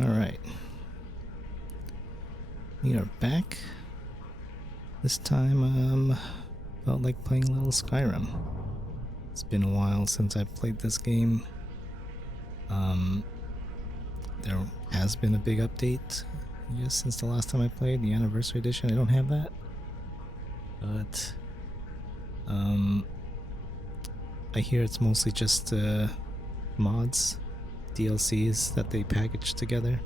Alright. We are back. This time, felt like playing a little Skyrim. It's been a while since I played this game. There has been a big update, I guess, since the last time I played, the Anniversary Edition. I don't have that. But, I hear it's mostly just, mods, DLCs that they package together.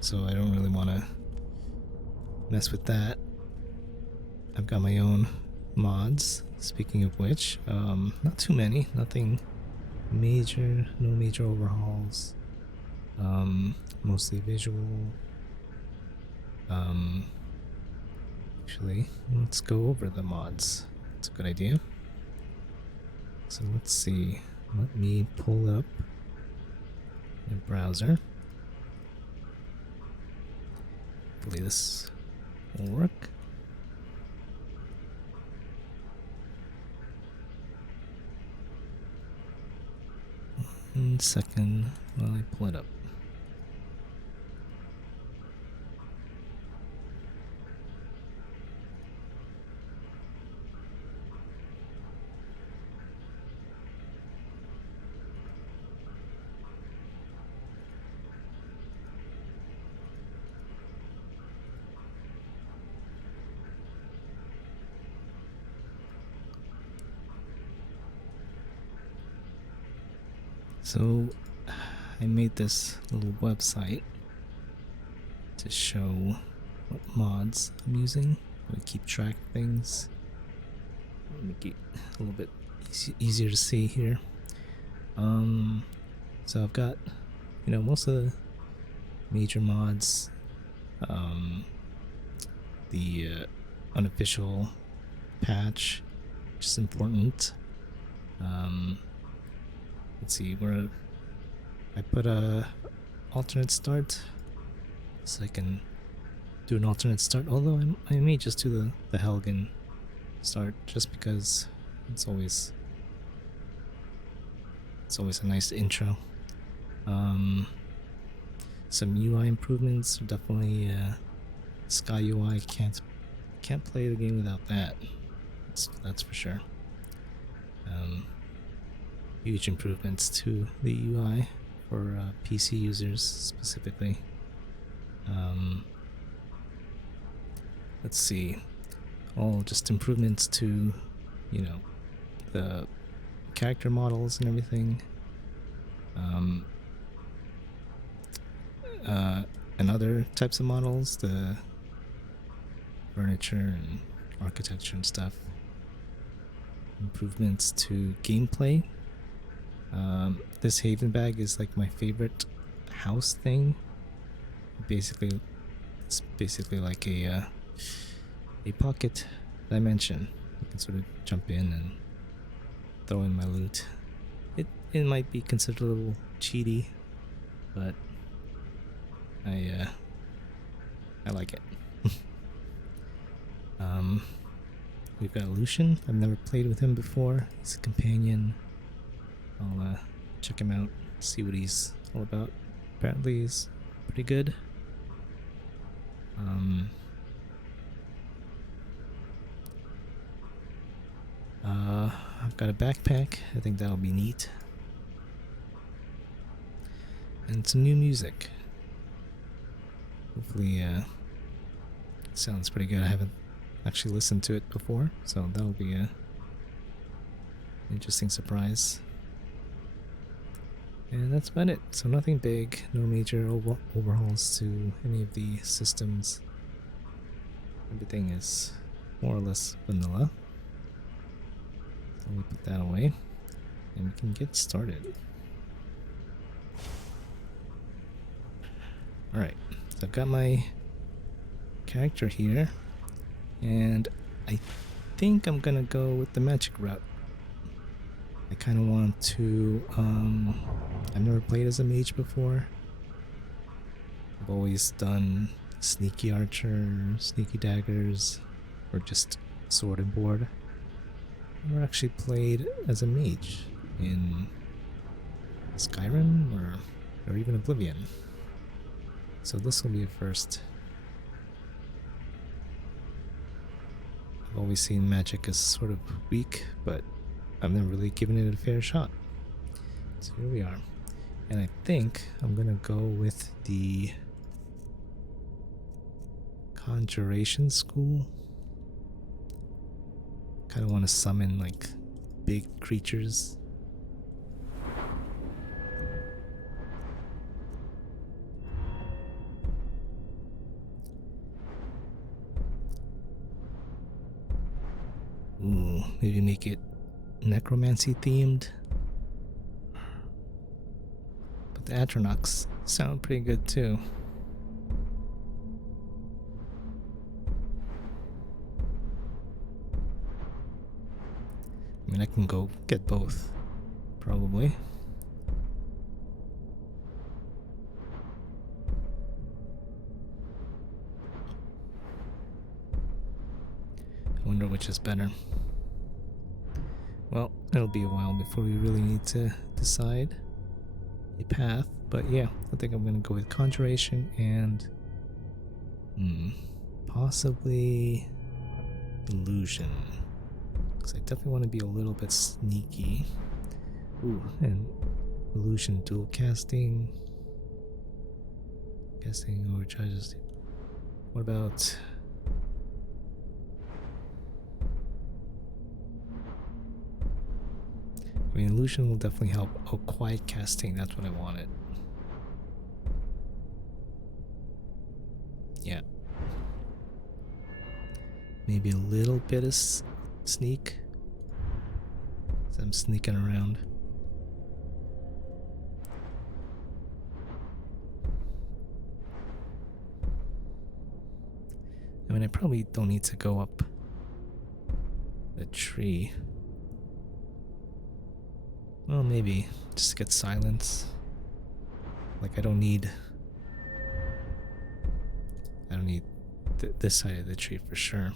So I don't really want to mess with that. I've got my own mods, speaking of which. Not too many, nothing major, no major overhauls. Mostly visual. Actually, let's go over the mods. It's a good idea. So let's see. Let me pull up the browser. Hopefully this will work. One second while I pull it up. So I made this little website to show what mods I'm using, to keep track of things. Make it a little bit easier to see here. So I've got, most of the major mods, the unofficial patch, which is important. Let's see, where I put a alternate start, so I can do an alternate start. Although I may just do the Helgen start, just because it's always a nice intro. Some UI improvements are definitely Sky UI. Can't play the game without that. That's for sure. Huge improvements to the UI for PC users specifically. Let's see, all just improvements to, the character models and everything. And other types of models, the furniture and architecture and stuff. Improvements to gameplay. This Haven bag is like my favorite house thing. It's basically like a pocket dimension. I can sort of jump in and throw in my loot. It might be considered a little cheaty, but I like it. We've got Lucian. I've never played with him before. He's a companion. I'll check him out, see what he's all about. Apparently he's pretty good. I've got a backpack. I think that'll be neat. And some new music. Hopefully it sounds pretty good. I haven't actually listened to it before, so that'll be a interesting surprise. And that's about it. So nothing big, no major overhauls to any of the systems. Everything is more or less vanilla. So let me put that away and we can get started. Alright, so I've got my character here, and I think I'm gonna go with the magic route. I kind of want to, I've never played as a mage before. I've always done sneaky archer, sneaky daggers, or just sword and board. I've never actually played as a mage in Skyrim or or even Oblivion. So this will be a first. I've always seen magic as sort of weak, but I've never really given it a fair shot. So here we are. And I think I'm gonna go with the Conjuration School. Kind of want to summon like big creatures. Ooh, maybe make it necromancy themed. But the Atronachs sound pretty good too. I mean, I can go get both, probably. I wonder which is better. Well, it'll be a while before we really need to decide a path, but yeah, I think I'm gonna go with Conjuration and possibly Illusion. Because I definitely want to be a little bit sneaky. Ooh, and Illusion dual casting. Guessing overcharges. What about... I mean, Illusion will definitely help. Oh, quiet casting, that's what I wanted. Yeah. Maybe a little bit of sneak. So I'm sneaking around. I mean, I probably don't need to go up the tree. Well, maybe just to get silence. Like I don't need this side of the tree for sure.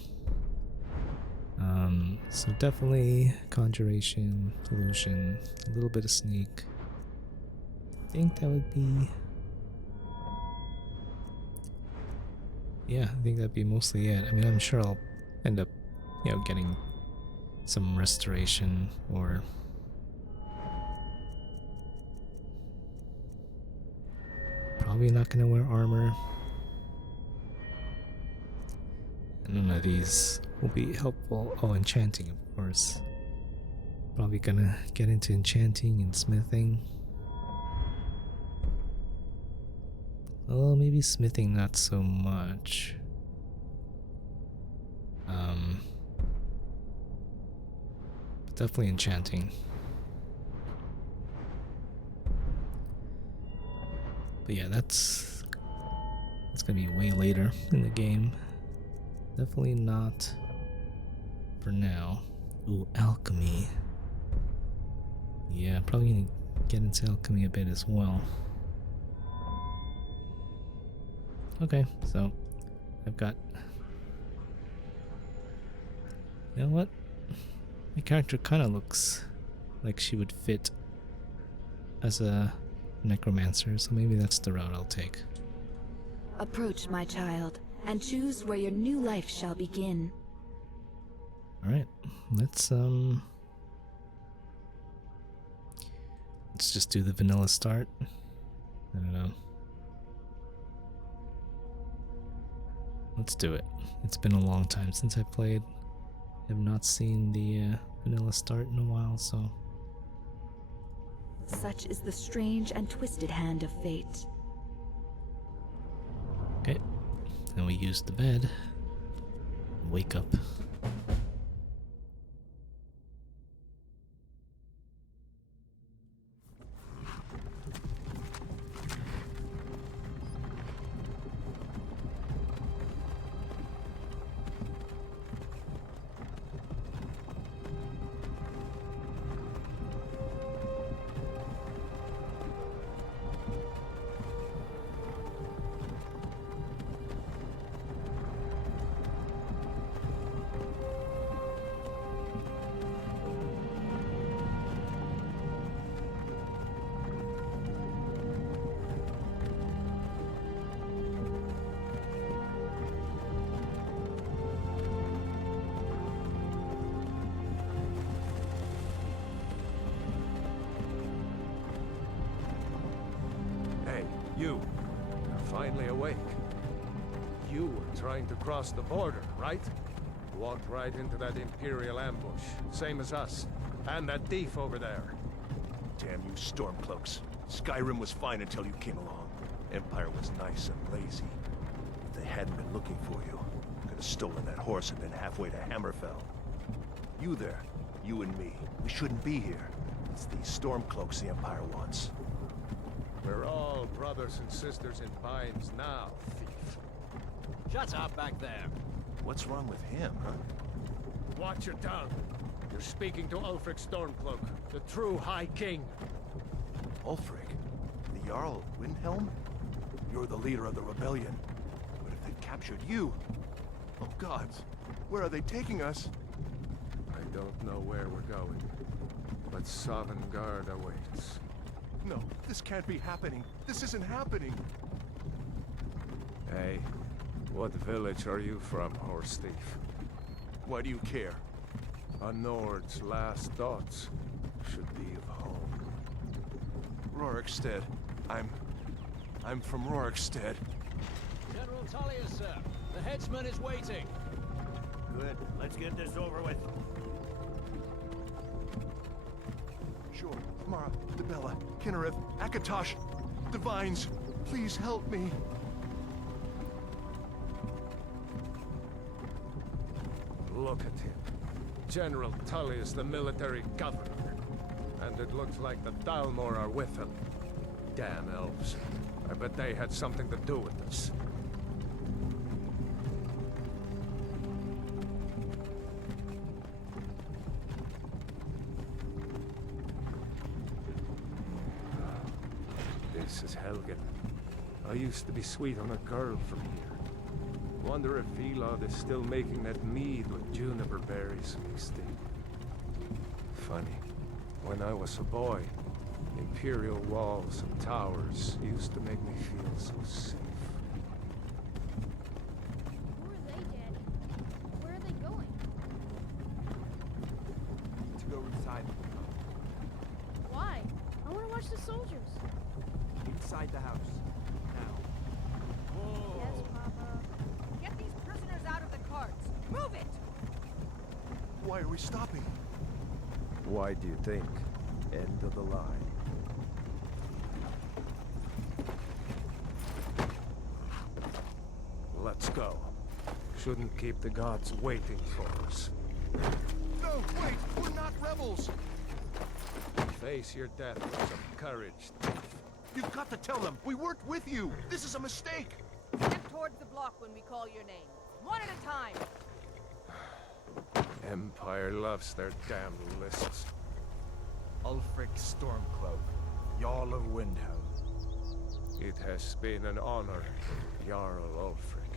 So definitely Conjuration, Illusion, a little bit of sneak. I think that would be... Yeah, I think that'd be mostly it. I mean, I'm sure I'll end up, getting some restoration or... Probably not gonna wear armor. None of these will be helpful. Oh, enchanting, of course. Probably gonna get into enchanting and smithing. Oh, maybe smithing not so much. But definitely enchanting. But yeah, that's gonna be way later in the game. Definitely not for now. Ooh, alchemy. Yeah, probably gonna get into alchemy a bit as well. Okay, so I've got... You know what? My character kind of looks like she would fit as a necromancer, so maybe that's the route I'll take. Approach, my child, and choose where your new life shall begin. Alright, let's just do the vanilla start. I don't know. Let's do it. It's been a long time since I played. I have not seen the vanilla start in a while, so... Such is the strange and twisted hand of fate. Okay, then we use the bed. Wake up. You, you're finally awake. You were trying to cross the border, right? Walked right into that Imperial ambush, same as us. And that thief over there. Damn you Stormcloaks. Skyrim was fine until you came along. Empire was nice and lazy. If they hadn't been looking for you, could have stolen that horse and been halfway to Hammerfell. You there, you and me, we shouldn't be here. It's these Stormcloaks the Empire wants. We're all brothers and sisters in binds now, thief. Shut up back there. What's wrong with him, huh? Watch your tongue. You're speaking to Ulfric Stormcloak, the true High King. Ulfric? The Jarl of Windhelm? You're the leader of the rebellion. But if they've captured you... Oh gods, where are they taking us? I don't know where we're going, but Sovngarde awaits. No, this can't be happening. This isn't happening. Hey, what village are you from, horse thief? Why do you care? A Nord's last thoughts should be of home. Rorikstead. I'm from Rorikstead. General Tullius, sir. The headsman is waiting. Good. Let's get this over with. Sure. Mara, Dibella, Kinnereth, Akatosh, Divines, please help me. Look at him. General Tullius, the military governor. And it looks like the Dalmor are with him. Damn elves. I bet they had something to do with this. This is Helgen. I used to be sweet on a girl from here. Wonder if Elod is still making that mead with juniper berries mixed in. Funny. When I was a boy, Imperial walls and towers used to make me feel so safe. Who are they, Daddy? Where are they going? To go inside. Why? I want to watch the soldiers. Inside the house. Now. Yes, Papa. Get these prisoners out of the carts! Move it! Why are we stopping? Why do you think? End of the line. Let's go. Shouldn't keep the gods waiting for us. No, wait! We're not rebels! Face your death with some courage. You've got to tell them! We weren't with you! This is a mistake! Step towards the block when we call your name. One at a time! Empire loves their damn lists. Ulfric Stormcloak, Jarl of Windhelm. It has been an honor, Jarl Ulfric.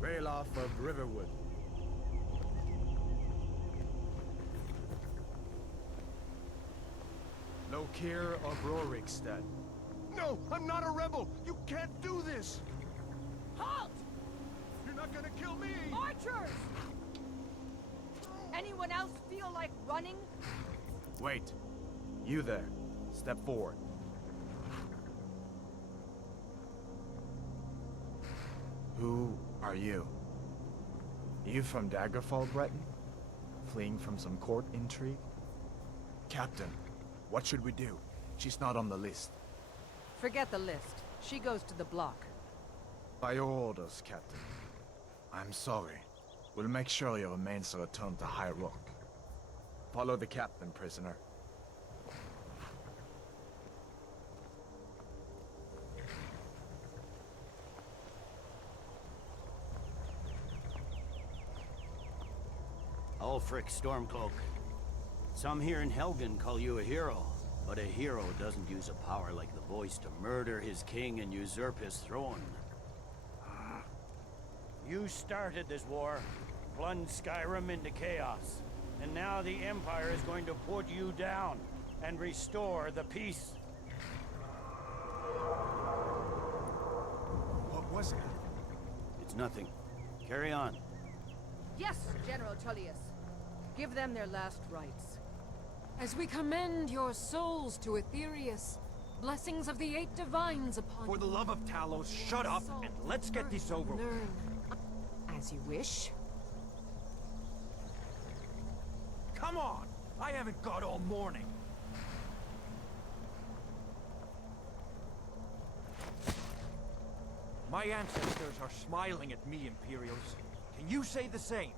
Ralof of Riverwood. Lokir of Rorikstead. No! I'm not a rebel! You can't do this! Halt! You're not gonna kill me! Archers! Anyone else feel like running? Wait. You there. Step forward. Who are you? You from Daggerfall, Breton? Fleeing from some court intrigue? Captain, what should we do? She's not on the list. Forget the list. She goes to the block. By your orders, Captain. I'm sorry. We'll make sure your remains are returned to High Rock. Follow the captain, prisoner. Ulfric Stormcloak. Some here in Helgen call you a hero, but a hero doesn't use a power like the voice to murder his king and usurp his throne. You started this war, plunged Skyrim into chaos, and now the Empire is going to put you down and restore the peace. What was it? It's nothing. Carry on. Yes, General Tullius. Give them their last rites. As we commend your souls to Aetherius, Blessings of the 8 divines upon For the you. love of Talos, shut up and let's get this over with. Learn. As you wish. Come on! I haven't got all morning. My ancestors are smiling at me, Imperials. Can you say the same?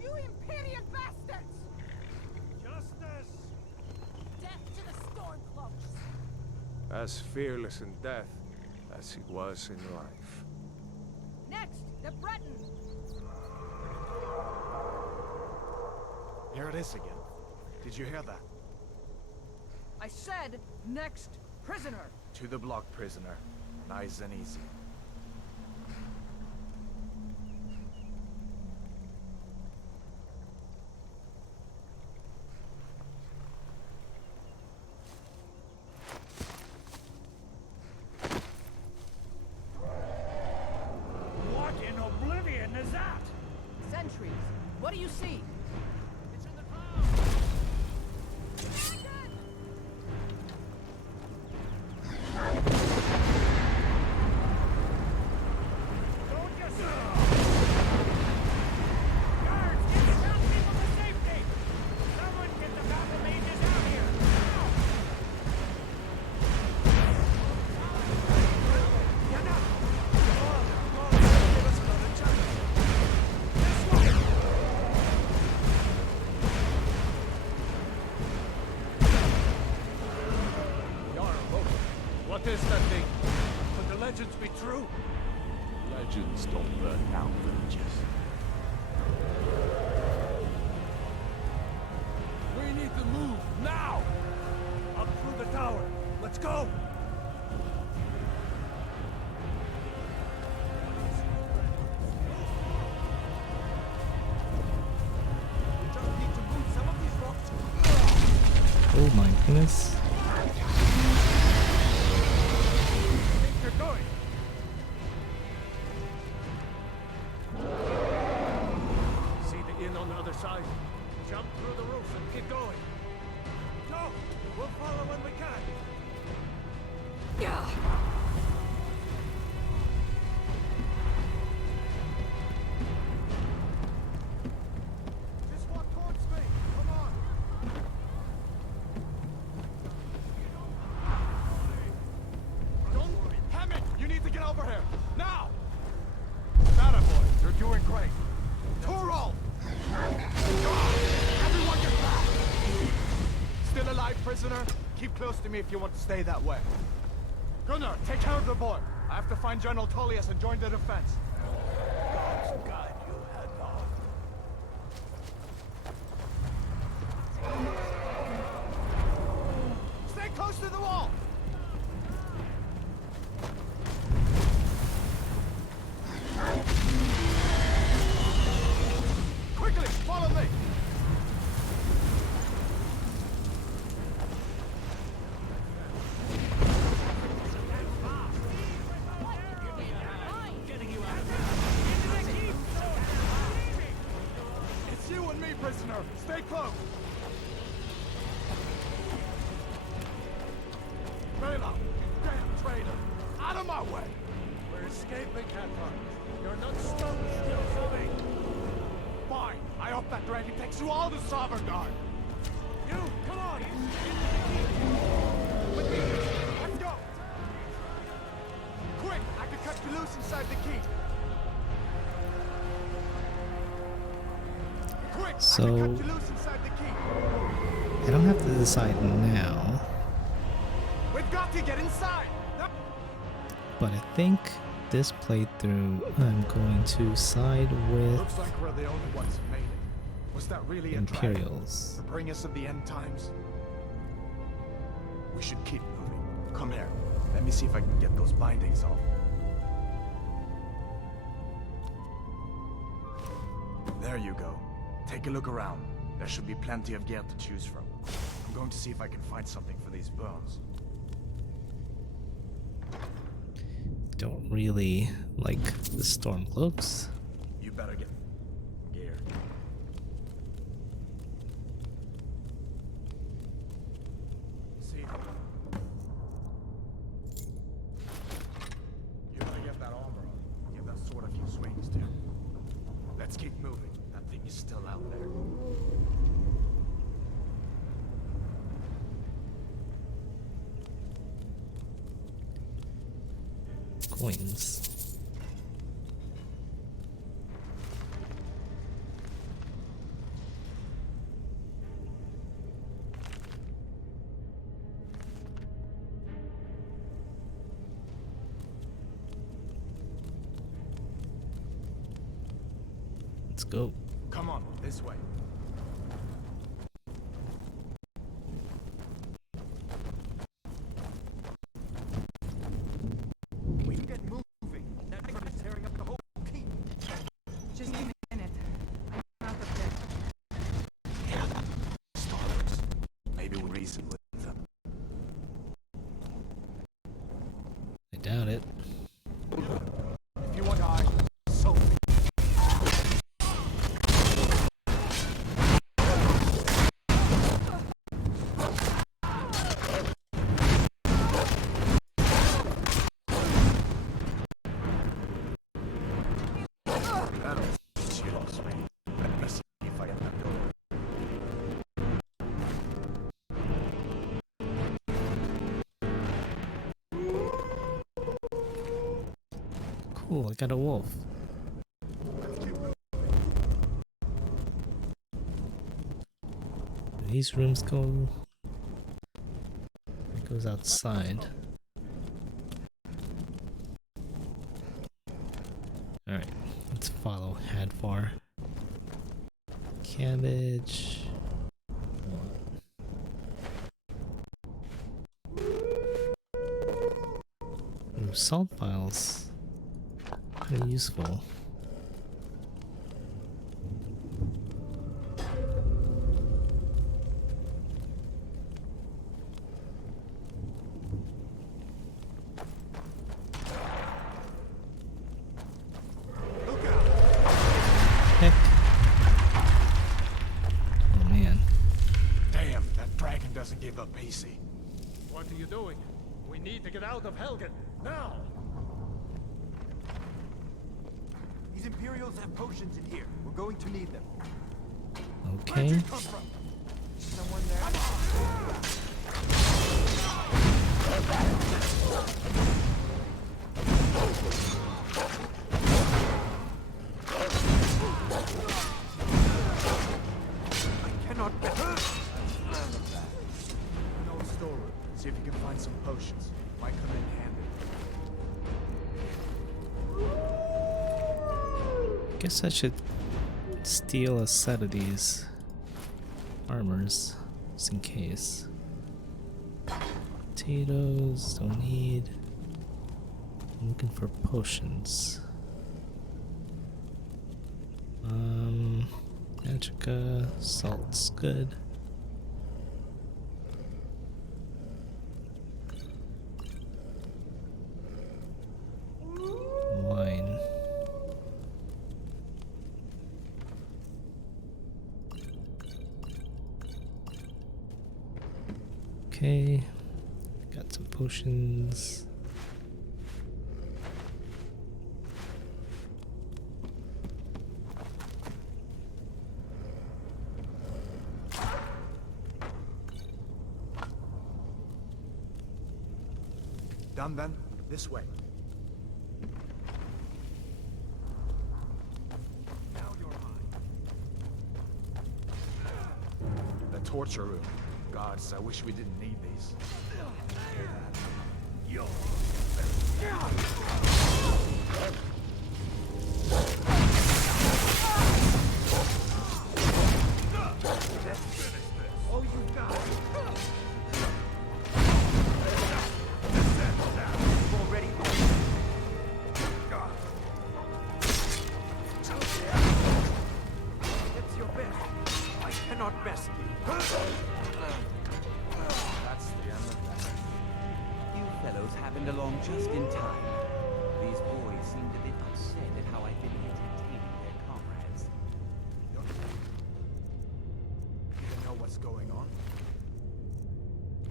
You Imperial bastards! Justice! Death to the Stormcloaks! As fearless in death as he was in life. Next, the Breton! Here it is again. Did you hear that? I said, next, prisoner! To the block, prisoner. Nice and easy. What in oblivion is that? Sentries, what do you see? It's in the clouds! Don't just... Guards, get the townspeople to safety! Someone get the battle mages out here! Now! Get up! Give us another chance! This way! Jarl, what is that thing? Could the legends be true? Legends don't burn down villages. We need to move, now! Up through the tower. Let's go! We just need to move some of these rocks. Oh my goodness. Think you're going? See the inn on the other side? Jump through the roof and keep going. Go! We'll follow when we can. Just walk towards me. Come on. Don't Hammond, you need to get over here. Now! Bada boy, you're doing great. Torol! Everyone get back! Still alive, prisoner? Keep close to me if you want to stay that way. Gunnar, take care of the boy. I have to find General Tullius and join the defense. God's guide you, head dog. Stay close to the wall! Quickly, follow me! It's you and me, prisoner. Stay close. Bela, you damn traitor! Out of my way! We're escaping, Hadvar. You're not stuck, still coming. Fine. I hope that dragon takes you all to Sovereign Guard. You, come on! With me. Let's go. Quick! I can cut you loose inside the keep. Quick! I So- can cut you loose inside the keep. I don't have to decide now, We've got to get inside. but I think this playthrough I'm going to side with Looks like we're the only ones who made it. Was that really a dragon? Imperials. To bring us of the end times? We should keep moving. Come here. Let me see if I can get those bindings off. There you go. Take a look around. There should be plenty of gear to choose from. I'm going to see if I can find something for these bones. Don't really like the storm cloaks. You better get gear. He's still out there. Coins. Let's go. Come on, this way. We can get moving. That thing is tearing up the whole keep. Just a minute. I'm out of there. Yeah, starlings. Maybe we reason with them. I doubt it. If you want to die, so that'll teach you lost me. Let me see if I get that door. Cool, I got a wolf. Do these rooms go? It goes outside. Alright, let's follow Hadvar. Cabbage. Ooh, salt files. Pretty useful. Heck. Oh man. Damn, that dragon doesn't give up easy. What are you doing? We need to get out of Helgen, now! These Imperials have potions in here. We're going to need them. Okay. Where'd you come from? Someone there? I cannot be hurt. An old storeroom. See if you can find some potions. Might come in handy. Guess I should steal a set of these armors just in case. Potatoes, don't need. I'm looking for potions. Magica, salt's good. Wine. Okay, got some potions. Done then? This way. Now you're mine. The torture room. Gods, I wish we didn't need these. Oh, you got it. You've already That's your best. I cannot best you. That's the end of that. You fellows happened along just in time. These boys seemed a bit upset at how I've been entertaining their comrades. You don't know what's going on?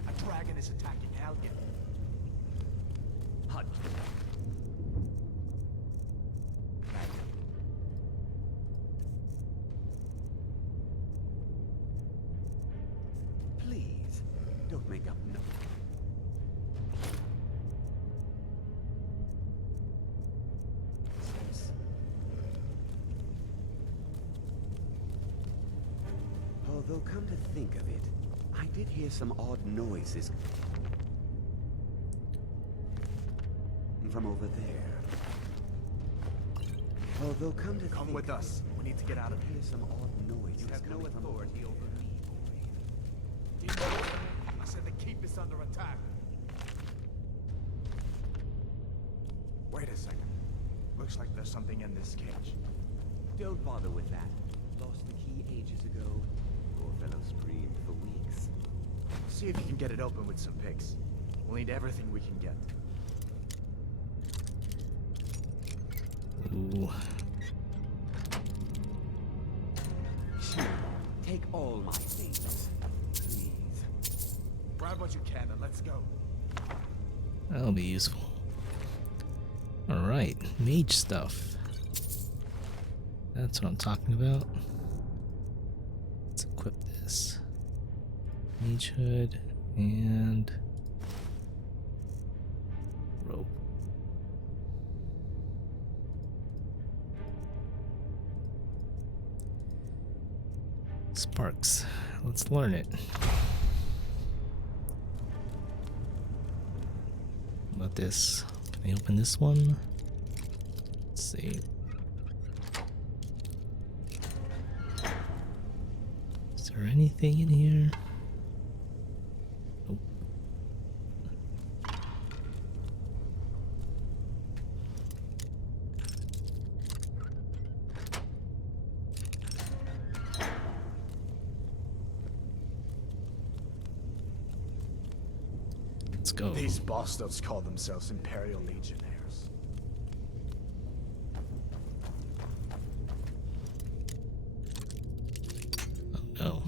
A dragon is attacking Helgen. Hunt. Don't make up no. Although, come to think of it, I did hear some odd noises from over there. Although, come to Come think with us. We need to get out of I here. hear some odd noises. You have no coming from over authority over me, boy. I said the keep is under attack. Wait a second. Looks like there's something in this cage. Don't bother with that. Lost the key ages ago. Poor fellow screamed for weeks. See if you can get it open with some picks. We'll need everything we can get. Ooh. Sure. Take all my things, please. Grab what you can and let's go. That'll be useful. Alright, mage stuff. That's what I'm talking about. Let's equip this. Mage hood and rope. Sparks. Let's learn it. How about this? Can I open this one? Let's see. Is there anything in here? Nope. Let's go. These bastards call themselves Imperial Legionnaires. Oh no.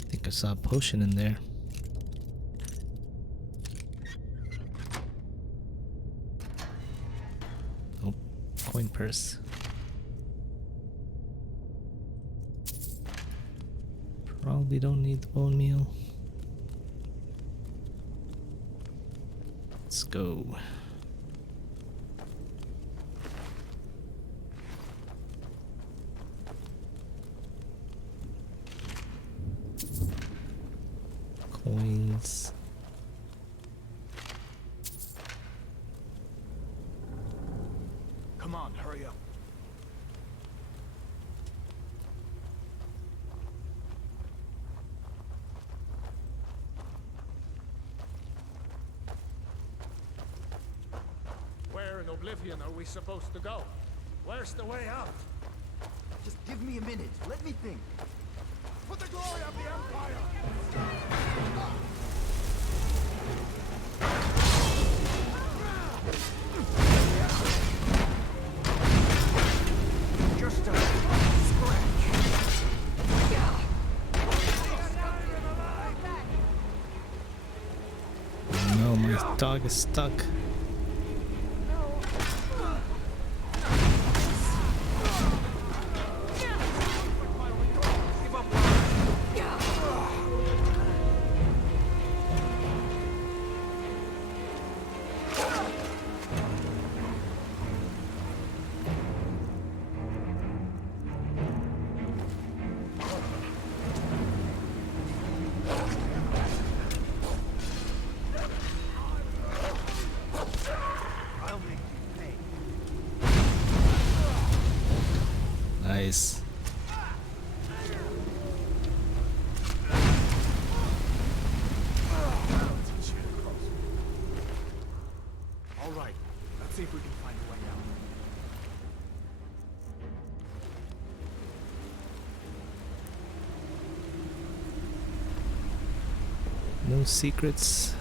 I think I saw a potion in there. Oh, coin purse. Probably don't need the bone meal. Let's go. Coins. Come on, hurry up. Where in Oblivion are we supposed to go? Where's the way out? Just give me a minute. Let me think. For the glory of the Empire! Just a scratch. No, my dog is stuck. I'll make you pay. Nice. All right, let's see if we can find a way out. No secrets.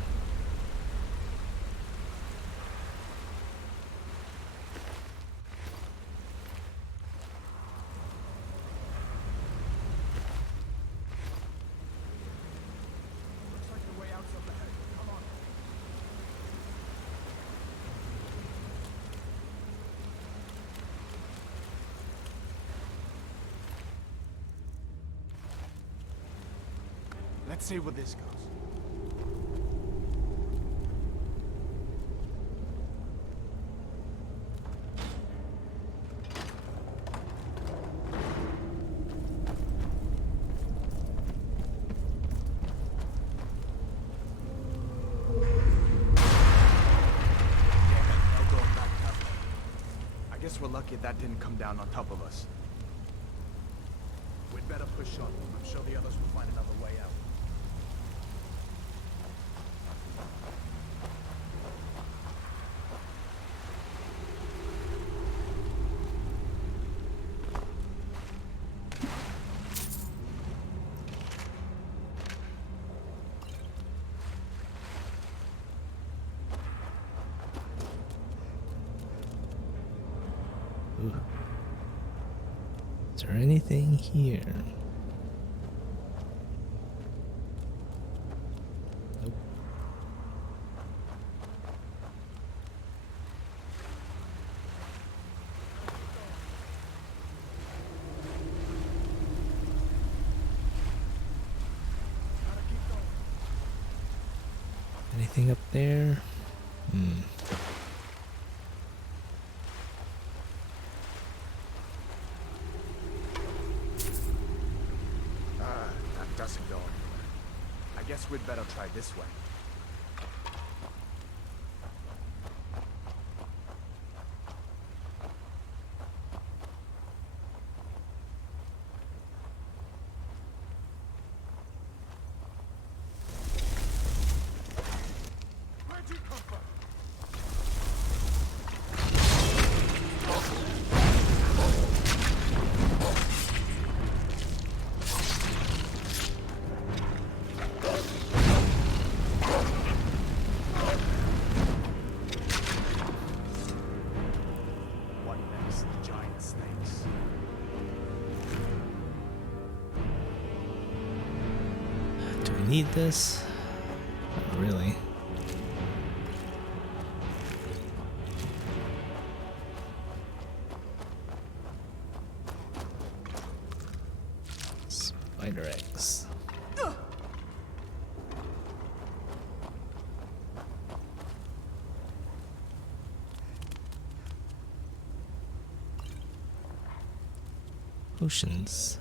Looks like the way out's up ahead. Come Let's see where this goes. Guess we're lucky that didn't come down on top of us. We'd better push on. I'm sure the others will find another way out. Ooh. Is there anything here? Nope. Anything up there? That doesn't go anywhere. I guess we'd better try this way. Where'd you come from? Do I need this? Not really. Spider eggs. Potions.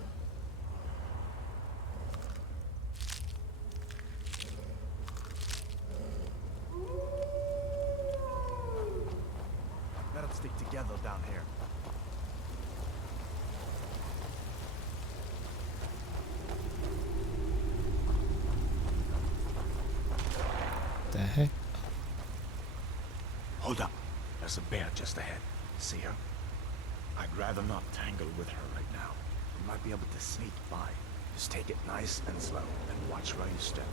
Let us stick together down here. The heck? Hold up. There's a bear just ahead. See her? I'd rather not tangle with her right now. You might be able to sneak by. Just take it nice and slow, and watch where you step.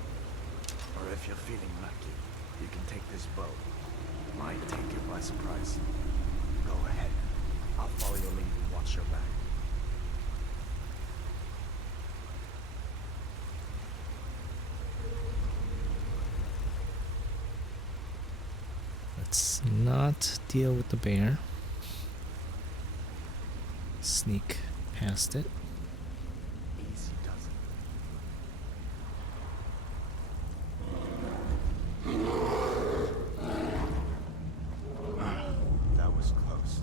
Or if you're feeling lucky, you can take this bow. It might take you by surprise. Go ahead. I'll follow your lead and watch your back. Let's not deal with the bear. Sneak past it. Easy does it. That was close.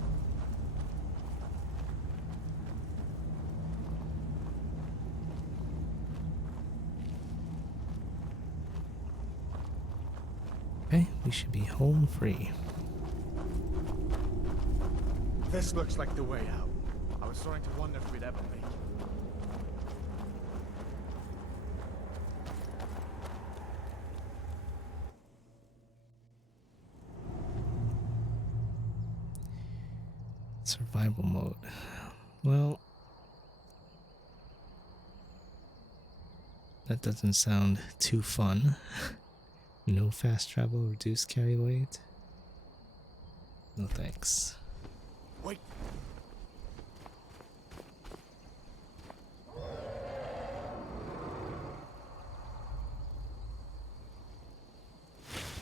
Okay, we should be home free. This looks like the way out. I was starting to wonder if we'd ever make it. Survival mode. Well, that doesn't sound too fun. No fast travel, reduced carry weight. No thanks. Wait.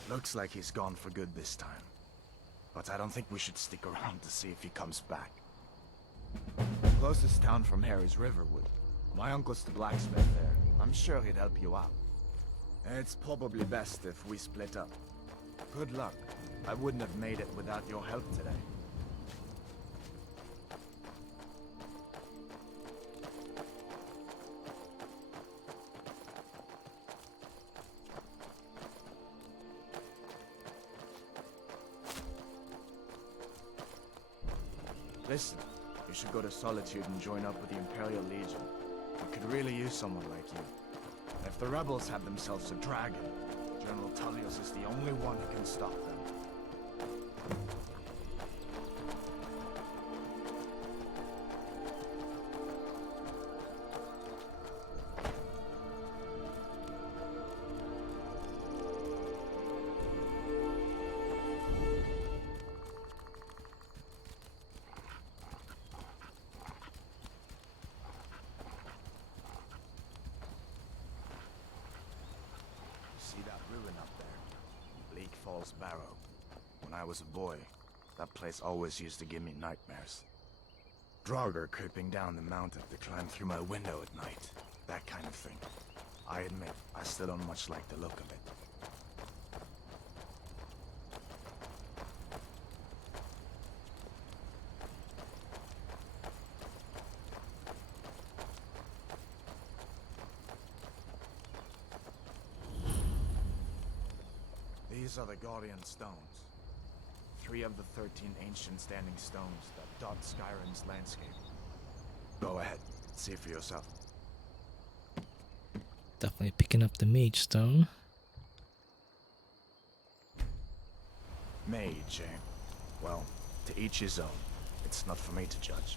Looks like he's gone for good this time. But I don't think we should stick around to see if he comes back. Closest town from here is Riverwood. My uncle's the blacksmith there. I'm sure he'd help you out. It's probably best if we split up. Good luck. I wouldn't have made it without your help today. Listen, you should go to Solitude and join up with the Imperial Legion. We could really use someone like you. And if the rebels have themselves a dragon, General Tullius is the only one who can stop them. See that ruin up there? Bleak Falls Barrow. When I was a boy, that place always used to give me nightmares. Draugr creeping down the mountain to climb through my window at night. That kind of thing. I admit, I still don't much like the look of it. These are the Guardian Stones. 3 of the 13 ancient standing stones that dot Skyrim's landscape. Go ahead, see for yourself. Definitely picking up the mage stone. Mage, eh? Well, to each his own. It's not for me to judge.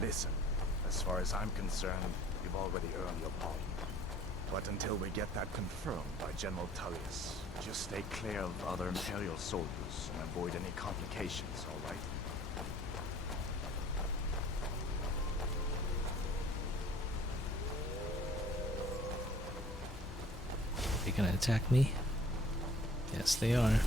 Listen, as far as I'm concerned, you've already earned your pardon. But until we get that confirmed by General Tullius, just stay clear of other Imperial soldiers and avoid any complications, all right? They gonna attack me? Yes, they are.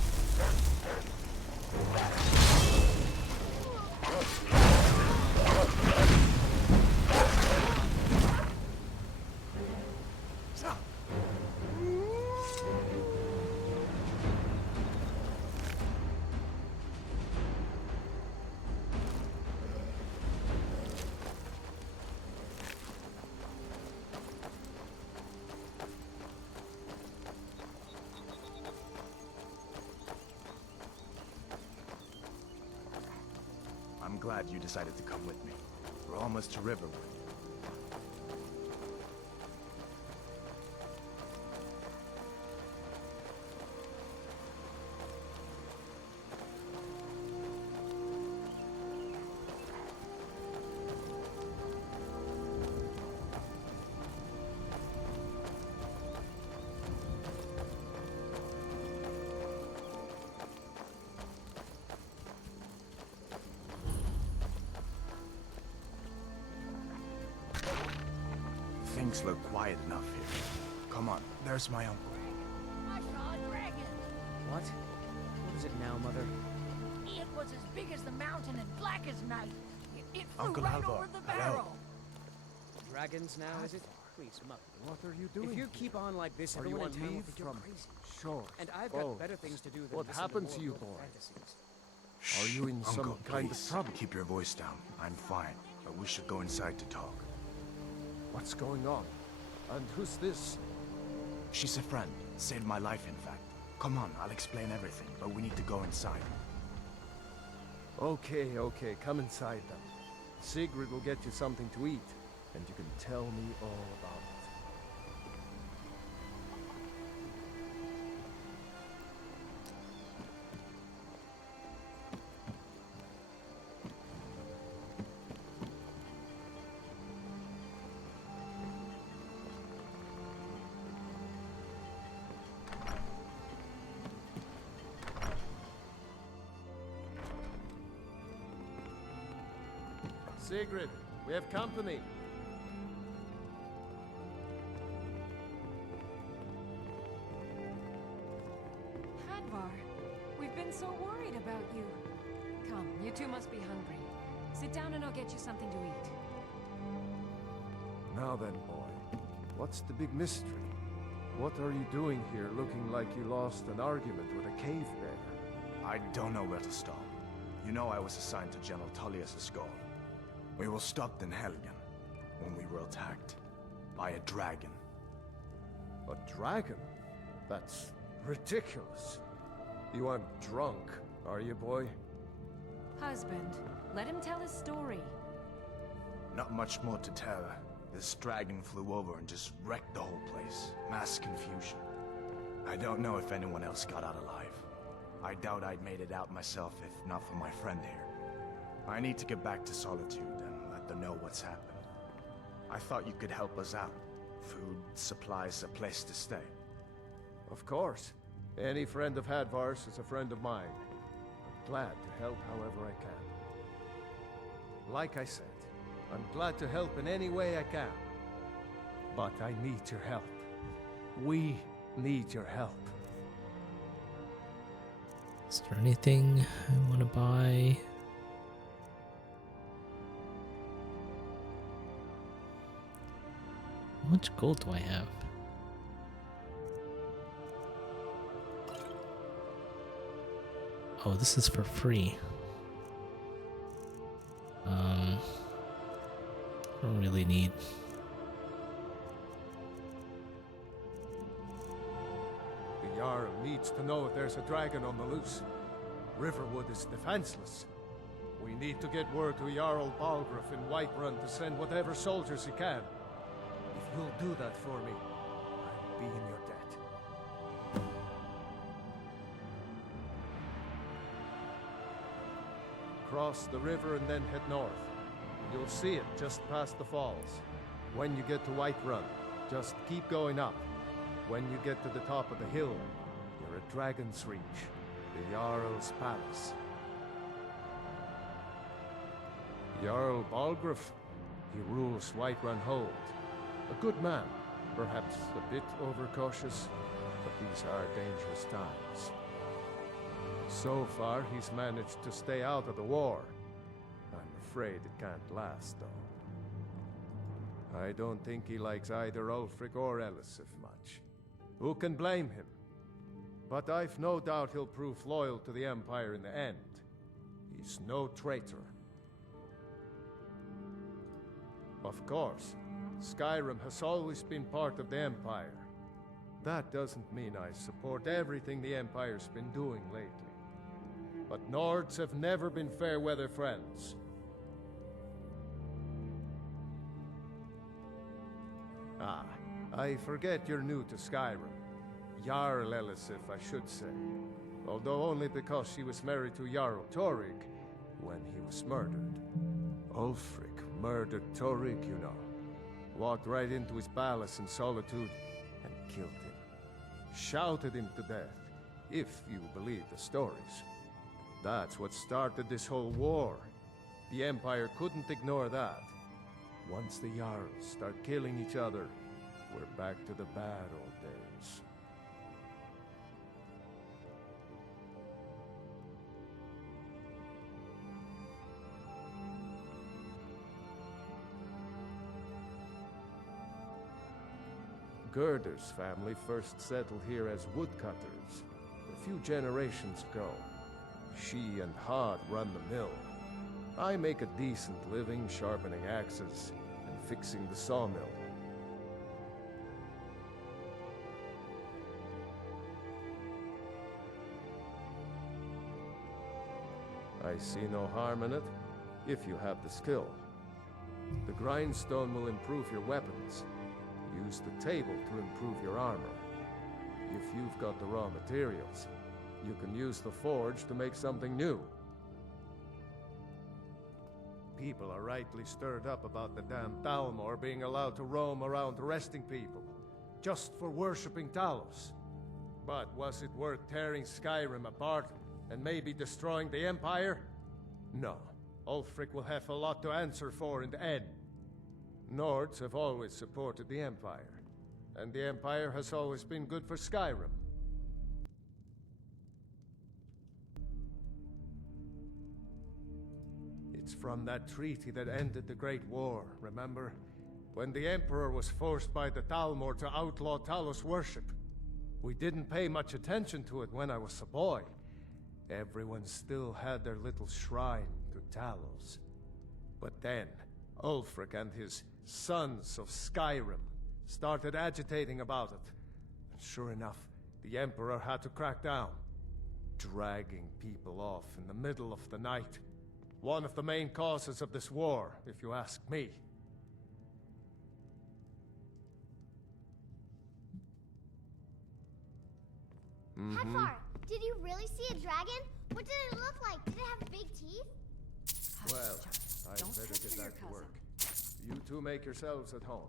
I'm glad you decided to come with me. We're almost to Riverwood. Things look quiet enough here. Come on, there's my uncle. I saw a dragon. What? What is it now, Mother? It was as big as the mountain and black as night. It flew Uncle right Alva, over the hello. barrel. Dragons now, is it? Please, Mother. What are you doing? If you keep on like this, Are you everyone on in town will leave think you're from? crazy. Sure. And I've got better things to do than What listen happened more to you, of your boy? fantasies. Are you in Uncle, some kind please, of trouble? keep your voice down. I'm fine, but we should go inside to talk. What's going on? And who's this? She's a friend. Saved my life, in fact. Come on, I'll explain everything, but we need to go inside. Okay, come inside then. Sigrid will get you something to eat, and you can tell me all about it. Sigrid, we have company. You two must be hungry. Sit down and I'll get you something to eat. Now then, boy. What's the big mystery? What are you doing here looking like you lost an argument with a cave bear? I don't know where to stop. You know I was assigned to General Tullius' goal. We were stopped in Helgen when we were attacked by a dragon. A dragon? That's ridiculous. You aren't drunk, are you, boy? Husband, let him tell his story. Not much more to tell. This dragon flew over and just wrecked the whole place. Mass confusion. I don't know if anyone else got out alive. I doubt I'd made it out myself if not for my friend here. I need to get back to Solitude and let them know what's happened. I thought you could help us out. Food, supplies, a place to stay. Of course. Any friend of Hadvar's is a friend of mine. I'm glad to help however I can. Like I said, I'm glad to help in any way I can. But I need your help. We need your help. Is there anything I want to buy? How much gold do I have? Oh, this is for free. I don't really need. The Jarl needs to know if there's a dragon on the loose. Riverwood is defenseless. We need to get word to Jarl Balgruuf in Whiterun to send whatever soldiers he can. If you'll do that for me, I'll be in your debt. Cross the river and then head north. You'll see it just past the falls. When you get to Whiterun, just keep going up. When you get to the top of the hill, you're at Dragon's Reach, the Jarl's palace. Jarl Balgruuf, he rules Whiterun Hold. A good man, perhaps a bit overcautious, but these are dangerous times. So far, he's managed to stay out of the war. I'm afraid it can't last, though. I don't think he likes either Ulfric or Elisif much. Who can blame him? But I've no doubt he'll prove loyal to the Empire in the end. He's no traitor. Of course, Skyrim has always been part of the Empire. That doesn't mean I support everything the Empire's been doing lately. But Nords have never been fair-weather friends. Ah, I forget you're new to Skyrim. Jarl Elisif, I should say. Although only because she was married to Jarl Torig when he was murdered. Ulfric murdered Torig, you know. Walked right into his palace in Solitude and killed him. Shouted him to death, if you believe the stories. That's what started this whole war. The Empire couldn't ignore that. Once the Jarls start killing each other, we're back to the bad old days. Gerder's family first settled here as woodcutters a few generations ago. She and Hod run the mill. I make a decent living sharpening axes and fixing the sawmill. I see no harm in it, if you have the skill. The grindstone will improve your weapons. Use the table to improve your armor. If you've got the raw materials, you can use the forge to make something new. People are rightly stirred up about the damn Thalmor being allowed to roam around arresting people, just for worshipping Talos. But was it worth tearing Skyrim apart and maybe destroying the Empire? No. Ulfric will have a lot to answer for in the end. Nords have always supported the Empire, and the Empire has always been good for Skyrim. It's from that treaty that ended the Great War, remember? When the Emperor was forced by the Thalmor to outlaw Talos worship. We didn't pay much attention to it when I was a boy. Everyone still had their little shrine to Talos. But then, Ulfric and his sons of Skyrim started agitating about it. And sure enough, the Emperor had to crack down, dragging people off in the middle of the night. One of the main causes of this war, if you ask me. Hepfar, did you really see a dragon? What did it look like? Did it have big teeth? Well, I'd better get back to work. You two make yourselves at home.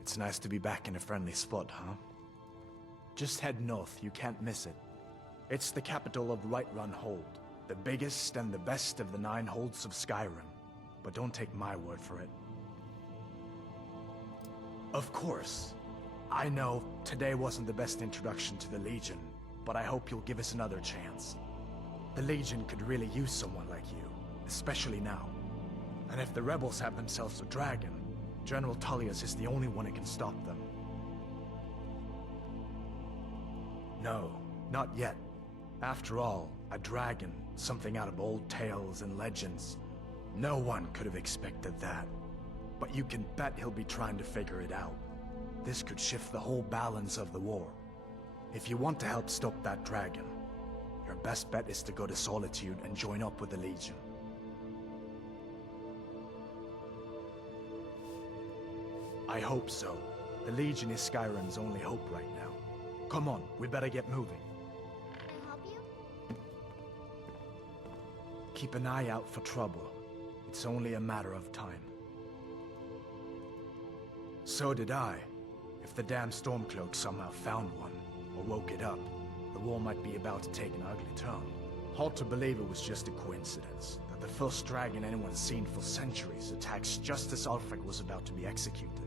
It's nice to be back in a friendly spot, huh? Just head north, you can't miss it. It's the capital of Whiterun Hold, the biggest and the best of the 9 holds of Skyrim. But don't take my word for it. Of course, I know today wasn't the best introduction to the Legion, but I hope you'll give us another chance. The Legion could really use someone like you, especially now. And if the rebels have themselves a dragon, General Tullius is the only one who can stop them. No, not yet. After all, a dragon, something out of old tales and legends. No one could have expected that. But you can bet he'll be trying to figure it out. This could shift the whole balance of the war. If you want to help stop that dragon, your best bet is to go to Solitude and join up with the Legion. I hope so. The Legion is Skyrim's only hope right now. Come on, we better get moving. Can I help you? Keep an eye out for trouble. It's only a matter of time. So did I. If the damn Stormcloak somehow found one, or woke it up, the war might be about to take an ugly turn. Hard to believe it was just a coincidence, that the first dragon anyone's seen for centuries attacks just as Ulfric was about to be executed.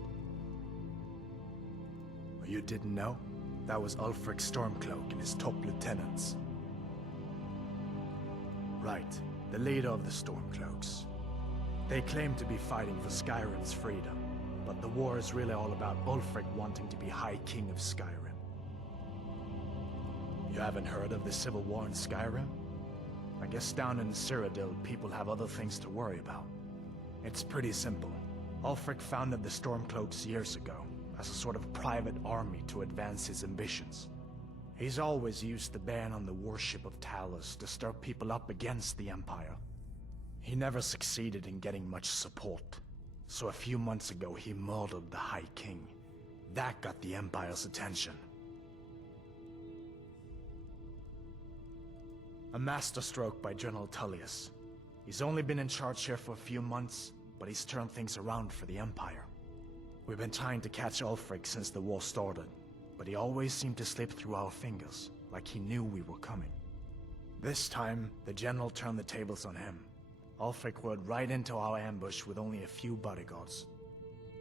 You didn't know? That was Ulfric's Stormcloak and his top lieutenants. Right, the leader of the Stormcloaks. They claim to be fighting for Skyrim's freedom, but the war is really all about Ulfric wanting to be High King of Skyrim. You haven't heard of the civil war in Skyrim? I guess down in Cyrodiil, people have other things to worry about. It's pretty simple. Ulfric founded the Stormcloaks years ago, as a sort of private army to advance his ambitions. He's always used the ban on the worship of Talos to stir people up against the Empire. He never succeeded in getting much support, so a few months ago he murdered the High King. That got the Empire's attention. A masterstroke by General Tullius. He's only been in charge here for a few months, but he's turned things around for the Empire. We've been trying to catch Ulfric since the war started, but he always seemed to slip through our fingers, like he knew we were coming. This time, the General turned the tables on him. Ulfric rode right into our ambush with only a few bodyguards.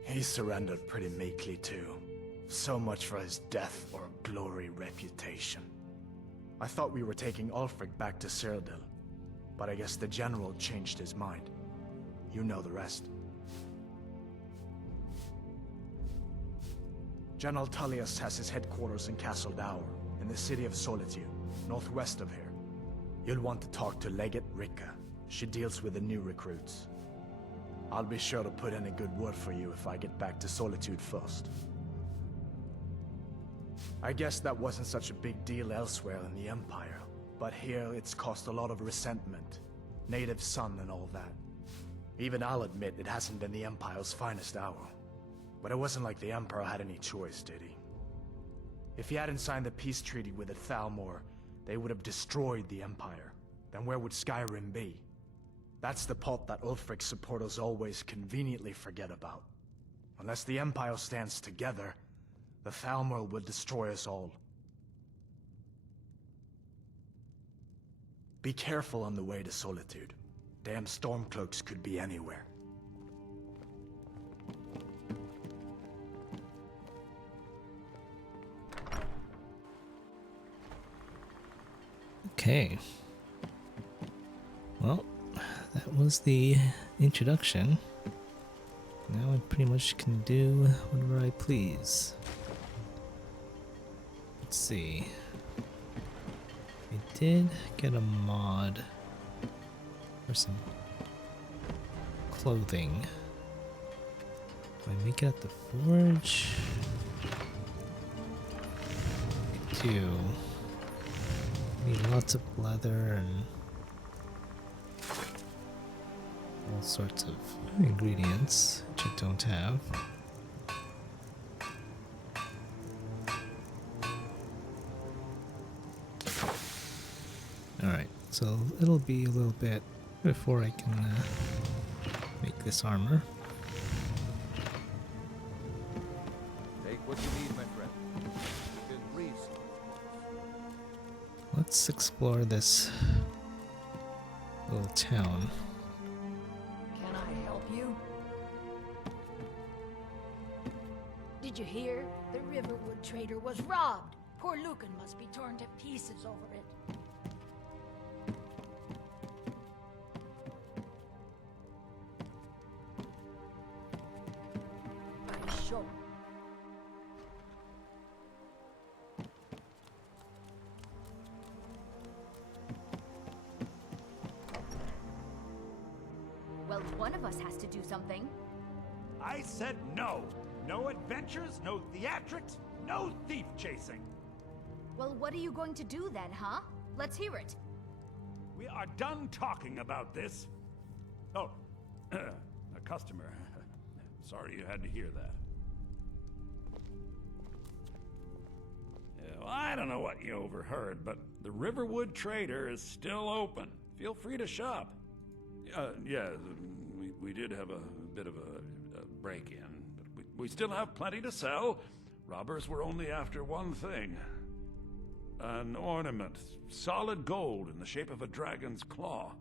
He surrendered pretty meekly too. So much for his death or glory reputation. I thought we were taking Ulfric back to Cyrodiil, but I guess the General changed his mind. You know the rest. General Tullius has his headquarters in Castle Dour, in the city of Solitude, northwest of here. You'll want to talk to Legate Rika. She deals with the new recruits. I'll be sure to put in a good word for you if I get back to Solitude first. I guess that wasn't such a big deal elsewhere in the Empire, but here it's caused a lot of resentment. Native son and all that. Even I'll admit it hasn't been the Empire's finest hour. But it wasn't like the Emperor had any choice, did he? If he hadn't signed the peace treaty with the Thalmor, they would have destroyed the Empire. Then where would Skyrim be? That's the part that Ulfric's supporters always conveniently forget about. Unless the Empire stands together, the Thalmor will destroy us all. Be careful on the way to Solitude. Damn Stormcloaks could be anywhere. Okay. Well, that was the introduction. Now I pretty much can do whatever I please. Let's see. I did get a mod for some clothing. Do I make it at the forge? I do. Need lots of leather and all sorts of ingredients, which I don't have. Alright, so it'll be a little bit before I can make this armor. Take what you need, my friend. Within reason. Let's explore this little town. Can I help you? Did you hear? The Riverwood trader was robbed. Poor Lucan must be torn to pieces over it. I sure. Well, one of us has to do something. I said no. No adventures, no theatrics, no thief chasing. Well, what are you going to do then, huh? Let's hear it. We are done talking about this. Oh, a customer. Sorry you had to hear that. Yeah, well, I don't know what you overheard, but the Riverwood Trader is still open. Feel free to shop. Yeah, we did have a bit of a break-in, but we still have plenty to sell. Robbers were only after one thing. An ornament, solid gold in the shape of a dragon's claw.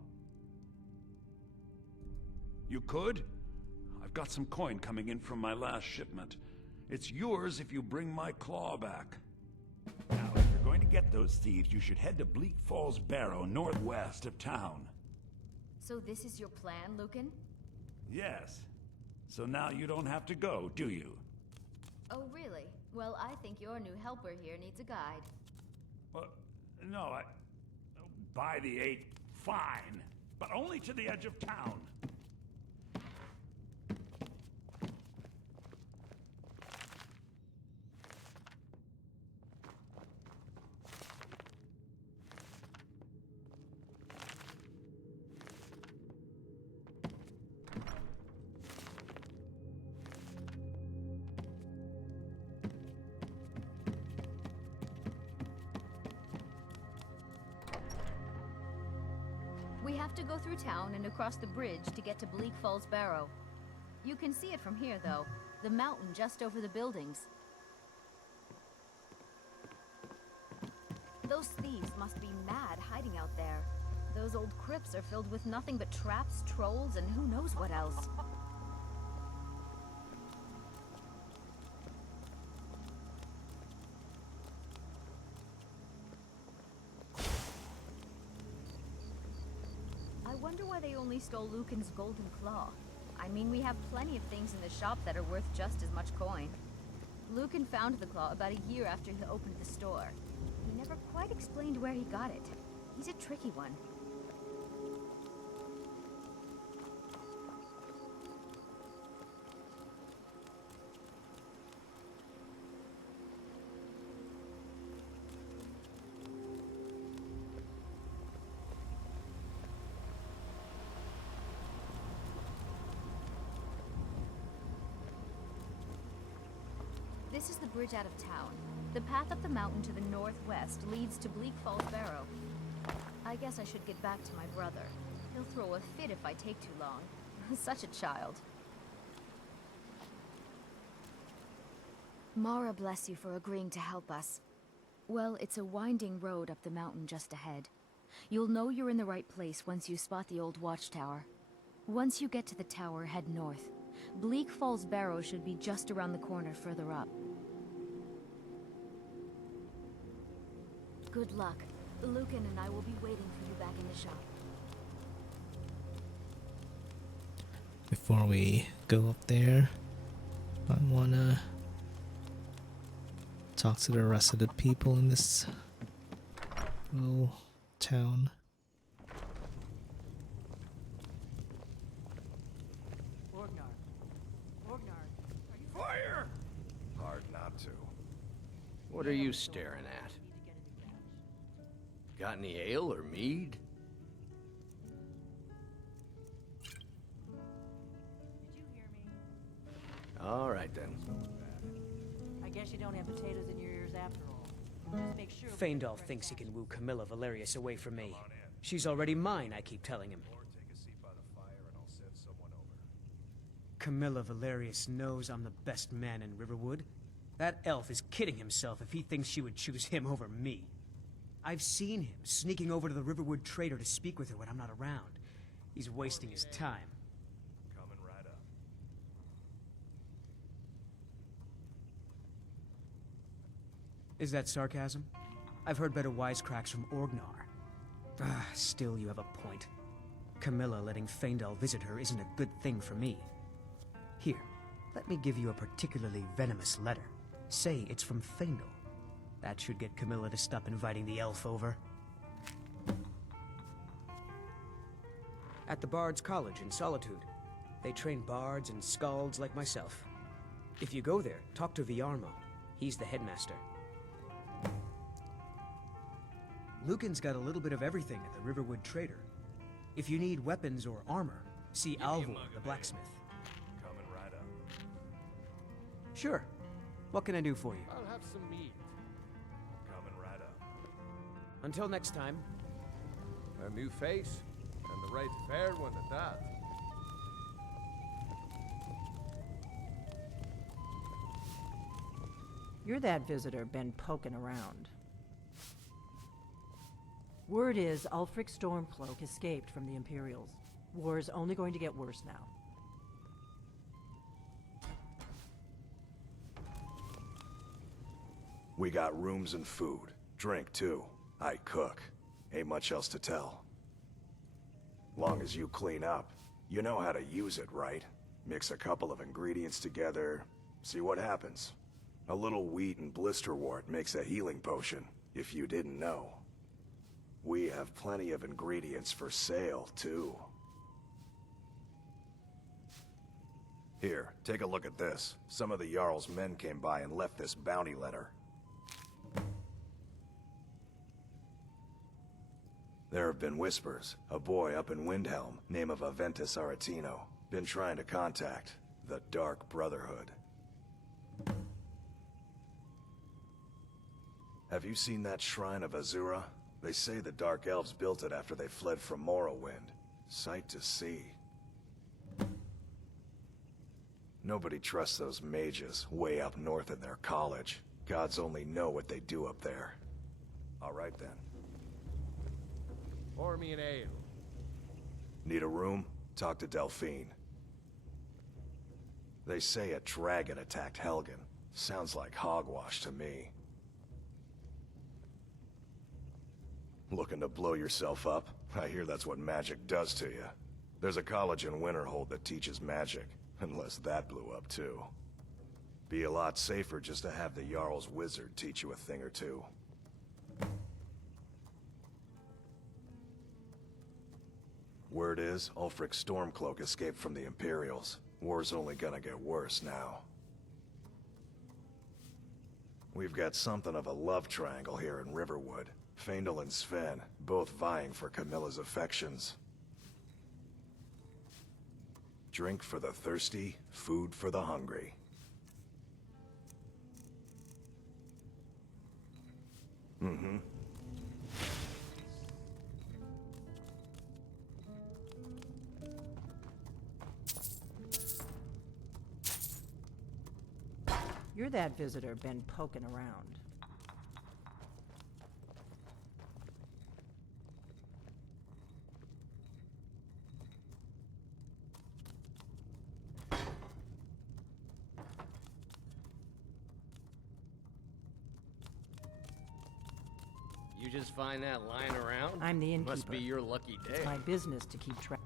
You could? I've got some coin coming in from my last shipment. It's yours if you bring my claw back. Now, if you're going to get those thieves, you should head to Bleak Falls Barrow, northwest of town. So this is your plan, Lucan? Yes. So now you don't have to go, do you? Oh, really? Well, I think your new helper here needs a guide. Well, no, by the 8, fine. But only to the edge of town. We have to go through town and across the bridge to get to Bleak Falls Barrow. You can see it from here, though. The mountain just over the buildings. Those thieves must be mad hiding out there. Those old crypts are filled with nothing but traps, trolls, and who knows what else. I wonder why they only stole Lucan's golden claw. I mean, we have plenty of things in the shop that are worth just as much coin. Lucan found the claw about a year after he opened the store. He never quite explained where he got it. He's a tricky one. This is the bridge out of town. The path up the mountain to the northwest leads to Bleak Falls Barrow. I guess I should get back to my brother. He'll throw a fit if I take too long. Such a child. Mara bless you for agreeing to help us. Well, it's a winding road up the mountain just ahead. You'll know you're in the right place once you spot the old watchtower. Once you get to the tower, head north. Bleak Falls Barrow should be just around the corner further up. Good luck. Lucan and I will be waiting for you back in the shop. Before we go up there, I wanna talk to the rest of the people in this little town. Fire! Hard not to. What are you staring at? Got any ale or mead? All right then. I guess you don't have potatoes in your ears after all. Just make sure. Feindal thinks he can woo Camilla Valerius away from me. She's already mine, I keep telling him. Camilla Valerius knows I'm the best man in Riverwood. That elf is kidding himself if he thinks she would choose him over me. I've seen him sneaking over to the Riverwood trader to speak with her when I'm not around. He's wasting his time. Coming right up. Is that sarcasm? I've heard better wisecracks from Orgnar. Still, you have a point. Camilla letting Feindal visit her isn't a good thing for me. Here, let me give you a particularly venomous letter. Say it's from Feindal. That should get Camilla to stop inviting the elf over. At the Bard's College in Solitude. They train bards and skalds like myself. If you go there, talk to Viarmo. He's the headmaster. Lucan's got a little bit of everything at the Riverwood Trader. If you need weapons or armor, see Alvor, the blacksmith. Coming right up. Sure. What can I do for you? I'll have some meat. Coming right up. Until next time. A new face, and the right fair one at that. You're that visitor been poking around. Word is Ulfric Stormcloak escaped from the Imperials. War is only going to get worse now. We got rooms and food. Drink, too. I cook. Ain't much else to tell. Long as you clean up, you know how to use it, right? Mix a couple of ingredients together, see what happens. A little wheat and blisterwort makes a healing potion, if you didn't know. We have plenty of ingredients for sale, too. Here, take a look at this. Some of the Jarl's men came by and left this bounty letter. There have been whispers. A boy up in Windhelm, name of Aventus Aretino, been trying to contact the Dark Brotherhood. Have you seen that shrine of Azura? They say the Dark Elves built it after they fled from Morrowind. Sight to see. Nobody trusts those mages way up north in their college. Gods only know what they do up there. All right then. Pour me an ale. Need a room? Talk to Delphine. They say a dragon attacked Helgen. Sounds like hogwash to me. Looking to blow yourself up? I hear that's what magic does to you. There's a college in Winterhold that teaches magic, unless that blew up too. Be a lot safer just to have the Jarl's wizard teach you a thing or two. Word is, Ulfric Stormcloak escaped from the Imperials. War's only gonna get worse now. We've got something of a love triangle here in Riverwood. Feindal and Sven, both vying for Camilla's affections. Drink for the thirsty, food for the hungry. Mm-hmm. You're that visitor been poking around. You just find that lying around? I'm the innkeeper. Must be your lucky day. It's my business to keep track.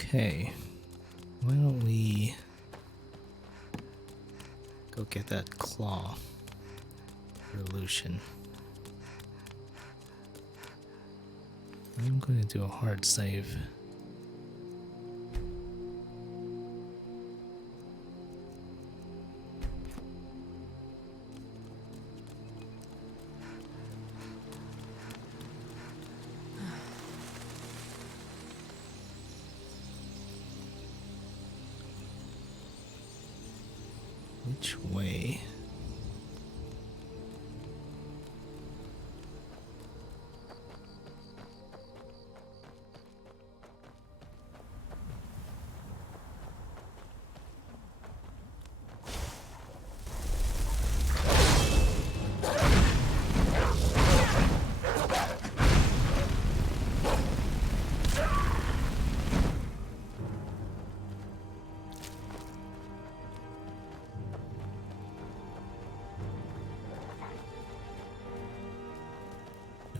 Okay, why don't we go get that claw for Lucian. I'm going to do a hard save. Which way?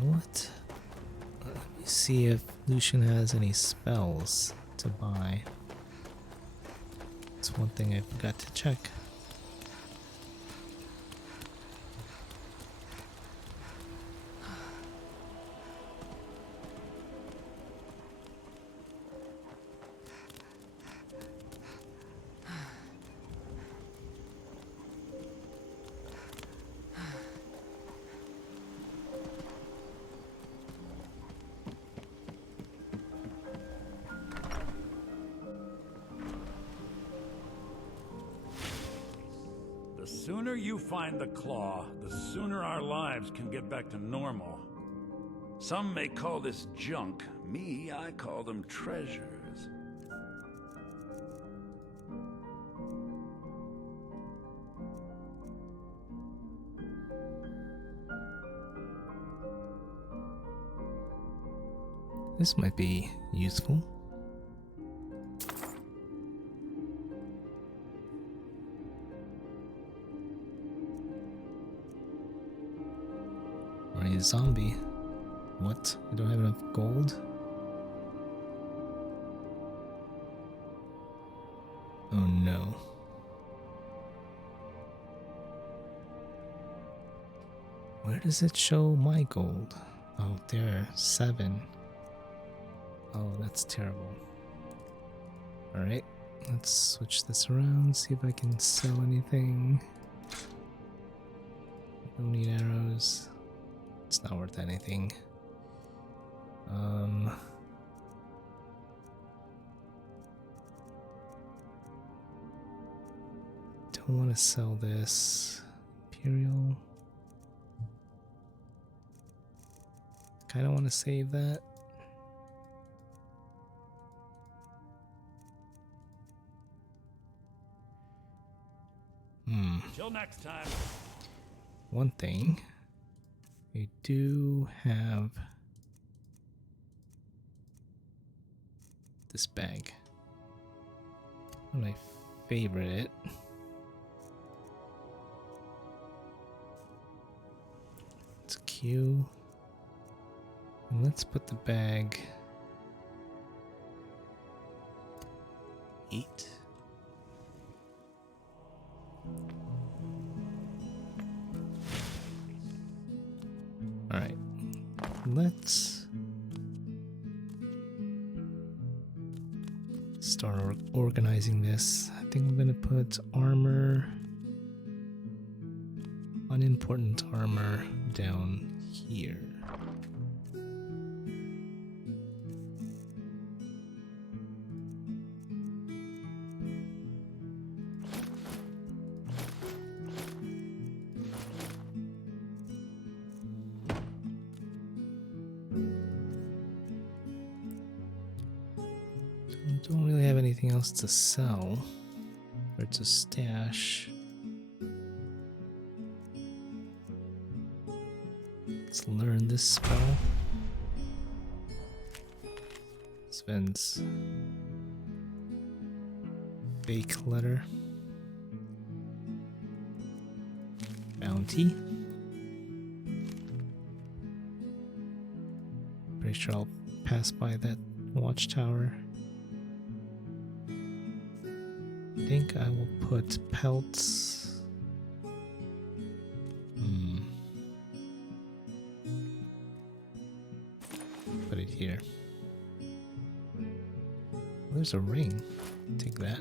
What? Let me see if Lucian has any spells to buy. That's one thing I forgot to check. The sooner you find the claw, the sooner our lives can get back to normal. Some may call this junk. Me, I call them treasures. This might be useful. Or a zombie. What? I don't have enough gold? Oh no. Where does it show my gold? Oh, there, 7. Oh, that's terrible. Alright, let's switch this around, see if I can sell anything. Don't need arrows. It's not worth anything. Don't want to sell this. Imperial. Kind of want to save that. Till next time. One thing, we do have this bag. My favorite. It's Q. And let's put the bag. Eat. Alright, let's start organizing this. I think I'm gonna put armor, unimportant armor down here. anything else to sell or to stash. Let's learn this spell. Sven's fake letter. Bounty. Pretty sure I'll pass by that watchtower. I think I will put pelts. Put it here. There's a ring. Take that.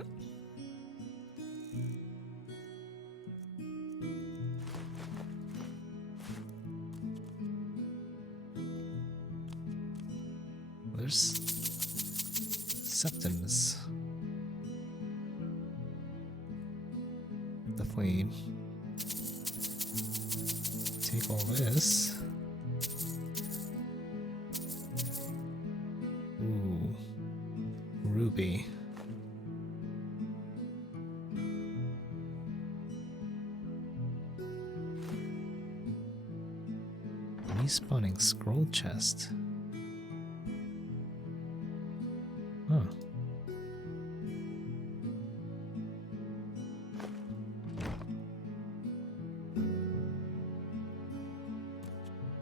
There's septums. Definitely take all this. Ooh, ruby. Respawning scroll chest. Huh.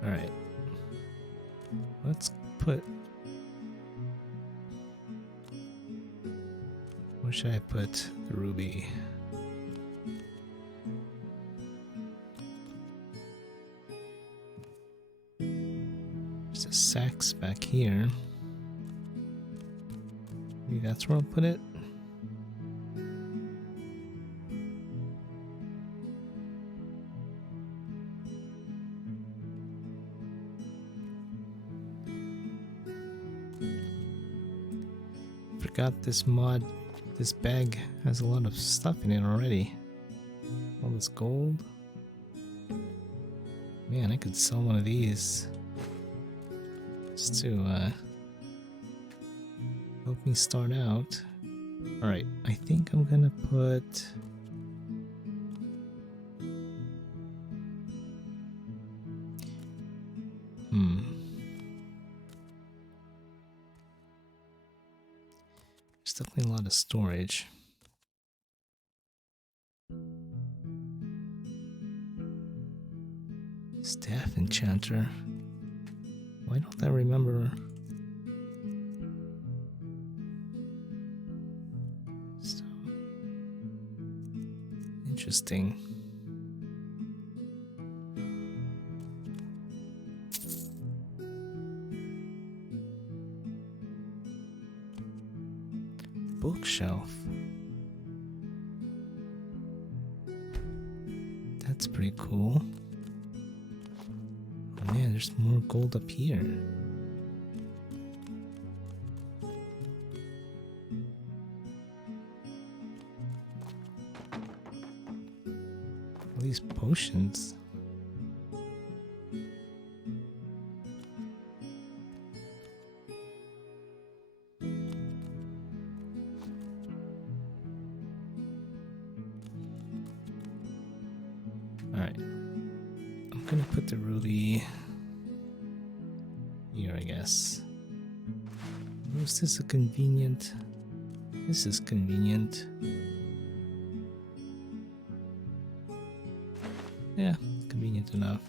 Alright. Let's put... Where should I put the ruby? There's a sax back here. Maybe that's where I'll put it. Forgot this bag has a lot of stuff in it already. All this gold. Man, I could sell one of these. Just to help me start out. Alright, I think I'm gonna put... There's definitely a lot of storage. Staff enchanter. Why don't I remember? So interesting. Bookshelf. That's pretty cool. Oh man, there's more gold up here. All these potions. Alright. I'm gonna put the ruby here, I guess. Was this a convenient? This is convenient. Yeah, convenient enough.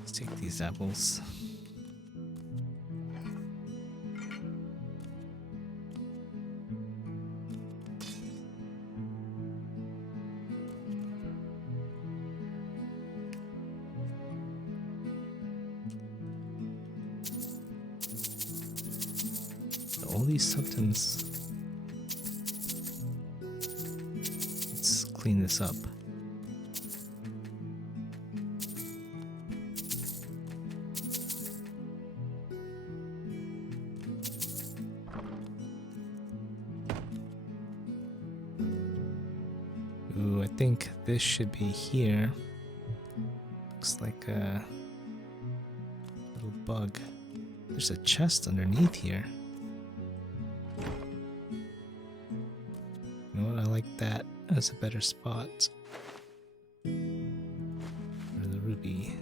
Let's take these apples. All these substance. Let's clean this up. Ooh, I think this should be here. Looks like a little bug. There's a chest underneath here. You know what? I like that as a better spot. For the ruby.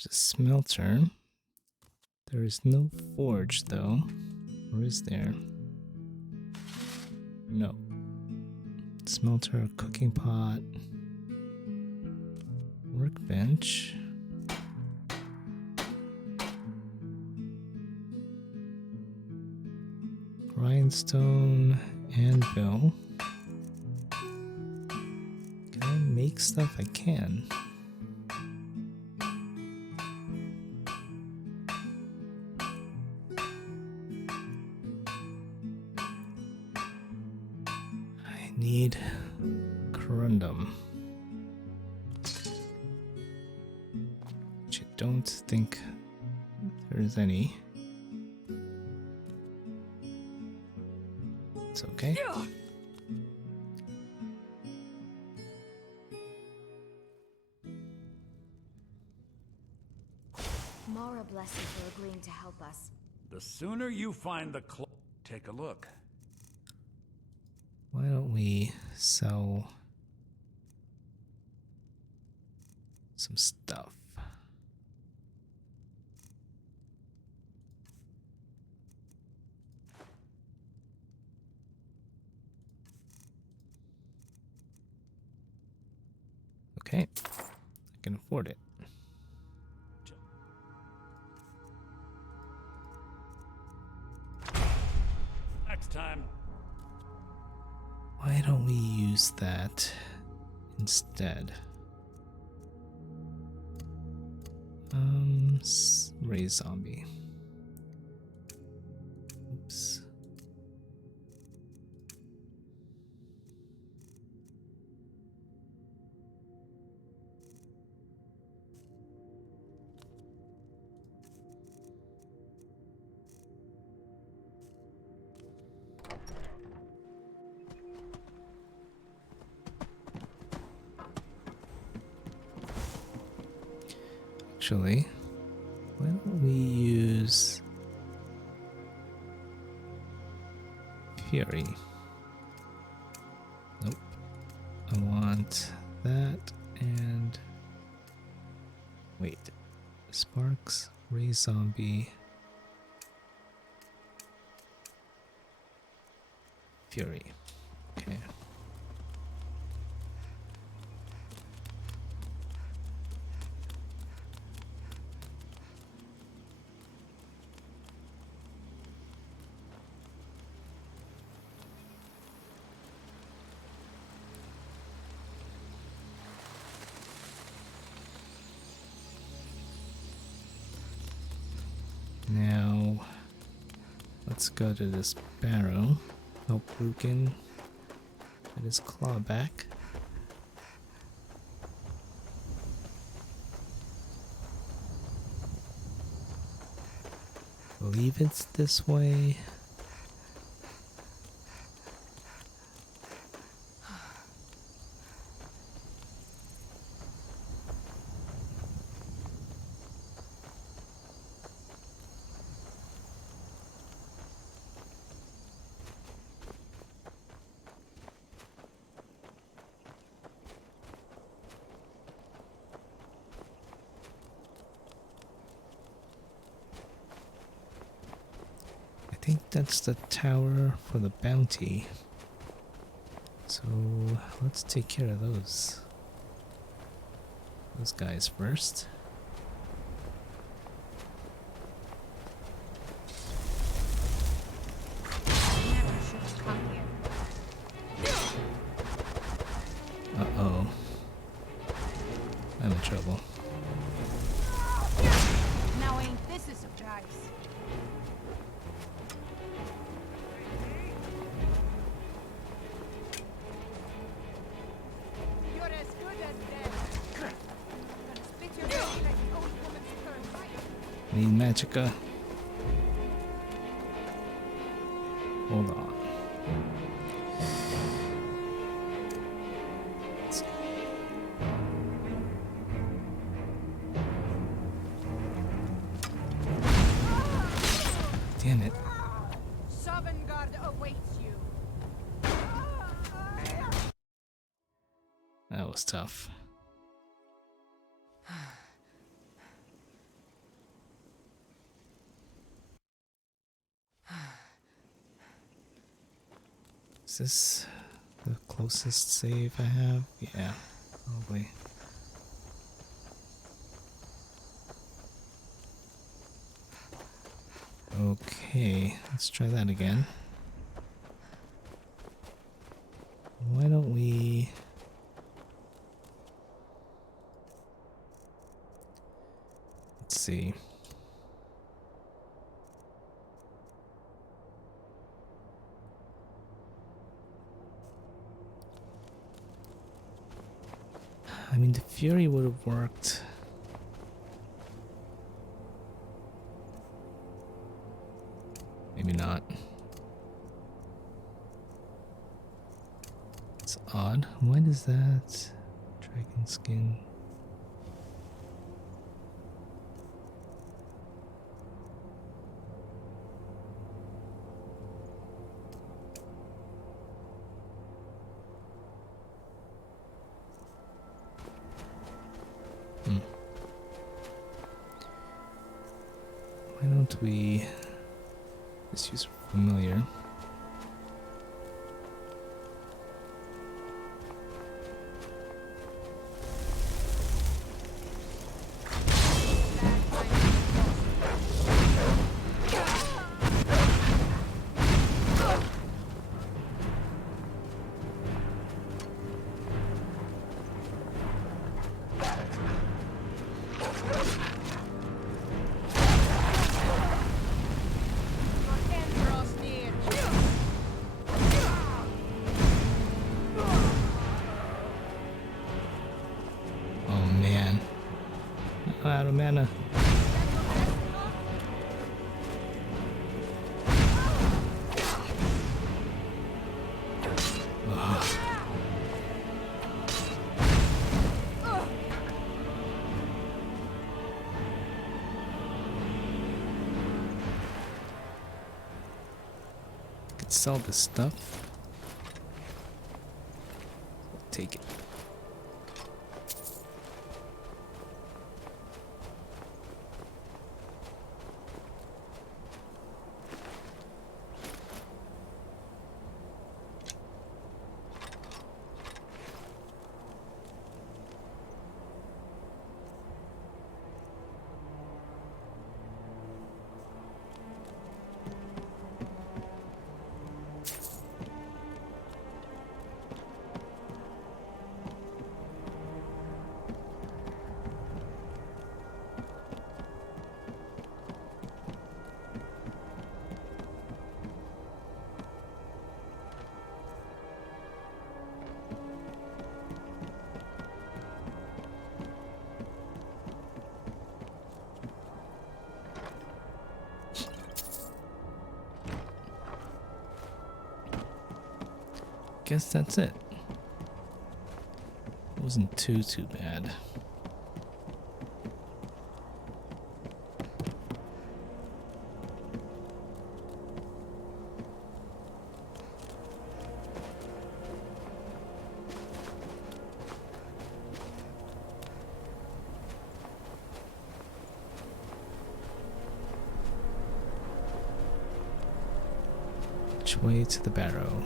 There's a smelter. There is no forge though. Or is there? No. Smelter, cooking pot, workbench. Grindstone, anvil. Can I make stuff? I can. I need corundum. Which I don't think there's any. It's okay. Mara bless you for agreeing to help us. The sooner you find the take a look. Why don't we sell some stuff? Okay, I can afford it. Next time. Why don't we use that instead? Raise zombie. Oops. Actually, why don't we use Fury? Nope. I want that and wait. Sparks, raise zombie, Fury. Okay. Now, let's go to this barrow. Help Lucan get his claw back. Believe it's this way. I think that's the tower for the bounty. So let's take care of those guys first. Uh-oh. I'm in trouble. Now ain't this a surprise? You're as good as dead. Gonna split your face like the old woman's turnpike. Need Magica. Hold on. Damn it. Sovngarde awaits you. That was tough. Is this the closest save I have? Yeah, probably. Okay, let's try that again. Why don't we... Let's see. I mean, the Fury would have worked. Maybe not. It's odd. Why does that? Dragon skin. Why don't we just use familiar? Out of mana. Could sell this stuff. Take it. Guess that's it. Wasn't too bad. Which way to the barrow?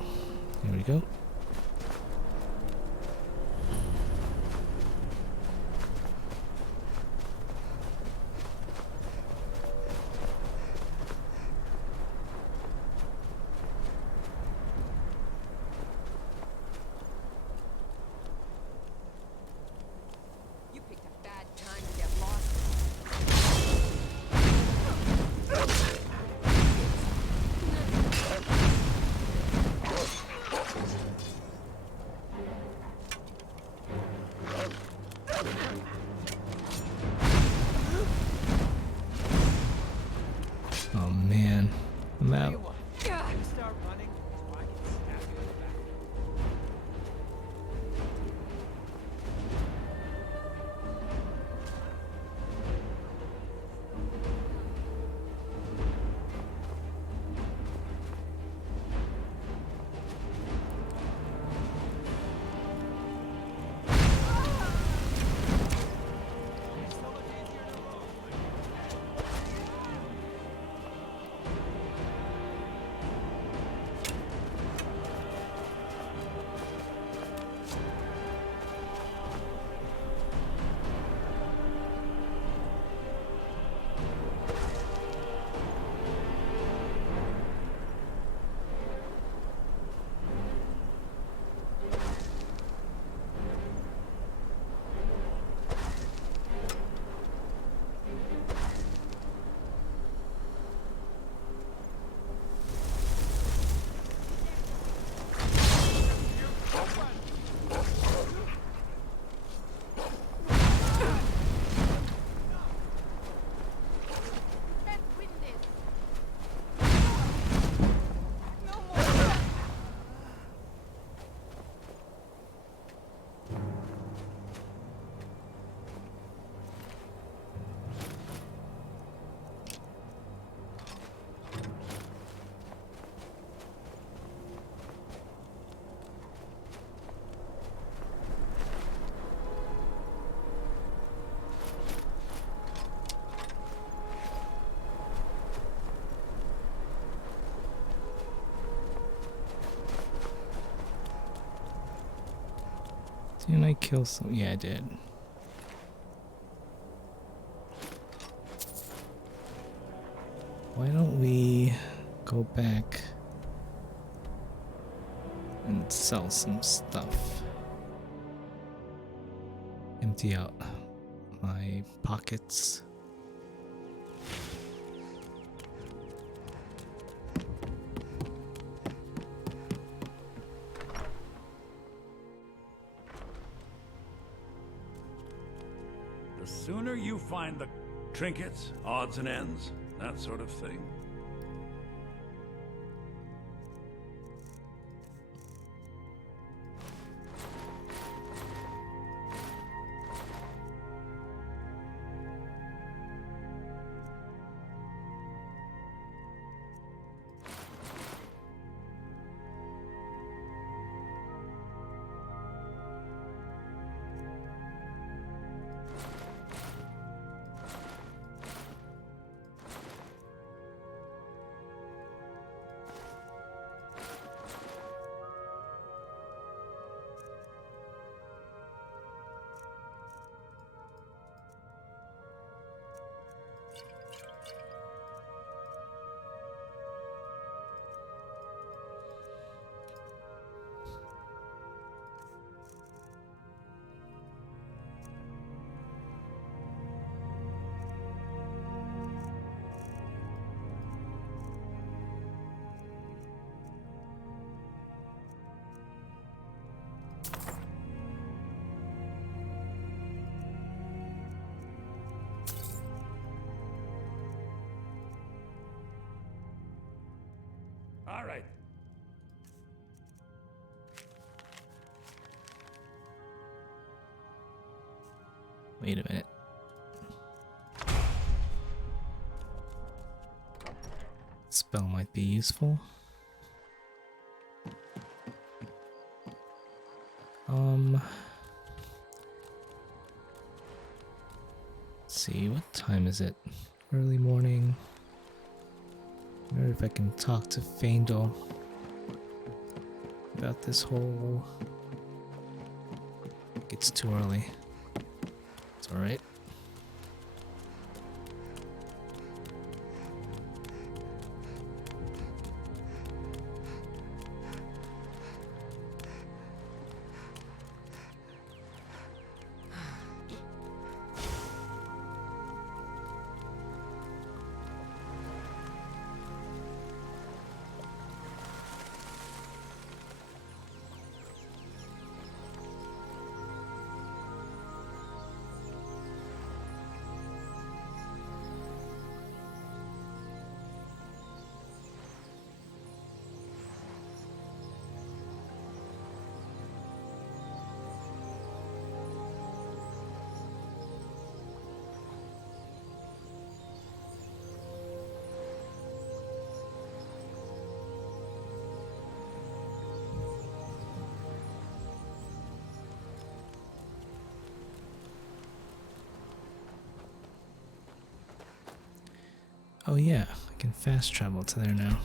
Here we go. You picked a bad time to get lost. Oh man, I'm out. Start running so I can snap you in the back. Didn't I kill some? Yeah, I did. Why don't we go back and sell some stuff? Empty out my pockets. The sooner you find the trinkets, odds and ends, that sort of thing. All right. Wait a minute. Spell might be useful. Let's see, what time is it? Early morning. I wonder if I can talk to Faendal. about this whole... It's too early. It's alright. Oh yeah, I can fast travel to there now.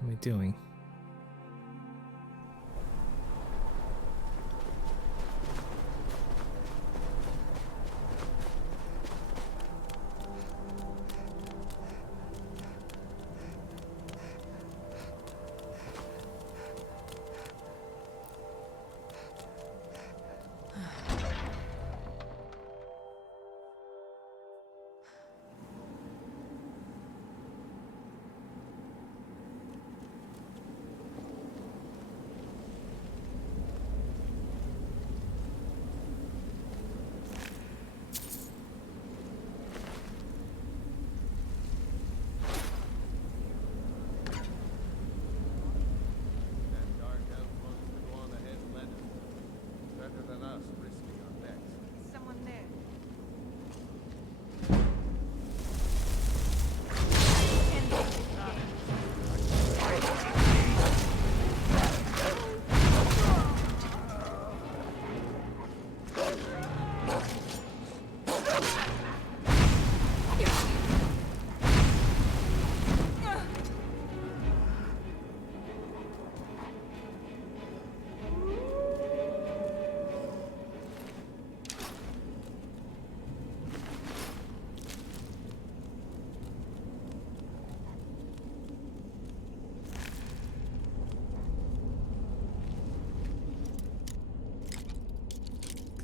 What am I doing?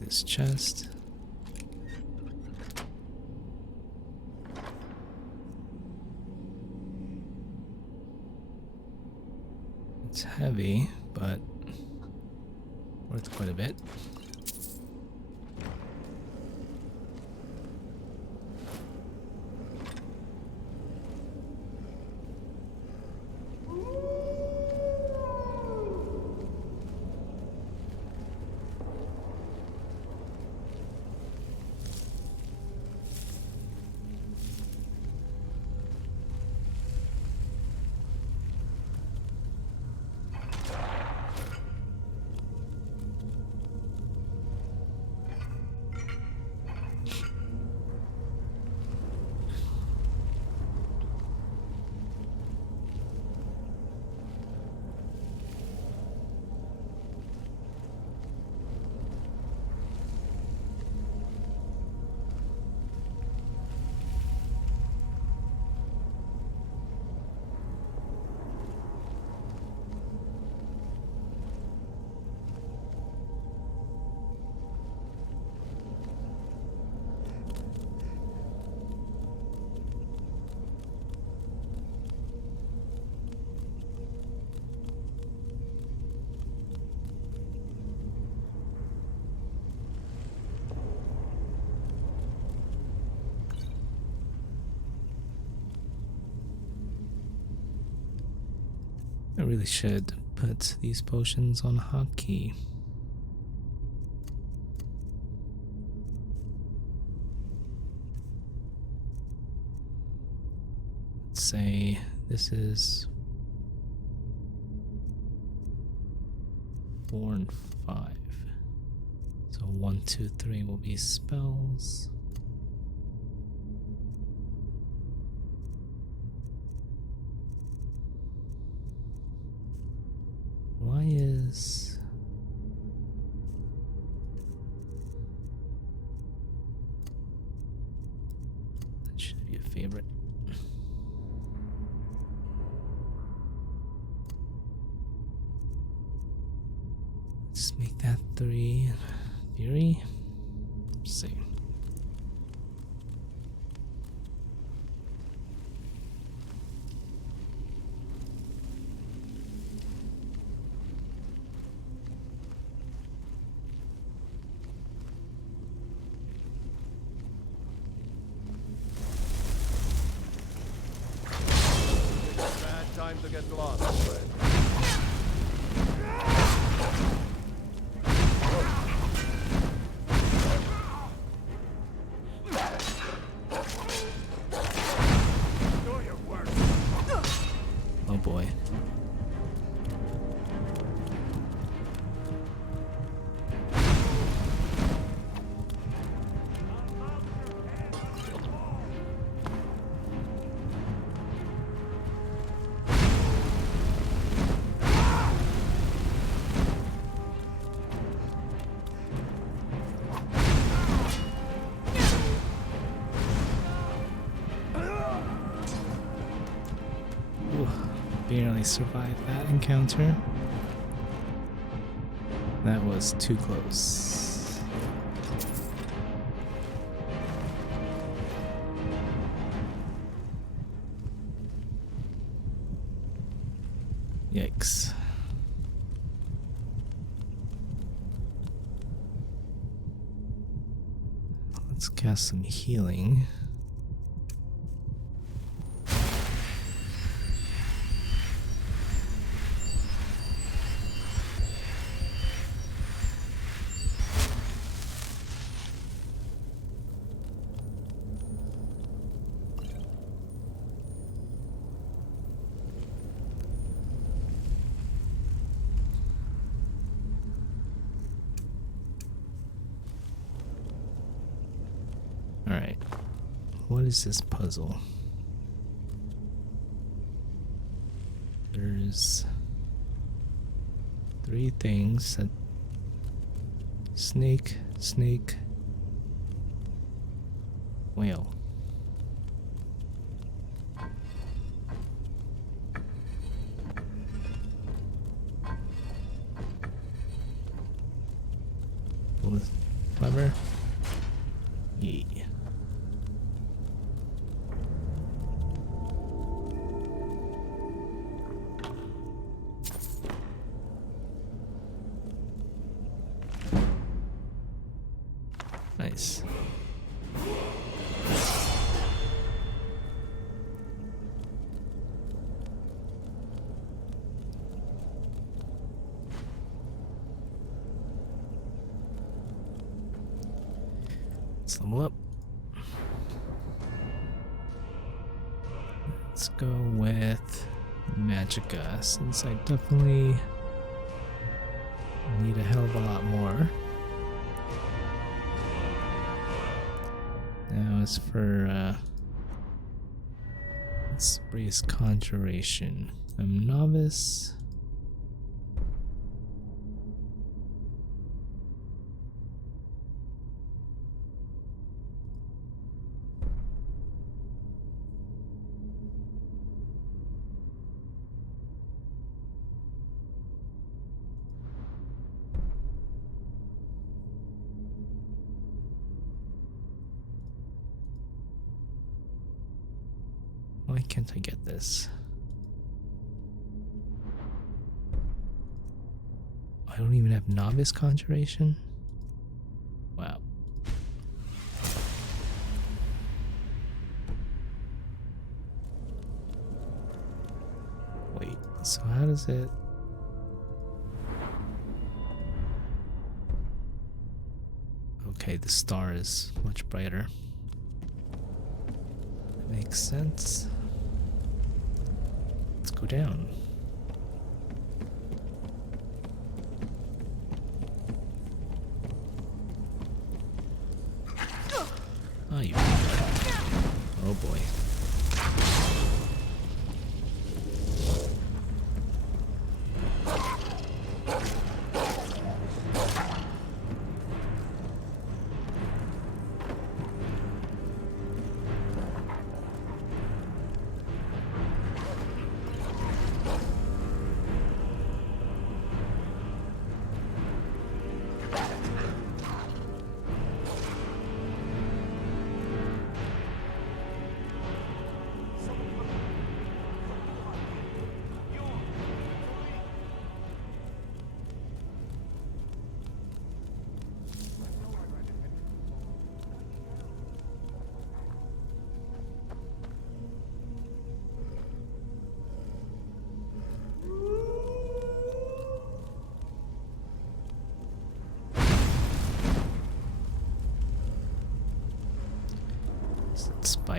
This chest. It's heavy, but worth quite a bit. I really should put these potions on hotkey. Let's say this is 4 and 5. So 1, 2, 3 will be spells. Why is was. That should be a favorite. Let's make that 3 theory. Let's see. Bad time to get lost, friend. Oh boy. Ooh, barely survived that encounter. That was too close. Yikes. Let's cast some healing. Alright. What is this puzzle? There's 3 things that snake, snake, whale. Pull this lever. Yeah. Nice. Let's level up. Let's go with Magicka, since I definitely need a hell of a lot more. Now as for let's raise Conjuration. I'm novice. Why can't I get this? I don't even have novice conjuration? Wow. Wait, so how does it... Okay, the star is much brighter. That makes sense. Let's go down. Oh, you. Oh boy.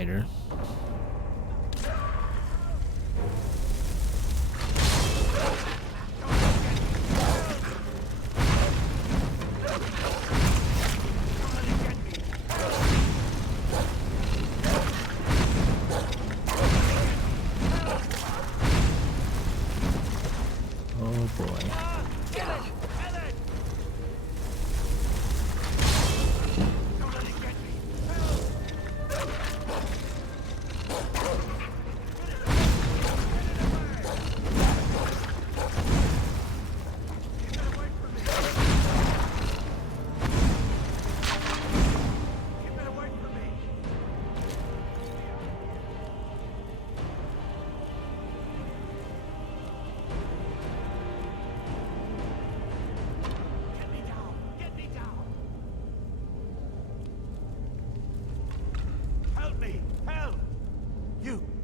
spider. Oh boy.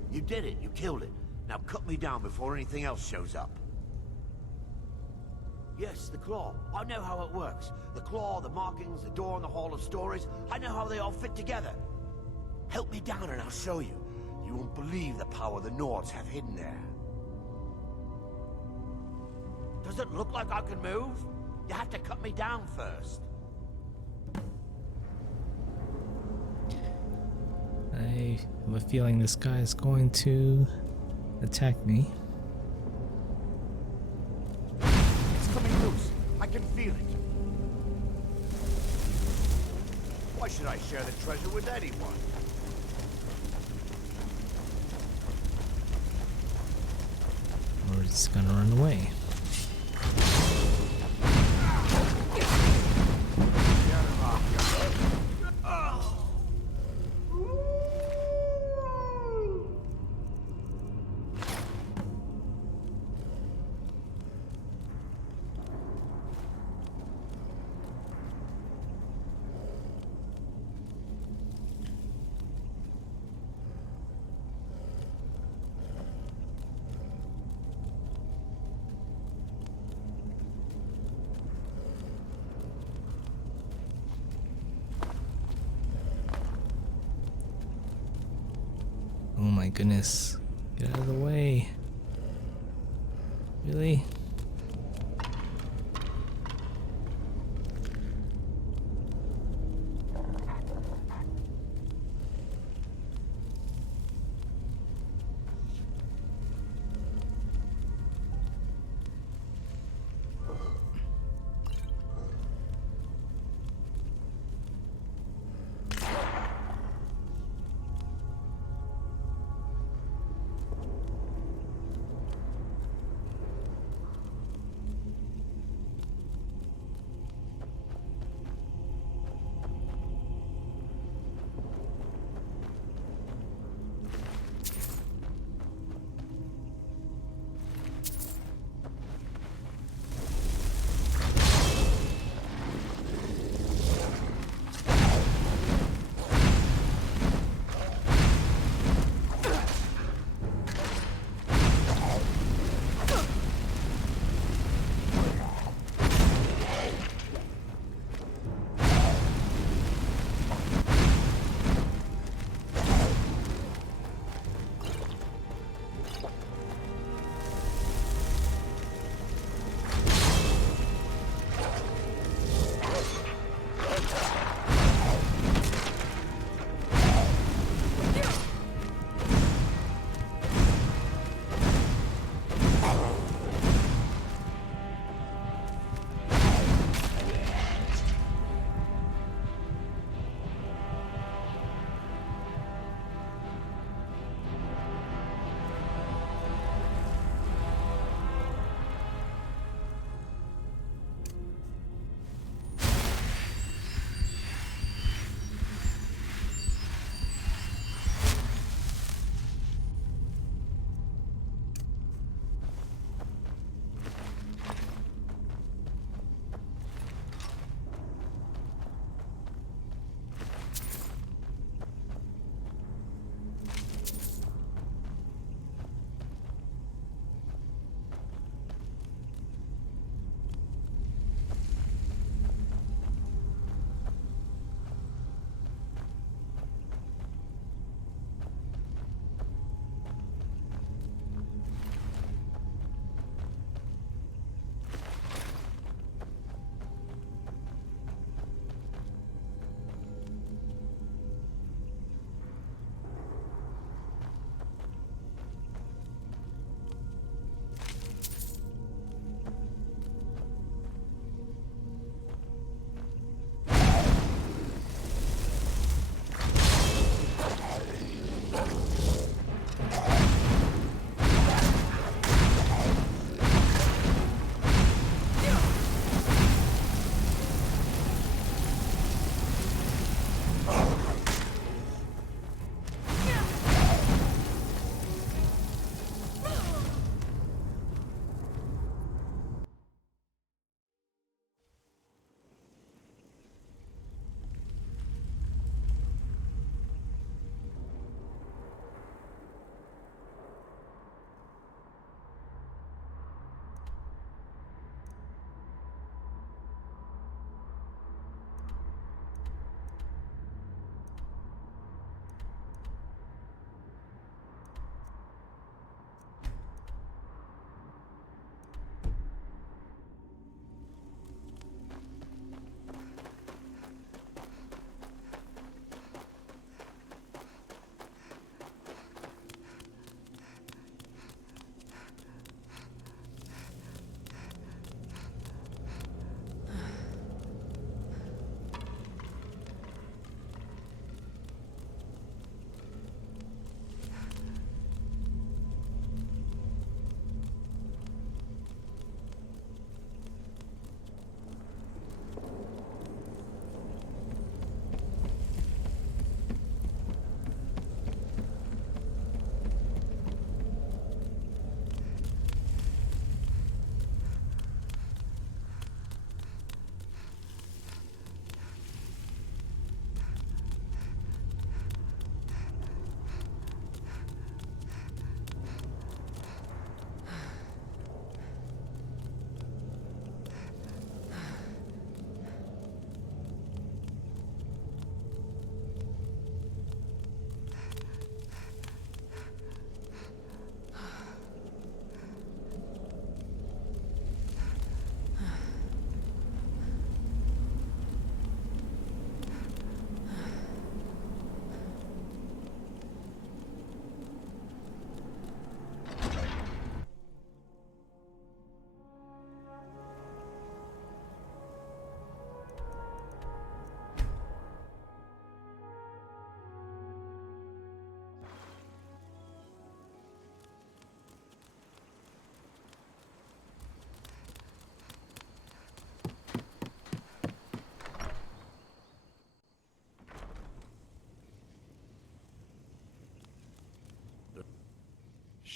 You did it. You killed it. Now cut me down before anything else shows up. Yes, the claw. I know how it works. The claw, the markings, the door in the Hall of Stories. I know how they all fit together. Help me down and I'll show you. You won't believe the power the Nords have hidden there. Does it look like I can move? You have to cut me down first. I have a feeling this guy is going to attack me. It's coming loose. I can feel it. Why should I share the treasure with anyone? Or it's gonna run away. Oh my goodness. Get out of the way. Really?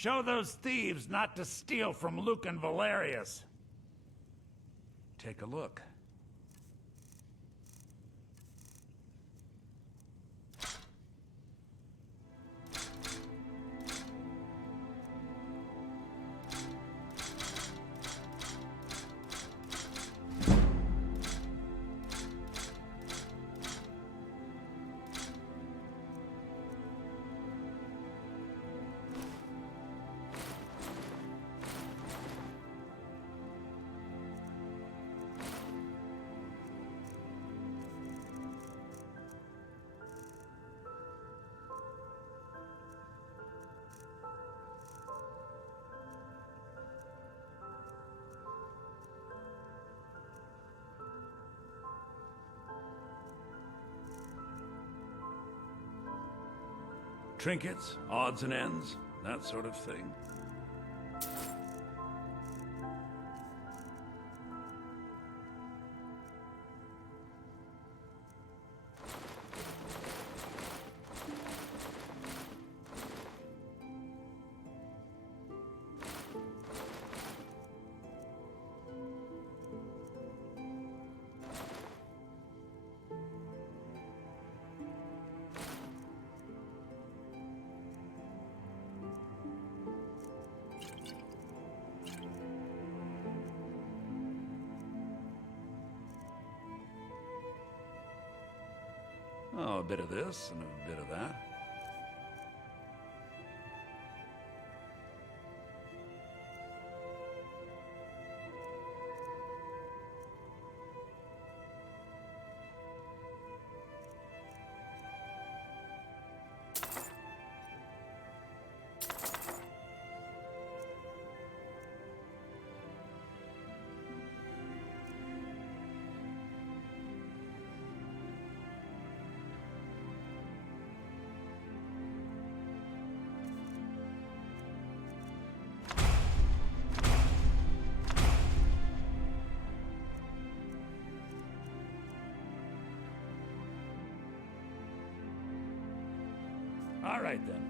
Show those thieves not to steal from Luke and Valerius. Take a look. Trinkets, odds and ends, that sort of thing. Oh, a bit of this and a bit of that. All right, then.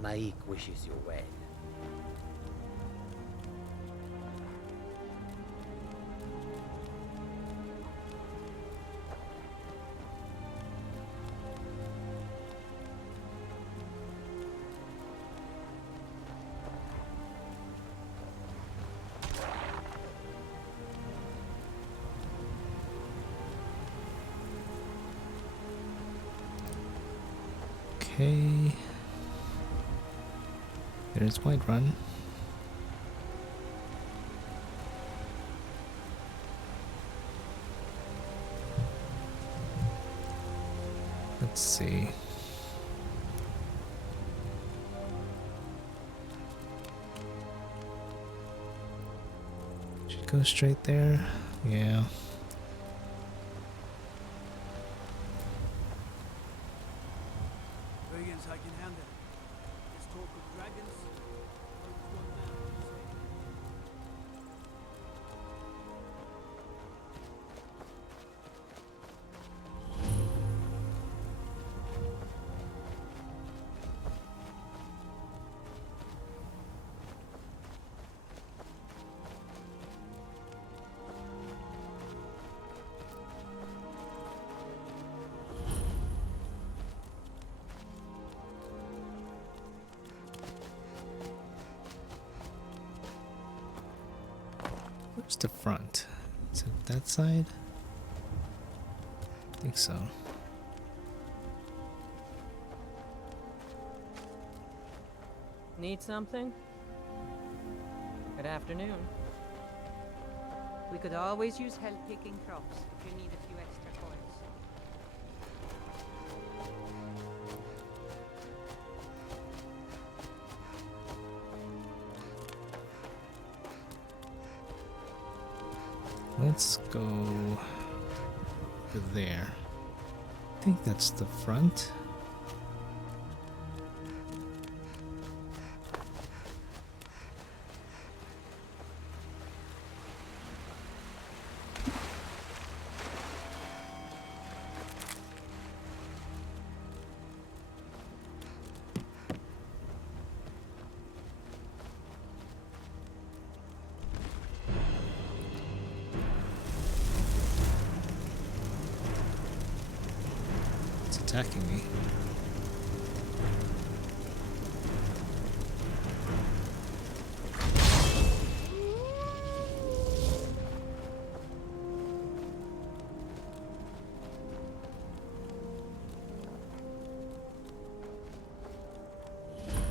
Maik wishes you well. Okay. There's Whiterun. Let's see. Should go straight there. Yeah. Brigands I can handle. This talk of dragons. Where's the front? Is it that side? I think so. Need something? Good afternoon. We could always use help picking crops if you need a few extra coins. Let's go to there. I think that's the front. Attacking me.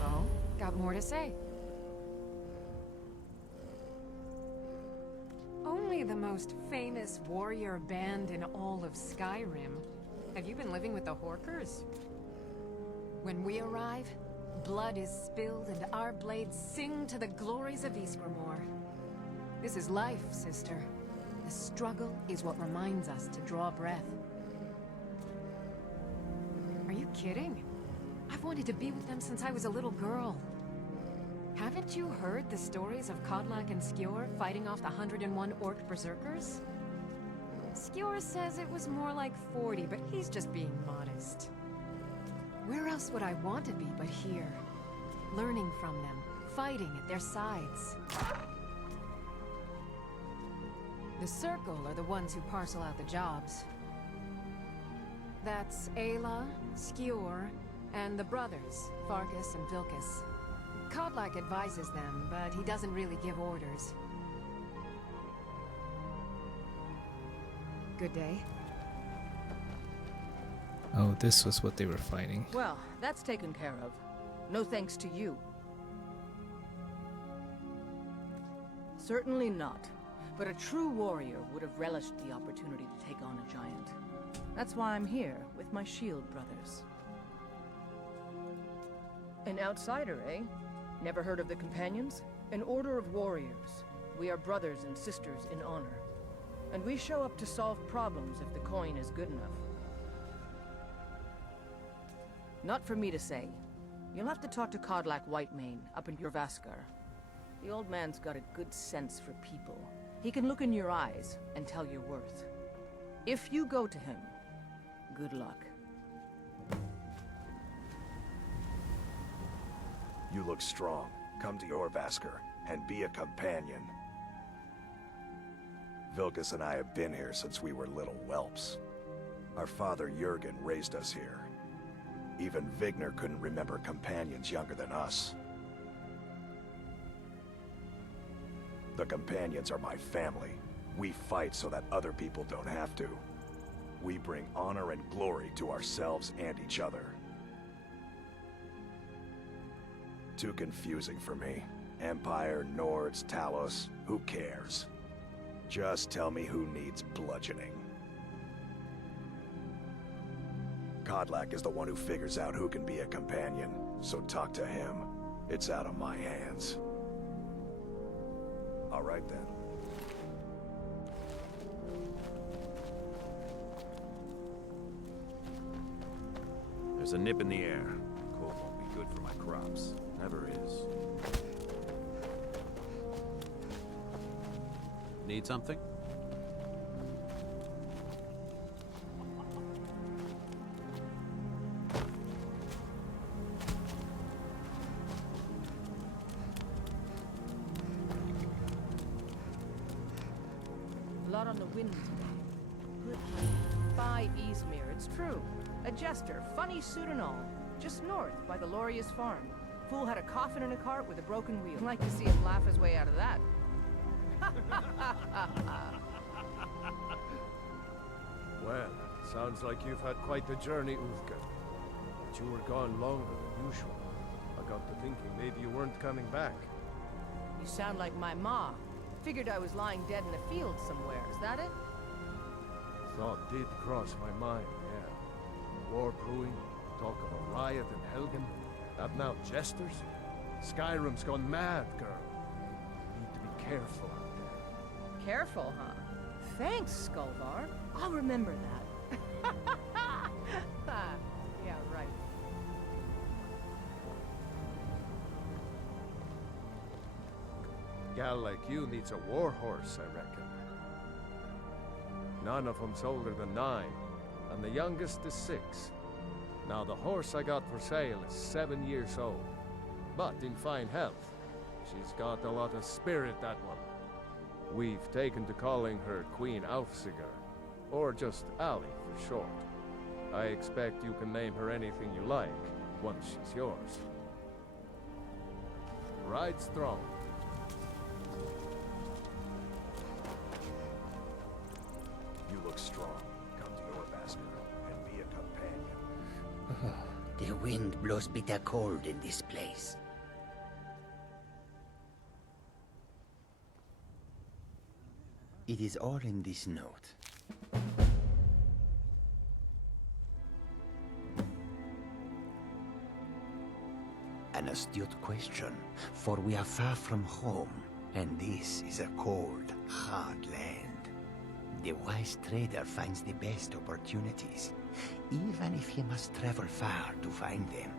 Oh, got more to say. Only the most famous warrior band in all of Skyrim. Have you been living with the Horkers? When we arrive, blood is spilled and our blades sing to the glories of Ysgramor. This is life, sister. The struggle is what reminds us to draw breath. Are you kidding? I've wanted to be with them since I was a little girl. Haven't you heard the stories of Kodlak and Skjor fighting off the 101 orc berserkers? Skjor says it was more like 40, but he's just being modest. Where else would I want to be but here? Learning from them, fighting at their sides. The Circle are the ones who parcel out the jobs. That's Ayla, Skjor, and the brothers, Farkas and Vilkas. Kodlak advises them, but he doesn't really give orders. Good day. Oh, this was what they were fighting. Well, that's taken care of. No thanks to you. Certainly not. But a true warrior would have relished the opportunity to take on a giant. That's why I'm here, with my shield brothers. An outsider, eh? Never heard of the Companions? An order of warriors. We are brothers and sisters in honor. And we show up to solve problems if the coin is good enough. Not for me to say. You'll have to talk to Kodlak Whitemane up in Jorvaskar. The old man's got a good sense for people. He can look in your eyes and tell your worth. If you go to him, good luck. You look strong. Come to Jorvaskar and be a companion. Vilkas and I have been here since we were little whelps. Our father Jurgen raised us here. Even Vigner couldn't remember companions younger than us. The companions are my family. We fight so that other people don't have to. We bring honor and glory to ourselves and each other. Too confusing for me. Empire, Nords, Talos, who cares? Just tell me who needs bludgeoning. Kodlak is the one who figures out who can be a companion, so talk to him. It's out of my hands. All right then. There's a nip in the air. Cold won't be good for my crops. Never is. Need something? A lot on the wind today. Good hunting. By Eastmere, it's true. A jester, funny suit and all. Just north, by the Laurius farm. Fool had a coffin in a cart with a broken wheel. I'd like to see him laugh his way out of that. Well, sounds like you've had quite the journey, Uthgar. But you were gone longer than usual. I got to thinking maybe you weren't coming back. You sound like my ma. Figured I was lying dead in a field somewhere. Is that it? Thought did cross my mind, yeah. War brewing, talk of a riot in Helgen. That now jesters? Skyrim's gone mad, girl. Need to be careful out there. Careful, huh? Thanks, Skulvar. I'll remember that. Yeah, right. Gal like you needs a war horse, I reckon. None of them's older than 9, and the youngest is 6. Now the horse I got for sale is 7 years old, but in fine health. She's got a lot of spirit, that one. We've taken to calling her Queen Aufsiger, or just Ali for short. I expect you can name her anything you like, once she's yours. Ride strong. You look strong. Come to your Vasker and be a companion. The wind blows bitter cold in this place. It is all in this note. An astute question, for we are far from home, and this is a cold, hard land. The wise trader finds the best opportunities, even if he must travel far to find them.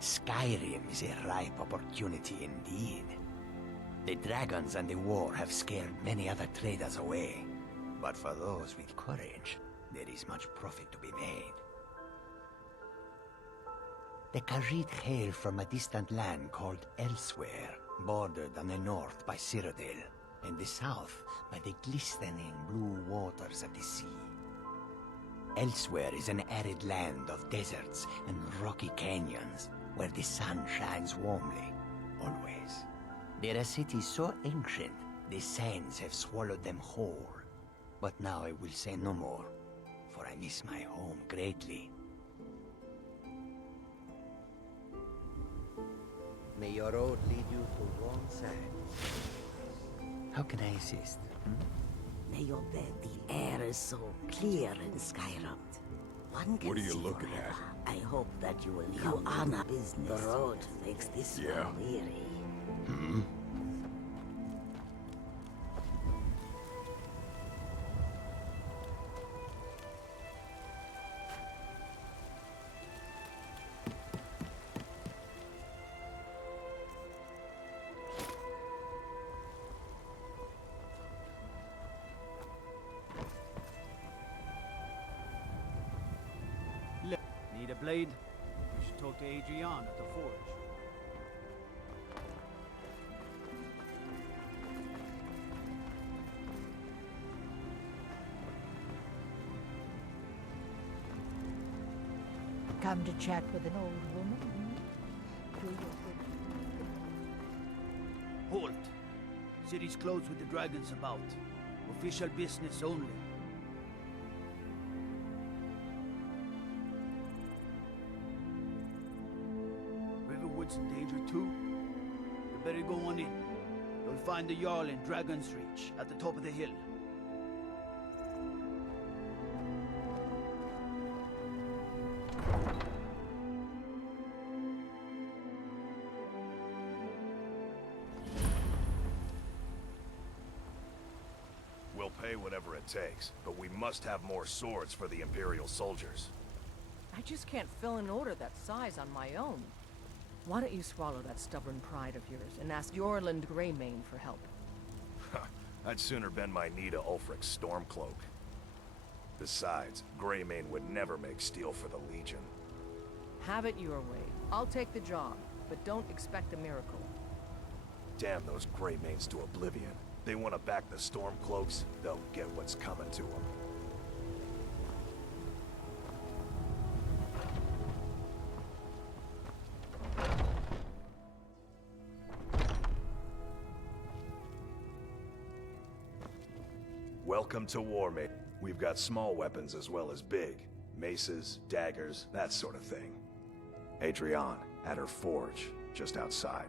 Skyrim is a ripe opportunity indeed. The dragons and the war have scared many other traders away, but for those with courage, there is much profit to be made. The Khajiit hail from a distant land called Elsewhere, bordered on the north by Cyrodiil, and the south by the glistening blue waters of the sea. Elsewhere is an arid land of deserts and rocky canyons, where the sun shines warmly, always. There are cities so ancient, the sands have swallowed them whole. But now I will say no more, for I miss my home greatly. May your road lead you to wrong side. How can I assist? May your bed, the air is so clear in Skyrim. One can What are you see looking forever. I hope that you will come honor business. The road makes this one weary. Hmm? Need a blade? We should talk to Adrian at the forge. Come to chat with an old woman? Do you Halt! City's closed with the dragons about. Official business only. Riverwood's in danger too? You better go on in. You'll find the Jarl in Dragon's Reach, at the top of the hill. pay whatever it takes, but we must have more swords for the Imperial soldiers. I just can't fill an order that size on my own. Why don't you swallow that stubborn pride of yours and ask Yorland Greymane for help? I'd sooner bend my knee to Ulfric's Stormcloak. Besides, Greymane would never make steel for the Legion. Have it your way. I'll take the job, but don't expect a miracle. Damn those Greymanes to oblivion. They want to back the Stormcloaks, they'll get what's coming to them. Welcome to war, mate. We've got small weapons as well as big. Maces, daggers, that sort of thing. Adrienne, at her forge, just outside.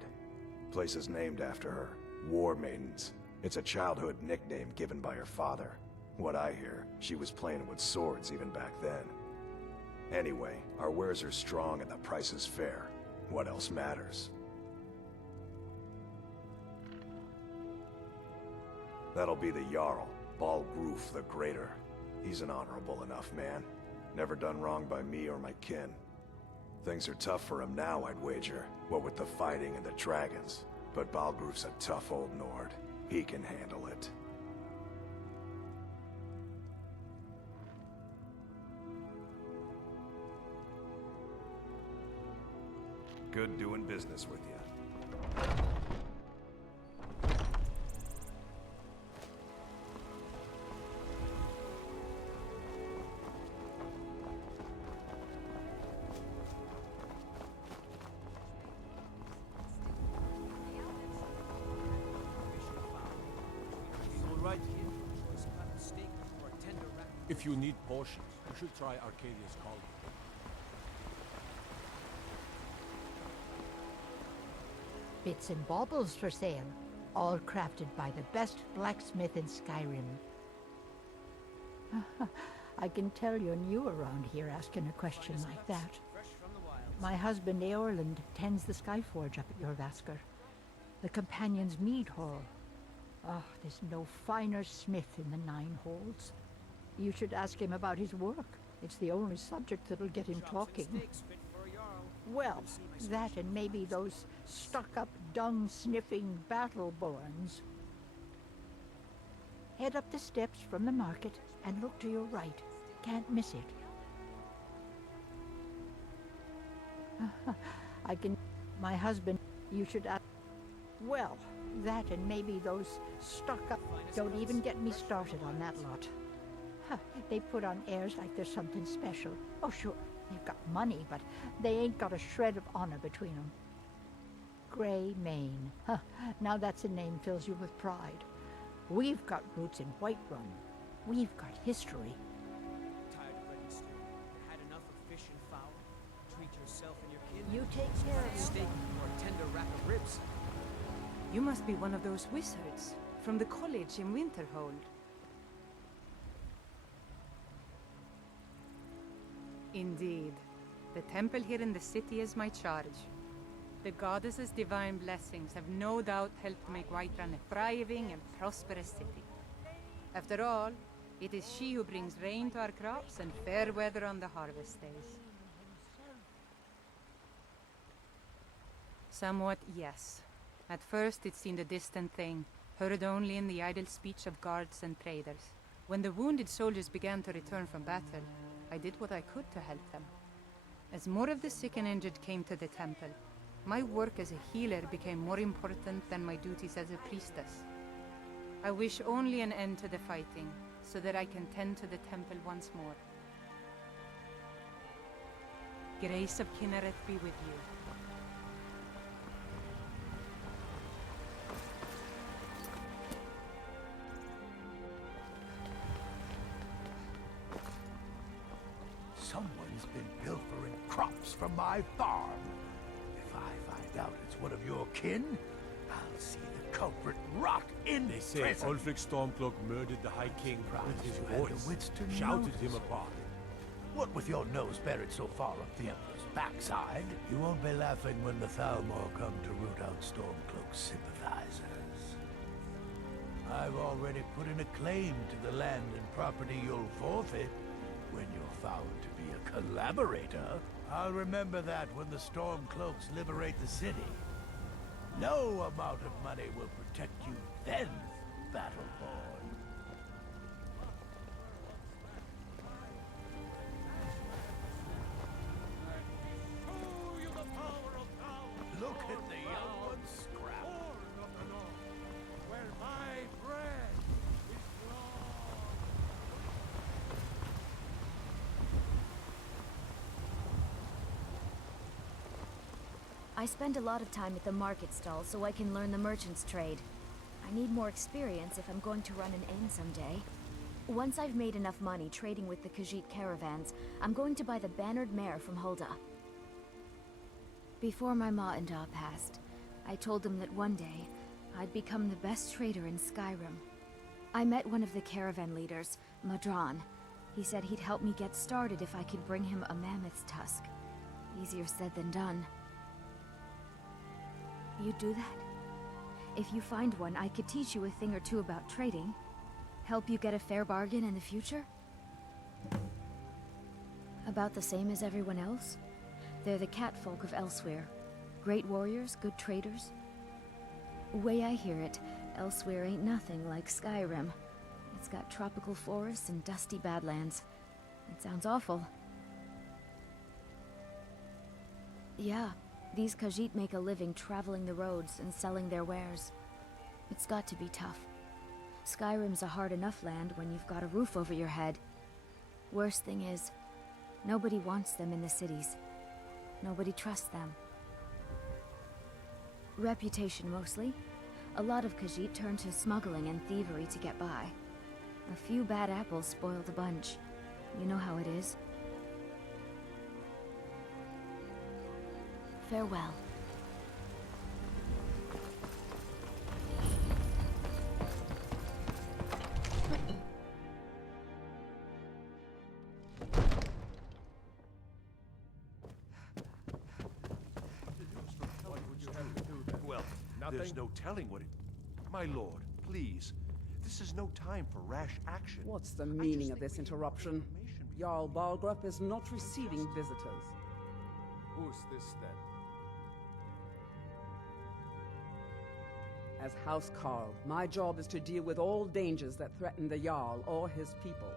Place is named after her. War Maidens. It's a childhood nickname given by her father. What I hear, she was playing with swords even back then. Anyway, our wares are strong and the price is fair. What else matters? That'll be the Jarl, Balgruf the Greater. He's an honorable enough man. Never done wrong by me or my kin. Things are tough for him now, I'd wager, what with the fighting and the dragons. But Balgruf's a tough old Nord. He can handle it. Good doing business with you. If you need potions, you should try Arcadia's Cauldron. Bits and baubles for sale, all crafted by the best blacksmith in Skyrim. I can tell you're new around here asking a question like that. My husband Eorland tends the Skyforge up at Jorvaskr, the Companion's Mead Hall. Oh, there's no finer smith in the Nine Holds. You should ask him about his work. It's the only subject that'll get him talking. Well, that and maybe those stuck-up, dung-sniffing battle-borns. Head up the steps from the market and look to your right. Can't miss it. I can... My husband, you should ask... Well, that and maybe those stuck-up... Don't even get me started on that lot. They put on airs like there's something special. Oh, sure, they've got money, but they ain't got a shred of honor between them. Greymane. Now that's a name fills you with pride. We've got roots in Whiterun. We've got history. Tired of letting stew? You had enough of fish and fowl? Treat yourself and your kin. You take care of steak or a tender rack of ribs. You must be one of those wizards from the college in Winterhold. Indeed. The temple here in the city is my charge. The goddess's divine blessings have no doubt helped make Whiterun a thriving and prosperous city. After all, it is she who brings rain to our crops and fair weather on the harvest days. Somewhat, yes. At first it seemed a distant thing, heard only in the idle speech of guards and traders. When the wounded soldiers began to return from battle, I did what I could to help them. As more of the sick and injured came to the temple, my work as a healer became more important than my duties as a priestess. I wish only an end to the fighting, so that I can tend to the temple once more. Grace of Kinneret be with you. Someone's been pilfering crops from my farm. If I find out it's one of your kin, I'll see the culprit rot in They say prison. Ulfric Stormcloak murdered the High King with his You had the voice, wits to shouted notice. him apart. What with your nose buried so far up the Emperor's backside, you won't be laughing when the Thalmor come to root out Stormcloak's sympathizers. I've already put in a claim to the land and property you'll forfeit when you're found to be a collaborator. I'll remember that when the Stormcloaks liberate the city. No amount of money will protect you then, Battleborn. Look at the young ones scrap. Where my bread is I spend a lot of time at the market stall so I can learn the merchant's trade. I need more experience if I'm going to run an inn someday. Once I've made enough money trading with the Khajiit caravans, I'm going to buy the bannered mare from Hulda. Before my ma and Da passed, I told them that one day, I'd become the best trader in Skyrim. I met one of the caravan leaders, Madran. He said he'd help me get started if I could bring him a mammoth's tusk. Easier said than done. You'd do that? If you find one, I could teach you a thing or two about trading. Help you get a fair bargain in the future? About the same as everyone else? They're the catfolk of Elsewhere. Great warriors, good traders. Way I hear it, Elsewhere ain't nothing like Skyrim. It's got tropical forests and dusty badlands. It sounds awful. Yeah, these Khajiit make a living traveling the roads and selling their wares. It's got to be tough. Skyrim's a hard enough land when you've got a roof over your head. Worst thing is, nobody wants them in the cities. Nobody trusts them. Reputation mostly. A lot of Khajiit turn to smuggling and thievery to get by. A few bad apples spoil the bunch. You know how it is. Farewell. Well, there's no telling what it... My lord, please. This is no time for rash action. What's the meaning of this interruption? Jarl Balgrup is not receiving visitors. Who's this then? As House Carl, my job is to deal with all dangers that threaten the Jarl or his people.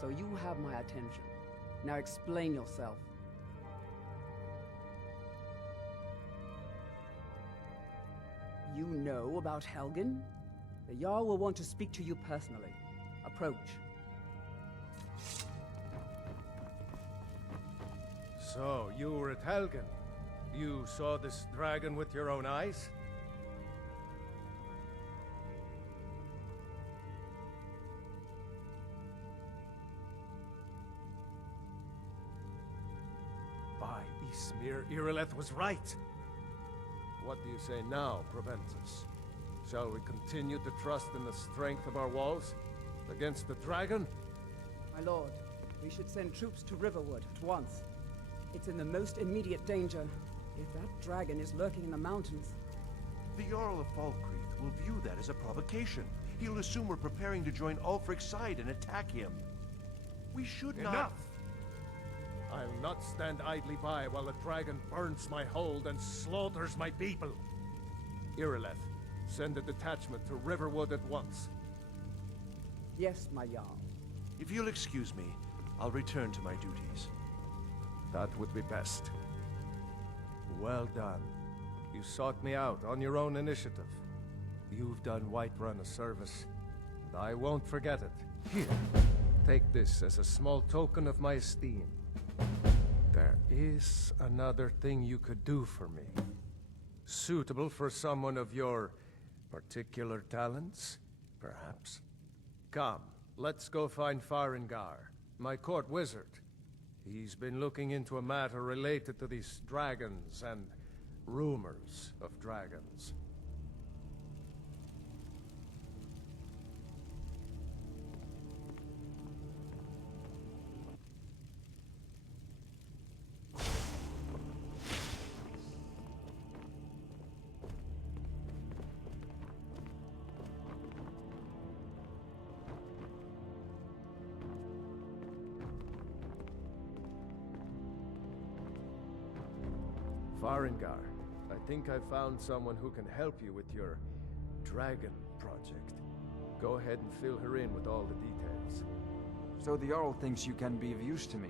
So you have my attention. Now explain yourself. You know about Helgen? The Jarl will want to speak to you personally. Approach. So, you were at Helgen. You saw this dragon with your own eyes? By Ysmir, Irileth was right. What do you say now, Proventus? Shall we continue to trust in the strength of our walls against the dragon? My lord, we should send troops to Riverwood at once. It's in the most immediate danger. If that dragon is lurking in the mountains... The Jarl of Falkreath will view that as a provocation. He'll assume we're preparing to join Ulfric's side and attack him. We should not... Enough! I'll not stand idly by while the dragon burns my hold and slaughters my people. Irileth, send a detachment to Riverwood at once. Yes, my Jarl. If you'll excuse me, I'll return to my duties. That would be best. Well done. You sought me out on your own initiative. You've done Whiterun a service, and I won't forget it. Here, take this as a small token of my esteem. There is another thing you could do for me. Suitable for someone of your particular talents, perhaps. Come, let's go find Farengar, my court wizard. He's been looking into a matter related to these dragons and rumors of dragons. Farengar, I think I found someone who can help you with your dragon project. Go ahead and fill her in with all the details. So the Jarl thinks you can be of use to me.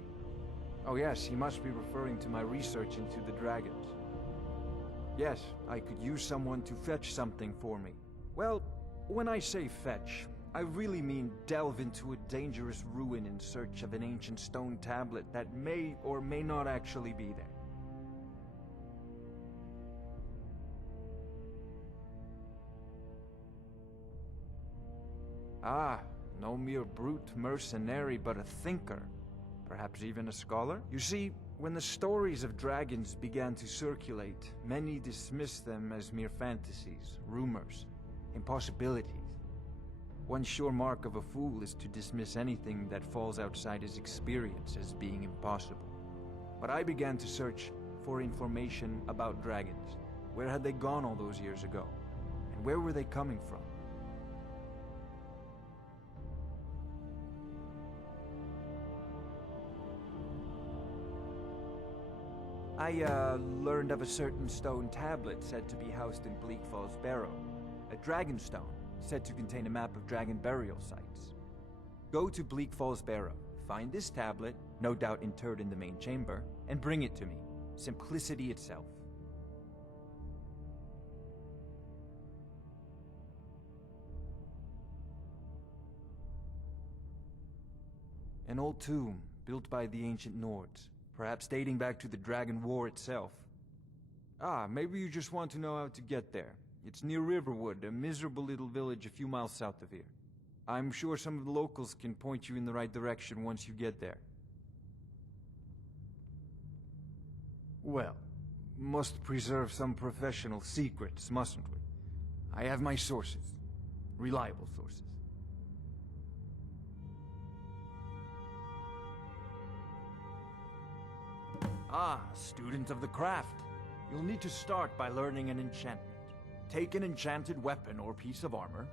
Oh yes, he must be referring to my research into the dragons. Yes, I could use someone to fetch something for me. Well, when I say fetch, I really mean delve into a dangerous ruin in search of an ancient stone tablet that may or may not actually be there. Ah, no mere brute mercenary, but a thinker. Perhaps even a scholar? You see, when the stories of dragons began to circulate, many dismissed them as mere fantasies, rumors, impossibilities. One sure mark of a fool is to dismiss anything that falls outside his experience as being impossible. But I began to search for information about dragons. Where had they gone all those years ago? And where were they coming from? I learned of a certain stone tablet said to be housed in Bleak Falls Barrow. A dragon stone, said to contain a map of dragon burial sites. Go to Bleak Falls Barrow, find this tablet, no doubt interred in the main chamber, and bring it to me. Simplicity itself. An old tomb, built by the ancient Nords, perhaps dating back to the Dragon War itself. Ah, maybe you just want to know how to get there. It's near Riverwood, a miserable little village a few miles south of here. I'm sure some of the locals can point you in the right direction once you get there. Well, must preserve some professional secrets, mustn't we? I have my sources. Reliable sources. Ah, student of the craft. You'll need to start by learning an enchantment. Take an enchanted weapon or piece of armor,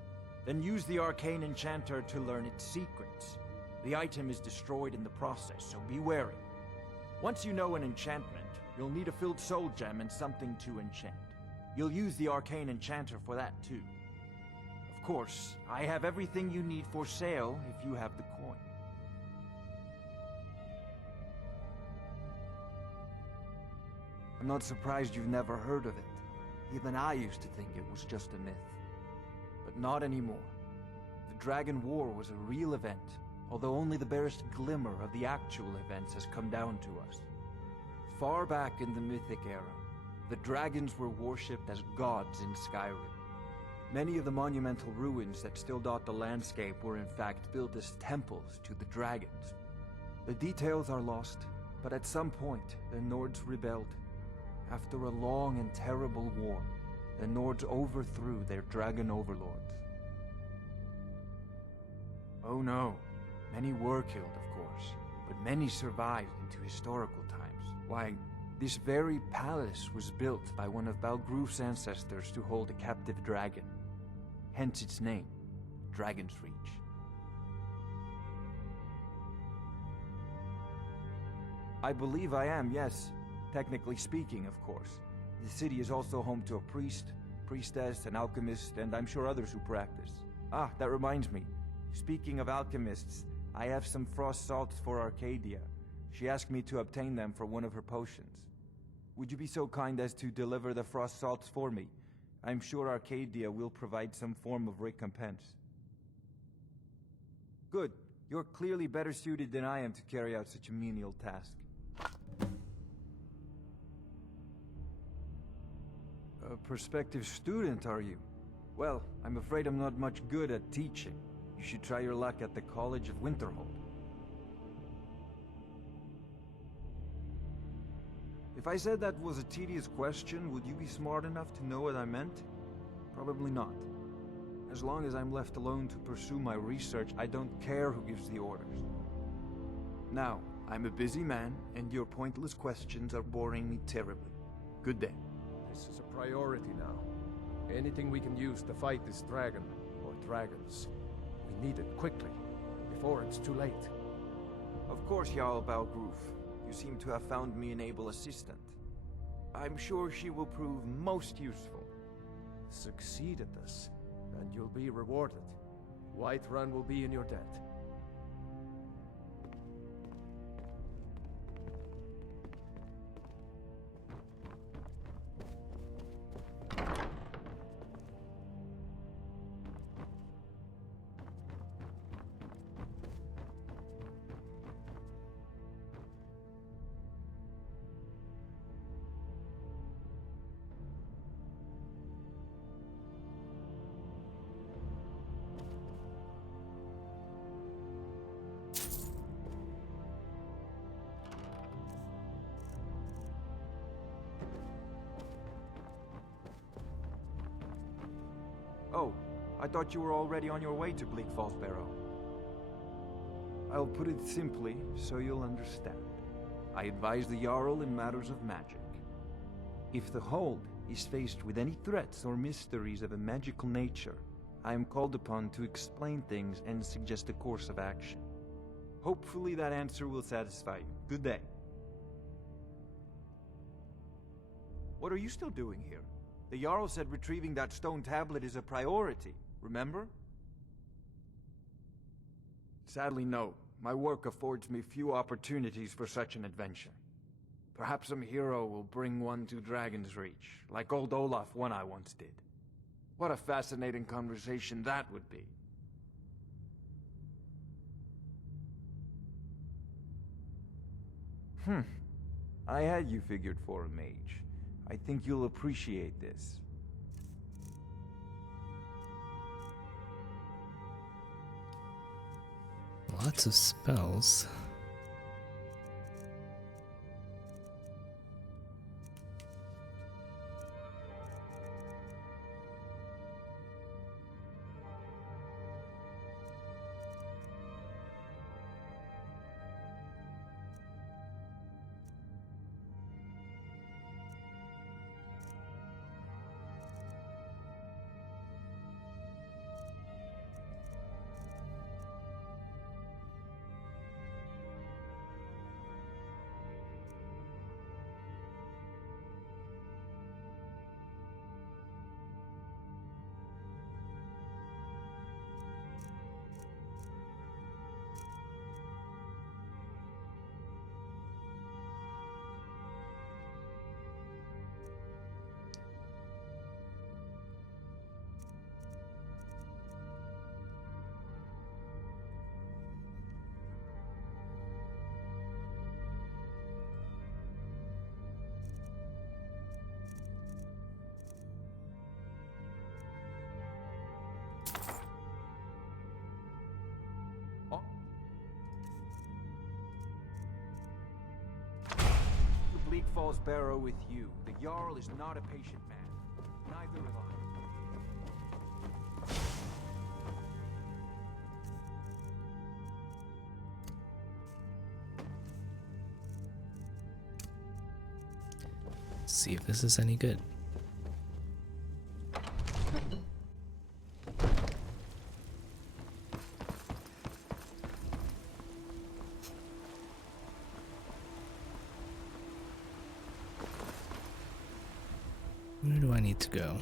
then use the arcane enchanter to learn its secrets. The item is destroyed in the process, so be wary. Once you know an enchantment, you'll need a filled soul gem and something to enchant. You'll use the arcane enchanter for that too. Of course, I have everything you need for sale if you have the coin. I'm not surprised you've never heard of it. Even I used to think it was just a myth. But not anymore. The Dragon War was a real event, although only the barest glimmer of the actual events has come down to us. Far back in the Mythic era, the dragons were worshipped as gods in Skyrim. Many of the monumental ruins that still dot the landscape were in fact built as temples to the dragons. The details are lost, but at some point, the Nords rebelled. After a long and terrible war, the Nords overthrew their dragon overlords. Oh no, many were killed, of course, but many survived into historical times. Why, this very palace was built by one of Balgruf's ancestors to hold a captive dragon. Hence its name, Dragon's Reach. I believe I am, yes. Technically speaking, of course. The city is also home to a priest, priestess, an alchemist, and I'm sure others who practice. Ah, that reminds me. Speaking of alchemists, I have some frost salts for Arcadia. She asked me to obtain them for one of her potions. Would you be so kind as to deliver the frost salts for me? I'm sure Arcadia will provide some form of recompense. Good. You're clearly better suited than I am to carry out such a menial task. A prospective student, are you? Well, I'm afraid I'm not much good at teaching. You should try your luck at the College of Winterhold. If I said that was a tedious question, would you be smart enough to know what I meant? Probably not. As long as I'm left alone to pursue my research, I don't care who gives the orders. Now, I'm a busy man, and your pointless questions are boring me terribly. Good day. This is a priority now. Anything we can use to fight this dragon, or dragons, we need it quickly, before it's too late. Of course, Jarl Balgruf. You seem to have found me an able assistant. I'm sure she will prove most useful. Succeed at this, and you'll be rewarded. Whiterun will be in your debt. Oh, I thought you were already on your way to Bleak Falls Barrow. I'll put it simply so you'll understand. I advise the Jarl in matters of magic. If the Hold is faced with any threats or mysteries of a magical nature, I am called upon to explain things and suggest a course of action. Hopefully that answer will satisfy you. Good day. What are you still doing here? The Jarl said retrieving that stone tablet is a priority, remember? Sadly, no. My work affords me few opportunities for such an adventure. Perhaps some hero will bring one to Dragon's Reach, like old Olaf one I once did. What a fascinating conversation that would be. I had you figured for a mage. I think you'll appreciate this. Lots of spells. Bleak Falls Barrow with you. The Jarl is not a patient man. Neither am I. See if this is any good. Where do I need to go?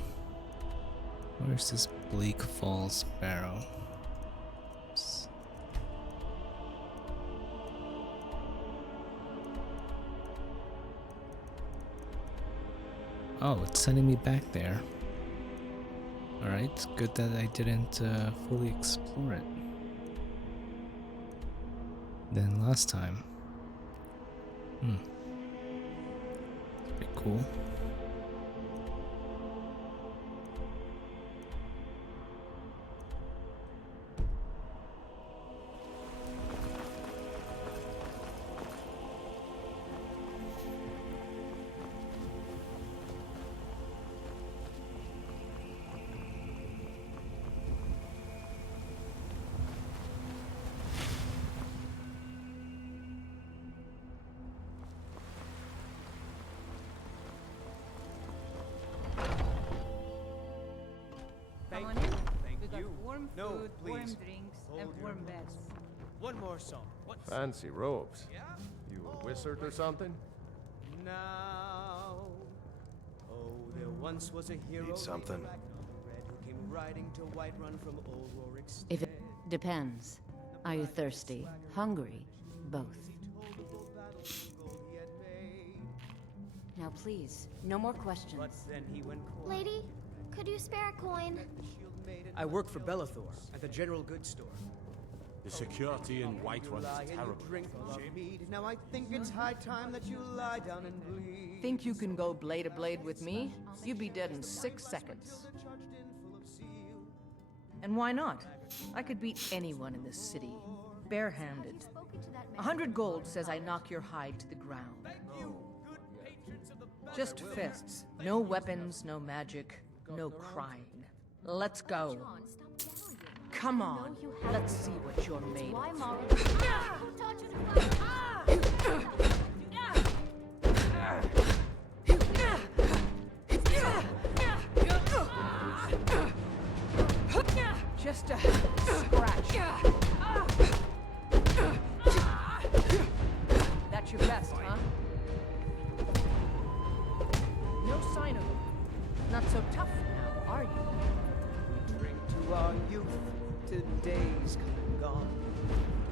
Where's this Bleak Falls Barrow? Oops. Oh, it's sending me back there. Alright, good that I didn't fully explore it than last time. It's a bit cool. No, please. Warm drinks, and warm beds. One more song. What's Fancy robes. You a wizard or something? now? once was a hero. Need something? Who came riding to Whiterun from Old Warwick's. If it depends. Are you thirsty? Hungry? Both. Now please, no more questions. But then he went Lady, could you spare a coin? I work for Bellathor at the general goods store. The security in Whiterun is terrible. Now I think it's high time that you lie down and bleed. Think you can go blade to blade with me? You'd be dead in 6 seconds. And why not? I could beat anyone in this city, barehanded. 100 gold says I knock your hide to the ground. Just fists. No weapons, no magic, no crying. Let's go. Come on, let's see what you're made of. Just a scratch. That's your best, huh? No sign of him. Not so tough now, are you? We drink to our youth, to days come and gone,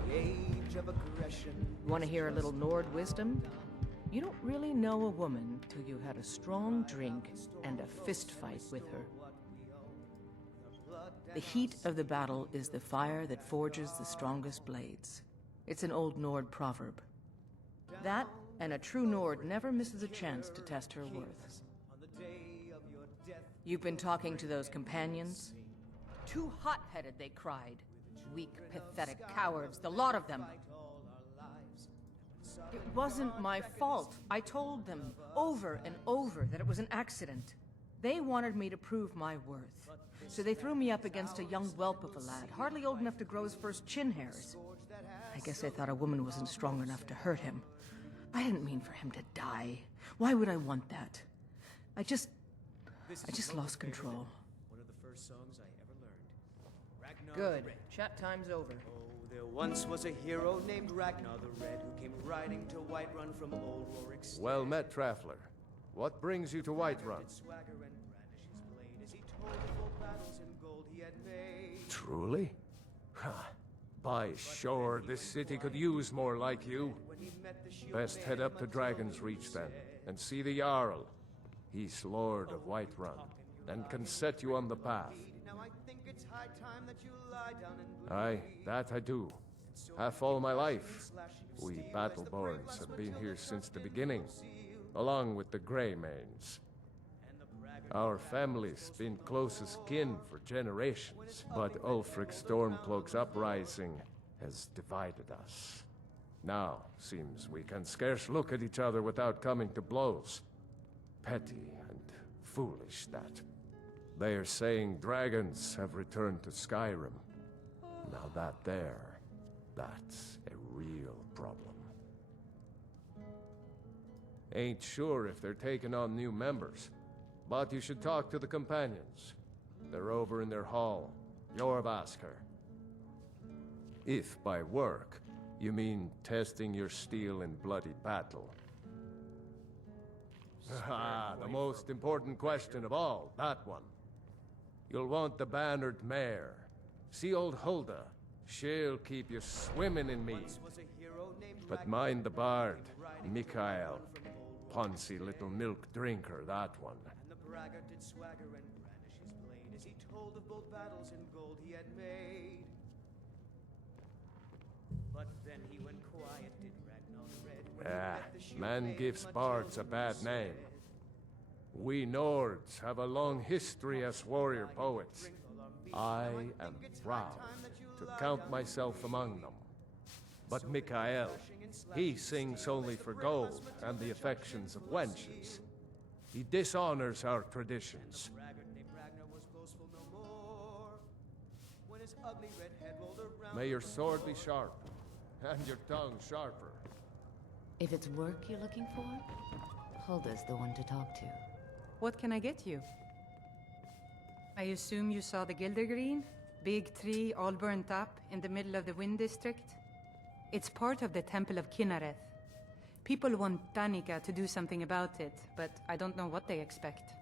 the age of aggression. Want to hear a little Nord wisdom? You don't really know a woman till you had a strong drink and a fist fight with her. The heat of the battle is the fire that forges the strongest blades. It's an old Nord proverb. That, and a true Nord never misses a chance to test her worth. You've been talking to those companions? Too hot-headed, they cried. Weak, pathetic cowards, the lot of them. It wasn't my fault. I told them over and over that it was an accident. They wanted me to prove my worth. So they threw me up against a young whelp of a lad, hardly old enough to grow his first chin hairs. I guess they thought a woman wasn't strong enough to hurt him. I didn't mean for him to die. Why would I want that? I just lost control. One of the first songs I ever learned. Good. Chat time's over. Oh, there once was a hero named Ragnar the Red who came riding to Whiterun from Old Warwick's. Well met, Traveler. What brings you to Whiterun? Truly? By shore, this city could use more like you. Best head up to Dragon's Reach then, and see the Jarl. He's Lord of Whiterun, and can set you on the path. Aye, that I do. Half all my life. We Battleborns have been here since the beginning, along with the Greymanes. Our family's been close as kin for generations, but Ulfric Stormcloak's uprising has divided us. Now, seems we can scarce look at each other without coming to blows. Petty and foolish, that. They are saying dragons have returned to Skyrim. Now that's a real problem. Ain't sure if they're taking on new members, but you should talk to the companions. They're over in their hall, Jorvaskr. If by work, you mean testing your steel in bloody battle. Ah, the most important question of all, that one. You'll want the bannered mare. See old Hulda. She'll keep you swimming in mead. But mind the bard, Mikael. Poncy little milk drinker, that one. And the braggart did swagger and brandish his blade as he told of both battles and gold he had made. But then he went quiet, did Ragnar the Red. When he met the shield Man maid, gives much bards a older bad said. name. We Nords have a long history as warrior poets. I am proud to count myself among them. But Mikael, he sings only for gold and the affections of wenches. He dishonors our traditions. May your sword be sharp, and your tongue sharper. If it's work you're looking for, Hulda's the one to talk to. What can I get you? I assume you saw the Gildergreen? Big tree all burnt up in the middle of the Wind District? It's part of the Temple of Kinnareth. People want Danica to do something about it, but I don't know what they expect.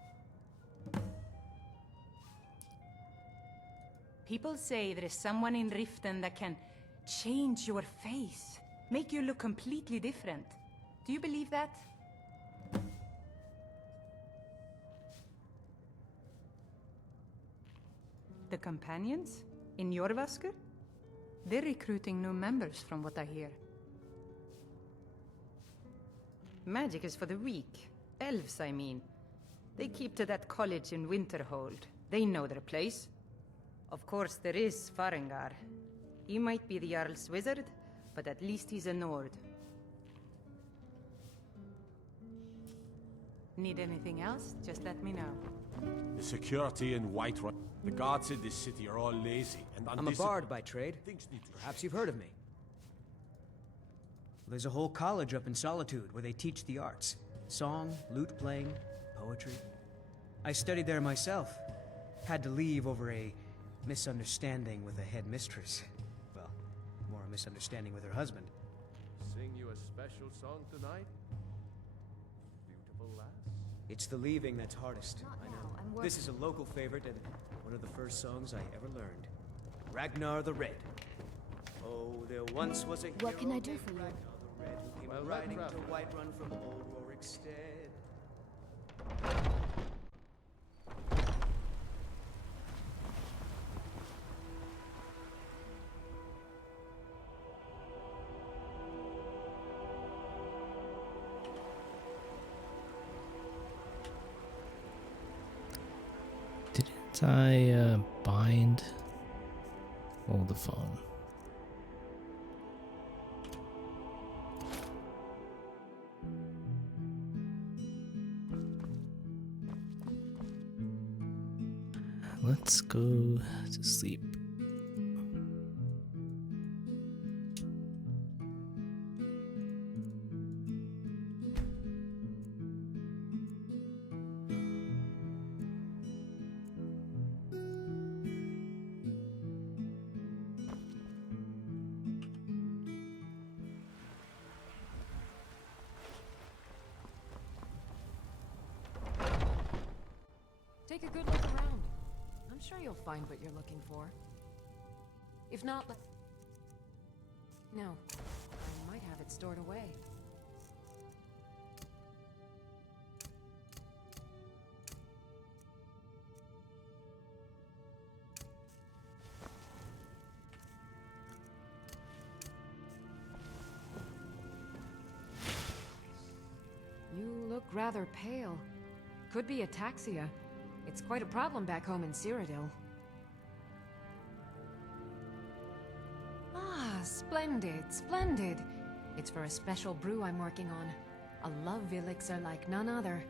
People say there is someone in Riften that can change your face, make you look completely different. Do you believe that? The companions? In Jorvaskr? They're recruiting new members from what I hear. Magic is for the weak. Elves, I mean. They keep to that college in Winterhold. They know their place. Of course, there is Farengar. He might be the Jarl's wizard, but at least he's a Nord. Need anything else? Just let me know. The security in Whiterun. The guards in this city are all lazy and I'm a bard by trade. Perhaps you've heard of me. There's a whole college up in Solitude where they teach the arts. Song, lute playing, poetry. I studied there myself. Had to leave over a misunderstanding with the head mistress. Well, more a misunderstanding with her husband. Sing you a special song tonight? Beautiful lass? It's the leaving that's hardest. I know. This is a local favorite and one of the first songs I ever learned. Ragnar the Red. Oh, there once was a What can I do hero for you? named Ragnar the Red who came Well, riding let's to Whiterun from old Rorikstead. Didn't I bind all the phone? Let's go to sleep. Take a good look around. I'm sure you'll find what you're looking for. If not, no. I might have it stored away. You look rather pale. Could be ataxia. It's quite a problem back home in Cyrodiil. Ah, splendid, splendid. It's for a special brew I'm working on. A love elixir like none other.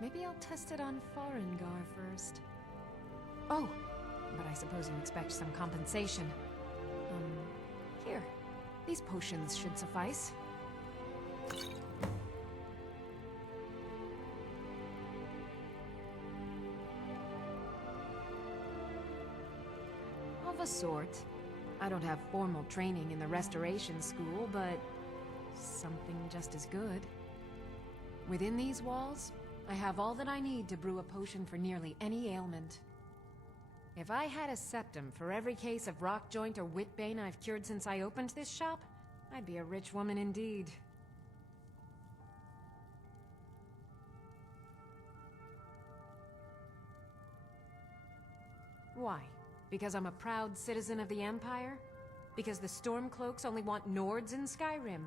Maybe I'll test it on Farengar first. Oh, but I suppose you expect some compensation. Here. These potions should suffice. Of a sort. I don't have formal training in the restoration school, but something just as good. Within these walls, I have all that I need to brew a potion for nearly any ailment. If I had a septum for every case of rock joint or whitbane I've cured since I opened this shop, I'd be a rich woman indeed. Why? Because I'm a proud citizen of the Empire? Because the Stormcloaks only want Nords in Skyrim?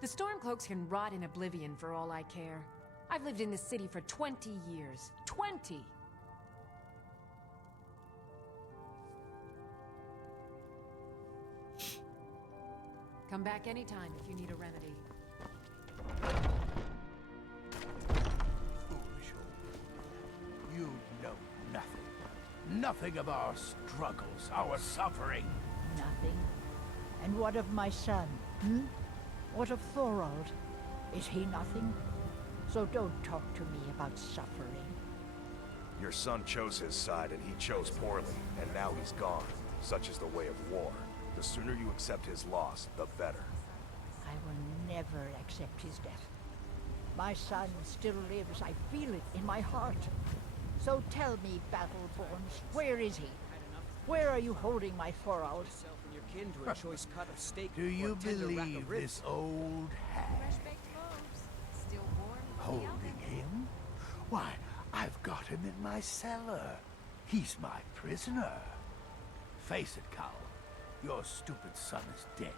The Stormcloaks can rot in oblivion for all I care. I've lived in this city for 20 years. 20! Come back anytime if you need a remedy. Foolish old. You know nothing. Nothing of our struggles, our suffering. Nothing. And what of my son, hmm? What of Thorald? Is he nothing? So don't talk to me about suffering. Your son chose his side and he chose poorly, and now he's gone. Such is the way of war. The sooner you accept his loss, the better. I will never accept his death. My son still lives. I feel it in my heart. So tell me, Battleborns, where is he? Where are you holding my forearms? Yourself and your kin to a choice cut of steak. Do you or a tender rack believe of ribs. this old hag? Still warm. Holding him? Why, I've got him in my cellar. He's my prisoner. Face it, Cowell. Your stupid son is dead.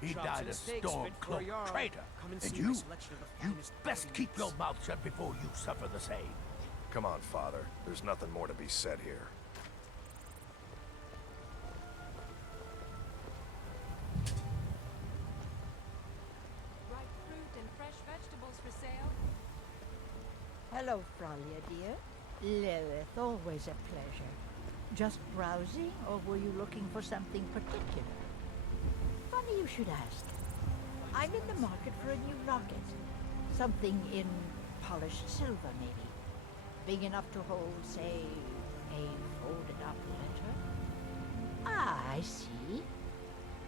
He Chops died and a steaks fit for a stormcloak jarl. traitor. Come and And see you, my selection of the you finest best wines. keep your mouth shut before you suffer the same. Come on, Father. There's nothing more to be said here. Ripe fruit and fresh vegetables for sale. Hello, Fralia, dear. Lilith, always a pleasure. Just browsing, or were you looking for something particular? Funny you should ask. I'm in the market for a new locket. Something in polished silver, maybe. Big enough to hold, say, a folded-up letter? Ah, I see.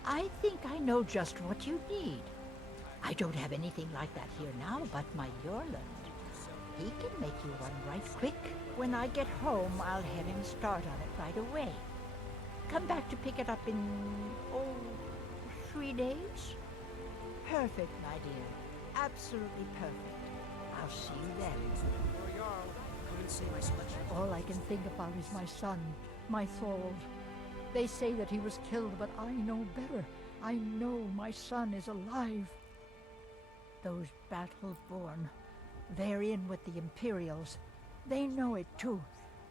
I think I know just what you need. I don't have anything like that here now, but my Yorland. He can make you one right quick. When I get home, I'll have him start on it right away. Come back to pick it up in, 3 days? Perfect, my dear. Absolutely perfect. I'll see you then. For a jarl. Come and see my selection. All I can think about is my son, my Thorold. They say that he was killed, but I know better. I know my son is alive. Those battle-born, they're in with the Imperials. They know it too,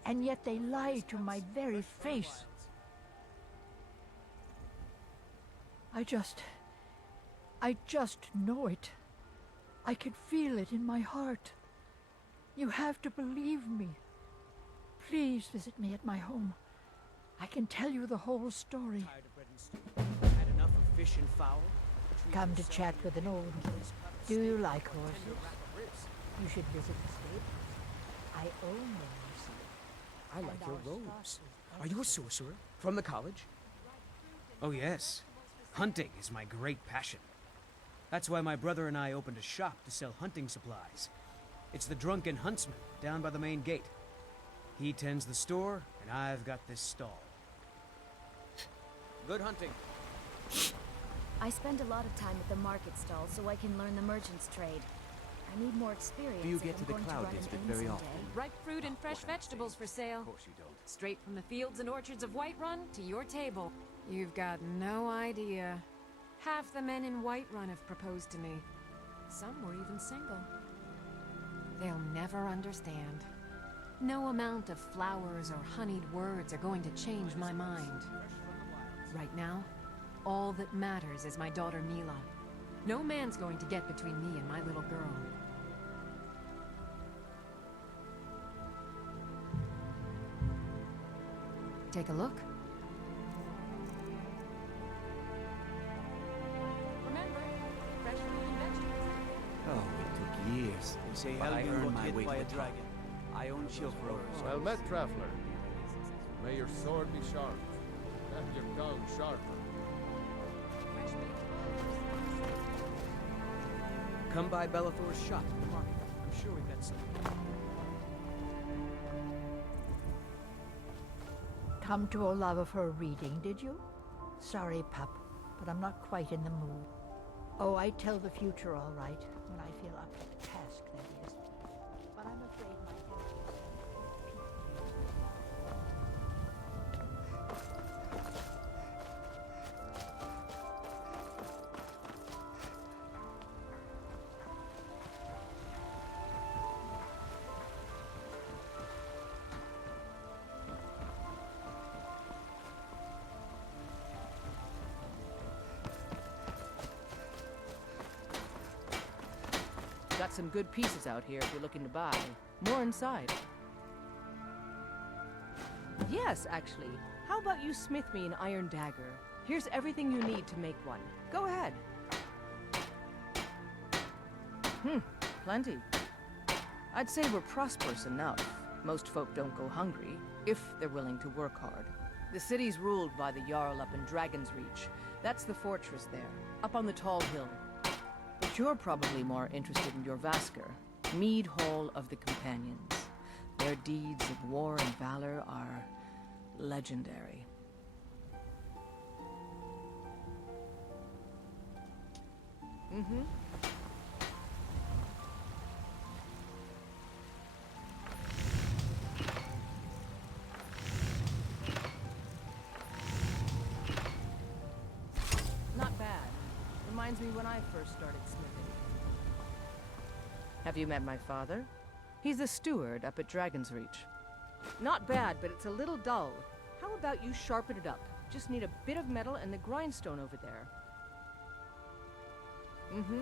and yet they lie to my very face. I just know it. I can feel it in my heart. You have to believe me. Please visit me at my home. I can tell you the whole story. Tired of bread and stew? Had enough of fish and fowl? Treat Come to yourself chat to with an your old. choice cut of Do you steak like or a tender horses? rack of ribs. You should visit the stable. I own them, you see. I like And your our robes. stock Are is you a excellent. sorcerer? From the college? Oh, yes. Hunting is my great passion. That's why my brother and I opened a shop to sell hunting supplies. It's the Drunken Huntsman down by the main gate. He tends the store, and I've got this stall. Good hunting. I spend a lot of time at the market stall so I can learn the merchant's trade. I need more experience. Do you if get I'm to the going Cloud run an District inn very someday. often? Ripe fruit and fresh vegetables for sale. Of course you don't. Straight from the fields and orchards of Whiterun to your table. You've got no idea. Half the men in Whiterun have proposed to me. Some were even single. They'll never understand. No amount of flowers or honeyed words are going to change my mind. Right now, all that matters is my daughter Mila. No man's going to get between me and my little girl. Take a look. Remember, fresh fruit and vegetables. Oh, it took years. They say but I Helgen earned got my hit way by to a the top. dragon. I own Chilford. Well met, traveler. May your sword be sharp, and your tongue sharper. Come by Bellathor's shop at the market. I'm sure we've got some. Come to Olava for a reading, did you? Sorry, pup, but I'm not quite in the mood. Oh, I tell the future all right, when I feel up to the task, that is. But I'm afraid my Got some good pieces out here if you're looking to buy. More inside. Yes, actually. How about you smith me an iron dagger? Here's everything you need to make one. Go ahead. Plenty. I'd say we're prosperous enough. Most folk don't go hungry, if they're willing to work hard. The city's ruled by the Jarl up in Dragon's Reach. That's the fortress there, up on the tall hill. But you're probably more interested in your Vasker, Mead Hall of the Companions. Their deeds of war and valor are legendary. Mm-hmm. Not bad. Reminds me when I first started smithing. Have you met my father? He's a steward up at Dragon's Reach. Not bad, but it's a little dull. How about you sharpen it up? Just need a bit of metal and the grindstone over there. Mm-hmm.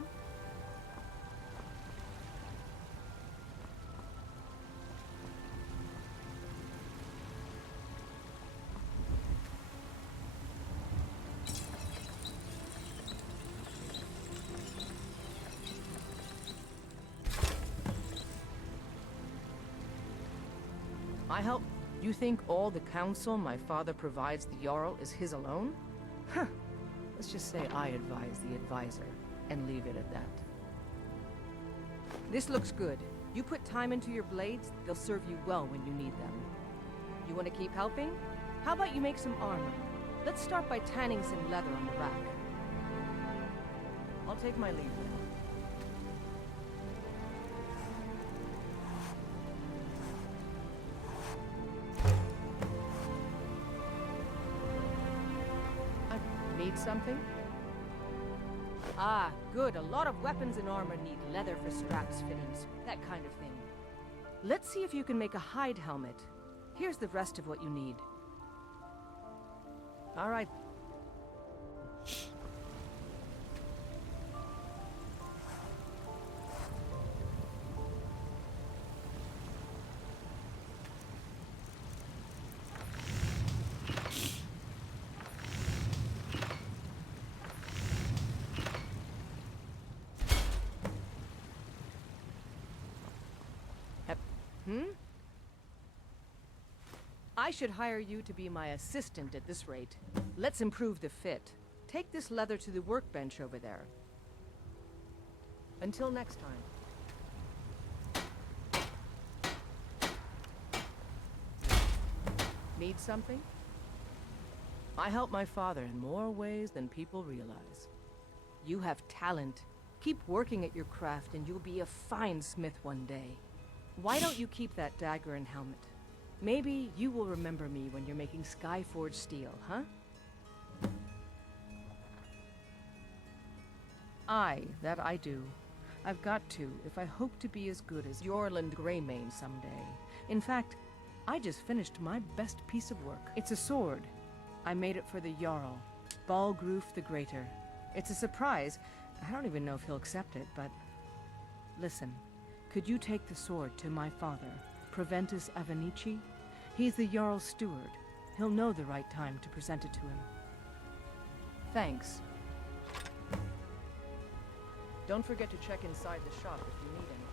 I help. You think all the counsel my father provides the Jarl is his alone? Huh. Let's just say I advise the advisor, and leave it at that. This looks good. You put time into your blades, they'll serve you well when you need them. You want to keep helping? How about you make some armor? Let's start by tanning some leather on the rack. I'll take my leave then. Need something? Ah, good. A lot of weapons and armor need leather for straps, fittings, that kind of thing. Let's see if you can make a hide helmet. Here's the rest of what you need. All right. I should hire you to be my assistant at this rate. Let's improve the fit. Take this leather to the workbench over there. Until next time. Need something? I help my father in more ways than people realize. You have talent. Keep working at your craft and you'll be a fine smith one day. Why don't you keep that dagger and helmet? Maybe you will remember me when you're making Skyforged steel, huh? Aye, that I do. I've got to, if I hope to be as good as Yorland Greymane someday. In fact, I just finished my best piece of work. It's a sword. I made it for the Jarl, Balgruf the Greater. It's a surprise. I don't even know if he'll accept it, but... Listen, could you take the sword to my father, Proventus Avenici? He's the Jarl's steward. He'll know the right time to present it to him. Thanks. Don't forget to check inside the shop if you need anything.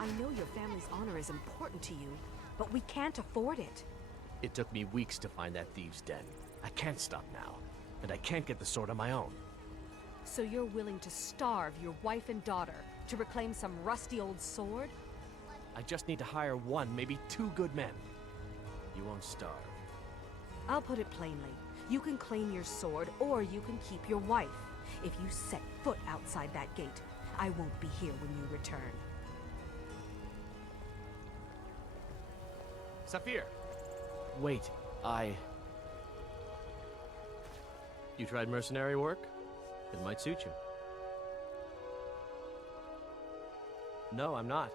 I know your family's honor is important to you, but we can't afford it. It took me weeks to find that thieves' den. I can't stop now, and I can't get the sword on my own. So you're willing to starve your wife and daughter to reclaim some rusty old sword? I just need to hire one, maybe two good men. You won't starve. I'll put it plainly. You can claim your sword, or you can keep your wife. If you set foot outside that gate, I won't be here when you return. Saphir! Wait, You tried mercenary work? It might suit you. No, I'm not.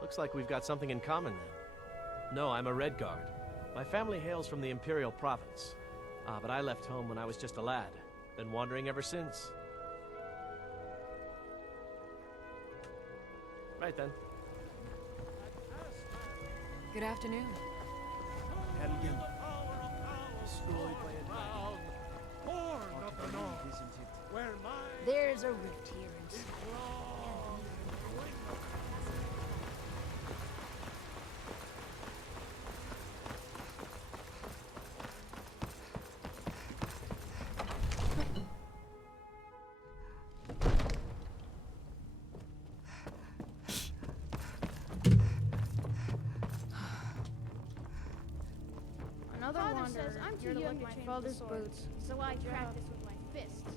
Looks like we've got something in common then. No, I'm a Red Guard. My family hails from the Imperial Province. But I left home when I was just a lad. Been wandering ever since. Right then. Good afternoon. Helgen. Destroyed by a dragon. Born of the North, Isn't it? where my There's a rift here in Another Father wanderer says I'm here too to young lick to my change father's the sword, boots. so I Good job. practice with my fists.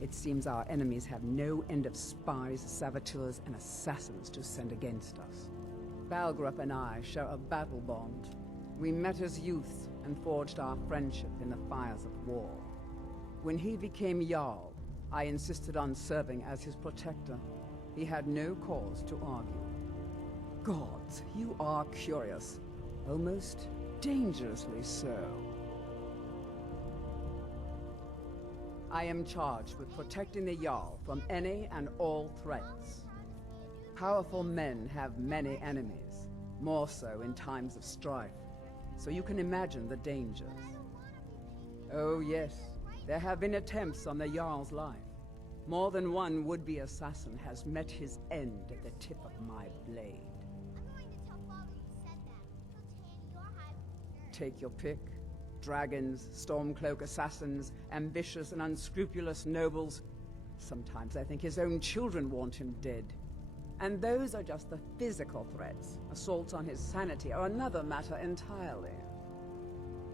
It seems our enemies have no end of spies, saboteurs, and assassins to send against us. Balgruuf and I share a battle bond. We met as youths and forged our friendship in the fires of war. When he became Jarl, I insisted on serving as his protector. He had no cause to argue. Gods, you are curious. Almost dangerously so. I am charged with protecting the Jarl from any and all threats. Powerful men have many enemies, more so in times of strife, so you can imagine the dangers. Oh yes, there have been attempts on the Jarl's life. More than one would-be assassin has met his end at the tip of my blade. Take your pick. Dragons, Stormcloak assassins, ambitious and unscrupulous nobles. Sometimes I think his own children want him dead. And those are just the physical threats. Assaults on his sanity are another matter entirely.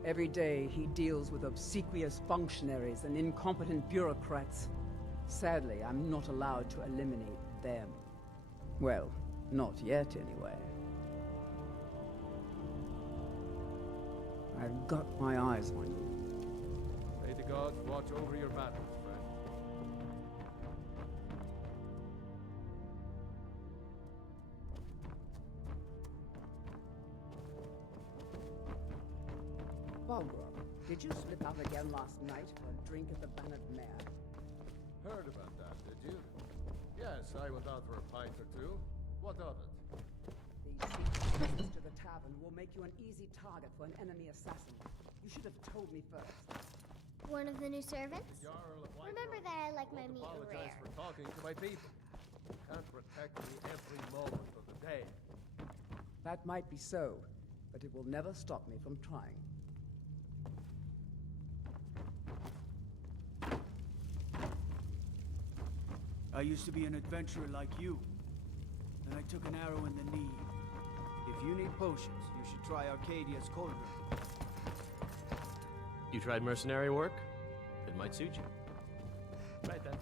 Every day he deals with obsequious functionaries and incompetent bureaucrats. Sadly, I'm not allowed to eliminate them. Well, not yet anyway. I've got my eyes on you. May the gods watch over your battles, friend. Balgruuf, did you slip out again last night for a drink at the Bannered Mare? Heard about that, did you? Yes, I went out for a pint or two. What of it? These secrets to the tavern will make you an easy target for an enemy assassin. You should have told me first. One of the new servants? The Jarl of Whiterun. Remember that I like my Won't meat apologize rare. for talking to my people. You can't protect me every moment of the day. That might be so, but it will never stop me from trying. I used to be an adventurer like you. Then I took an arrow in the knee. If you need potions, you should try Arcadia's cauldron. You tried mercenary work? It might suit you. Right then.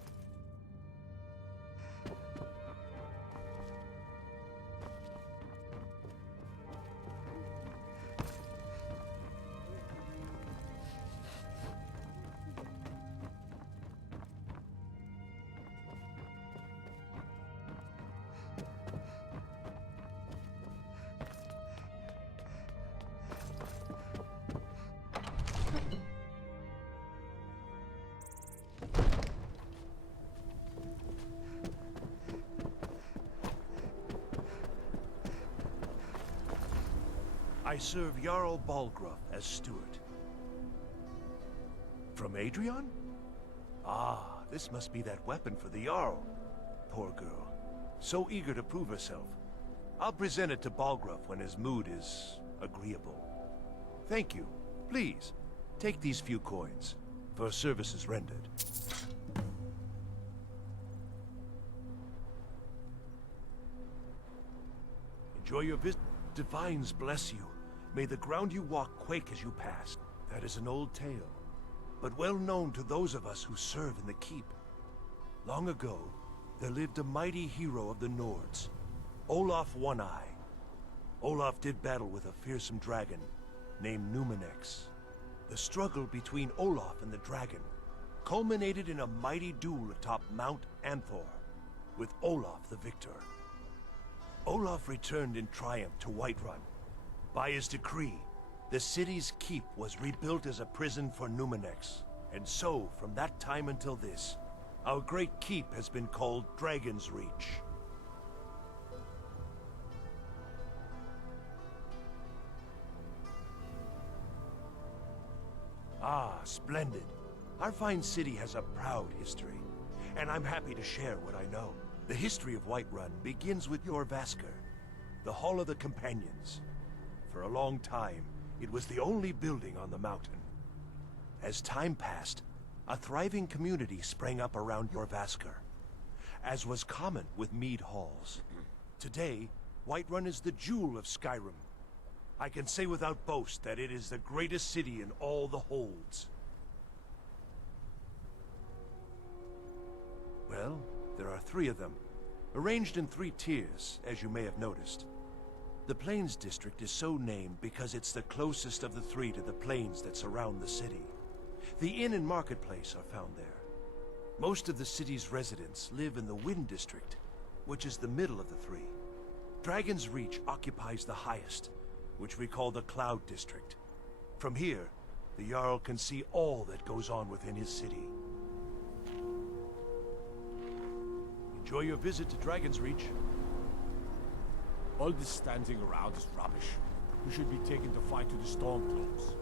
I serve Jarl Balgruuf as steward. From Adrian? Ah, this must be that weapon for the Jarl. Poor girl. So eager to prove herself. I'll present it to Balgruuf when his mood is agreeable. Thank you. Please, take these few coins for services rendered. Enjoy your visit. Divines bless you. May the ground you walk quake as you pass. That is an old tale, but well known to those of us who serve in the keep. Long ago, there lived a mighty hero of the Nords, Olaf One-Eye. Olaf did battle with a fearsome dragon named Numenex. The struggle between Olaf and the dragon culminated in a mighty duel atop Mount Anthor, with Olaf the victor. Olaf returned in triumph to Whiterun. By his decree, the city's keep was rebuilt as a prison for Numenex. And so, from that time until this, our great keep has been called Dragon's Reach. Ah, splendid. Our fine city has a proud history, and I'm happy to share what I know. The history of Whiterun begins with Jorrvaskr, the Hall of the Companions. For a long time, it was the only building on the mountain. As time passed, a thriving community sprang up around Jorrvaskr, as was common with mead halls. Today, Whiterun is the jewel of Skyrim. I can say without boast that it is the greatest city in all the holds. Well, there are 3 of them, arranged in 3 tiers, as you may have noticed. The Plains District is so named because it's the closest of the 3 to the plains that surround the city. The inn and marketplace are found there. Most of the city's residents live in the Wind District, which is the middle of the 3. Dragon's Reach occupies the highest, which we call the Cloud District. From here, the Jarl can see all that goes on within his city. Enjoy your visit to Dragon's Reach. All this standing around is rubbish. We should be taken to fight to the Stormcloaks.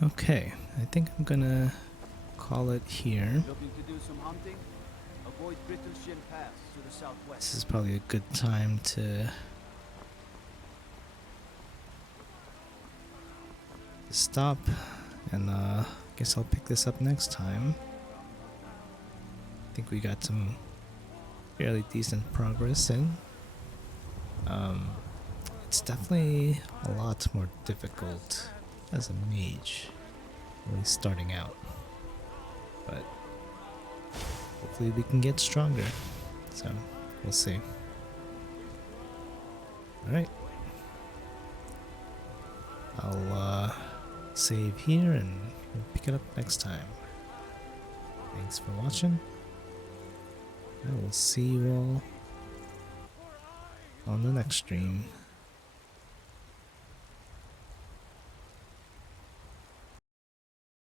Okay, I think I'm gonna call it here. Looking to do some hunting? Avoid Brittleshin Pass to the southwest. This is probably a good time to stop, and guess I'll pick this up next time. I think we got some fairly decent progress in. It's definitely a lot more difficult as a mage, at least starting out, but hopefully we can get stronger, so we'll see. Alright, I'll save here and we'll pick it up next time. Thanks for watching. I will see you all on the next stream.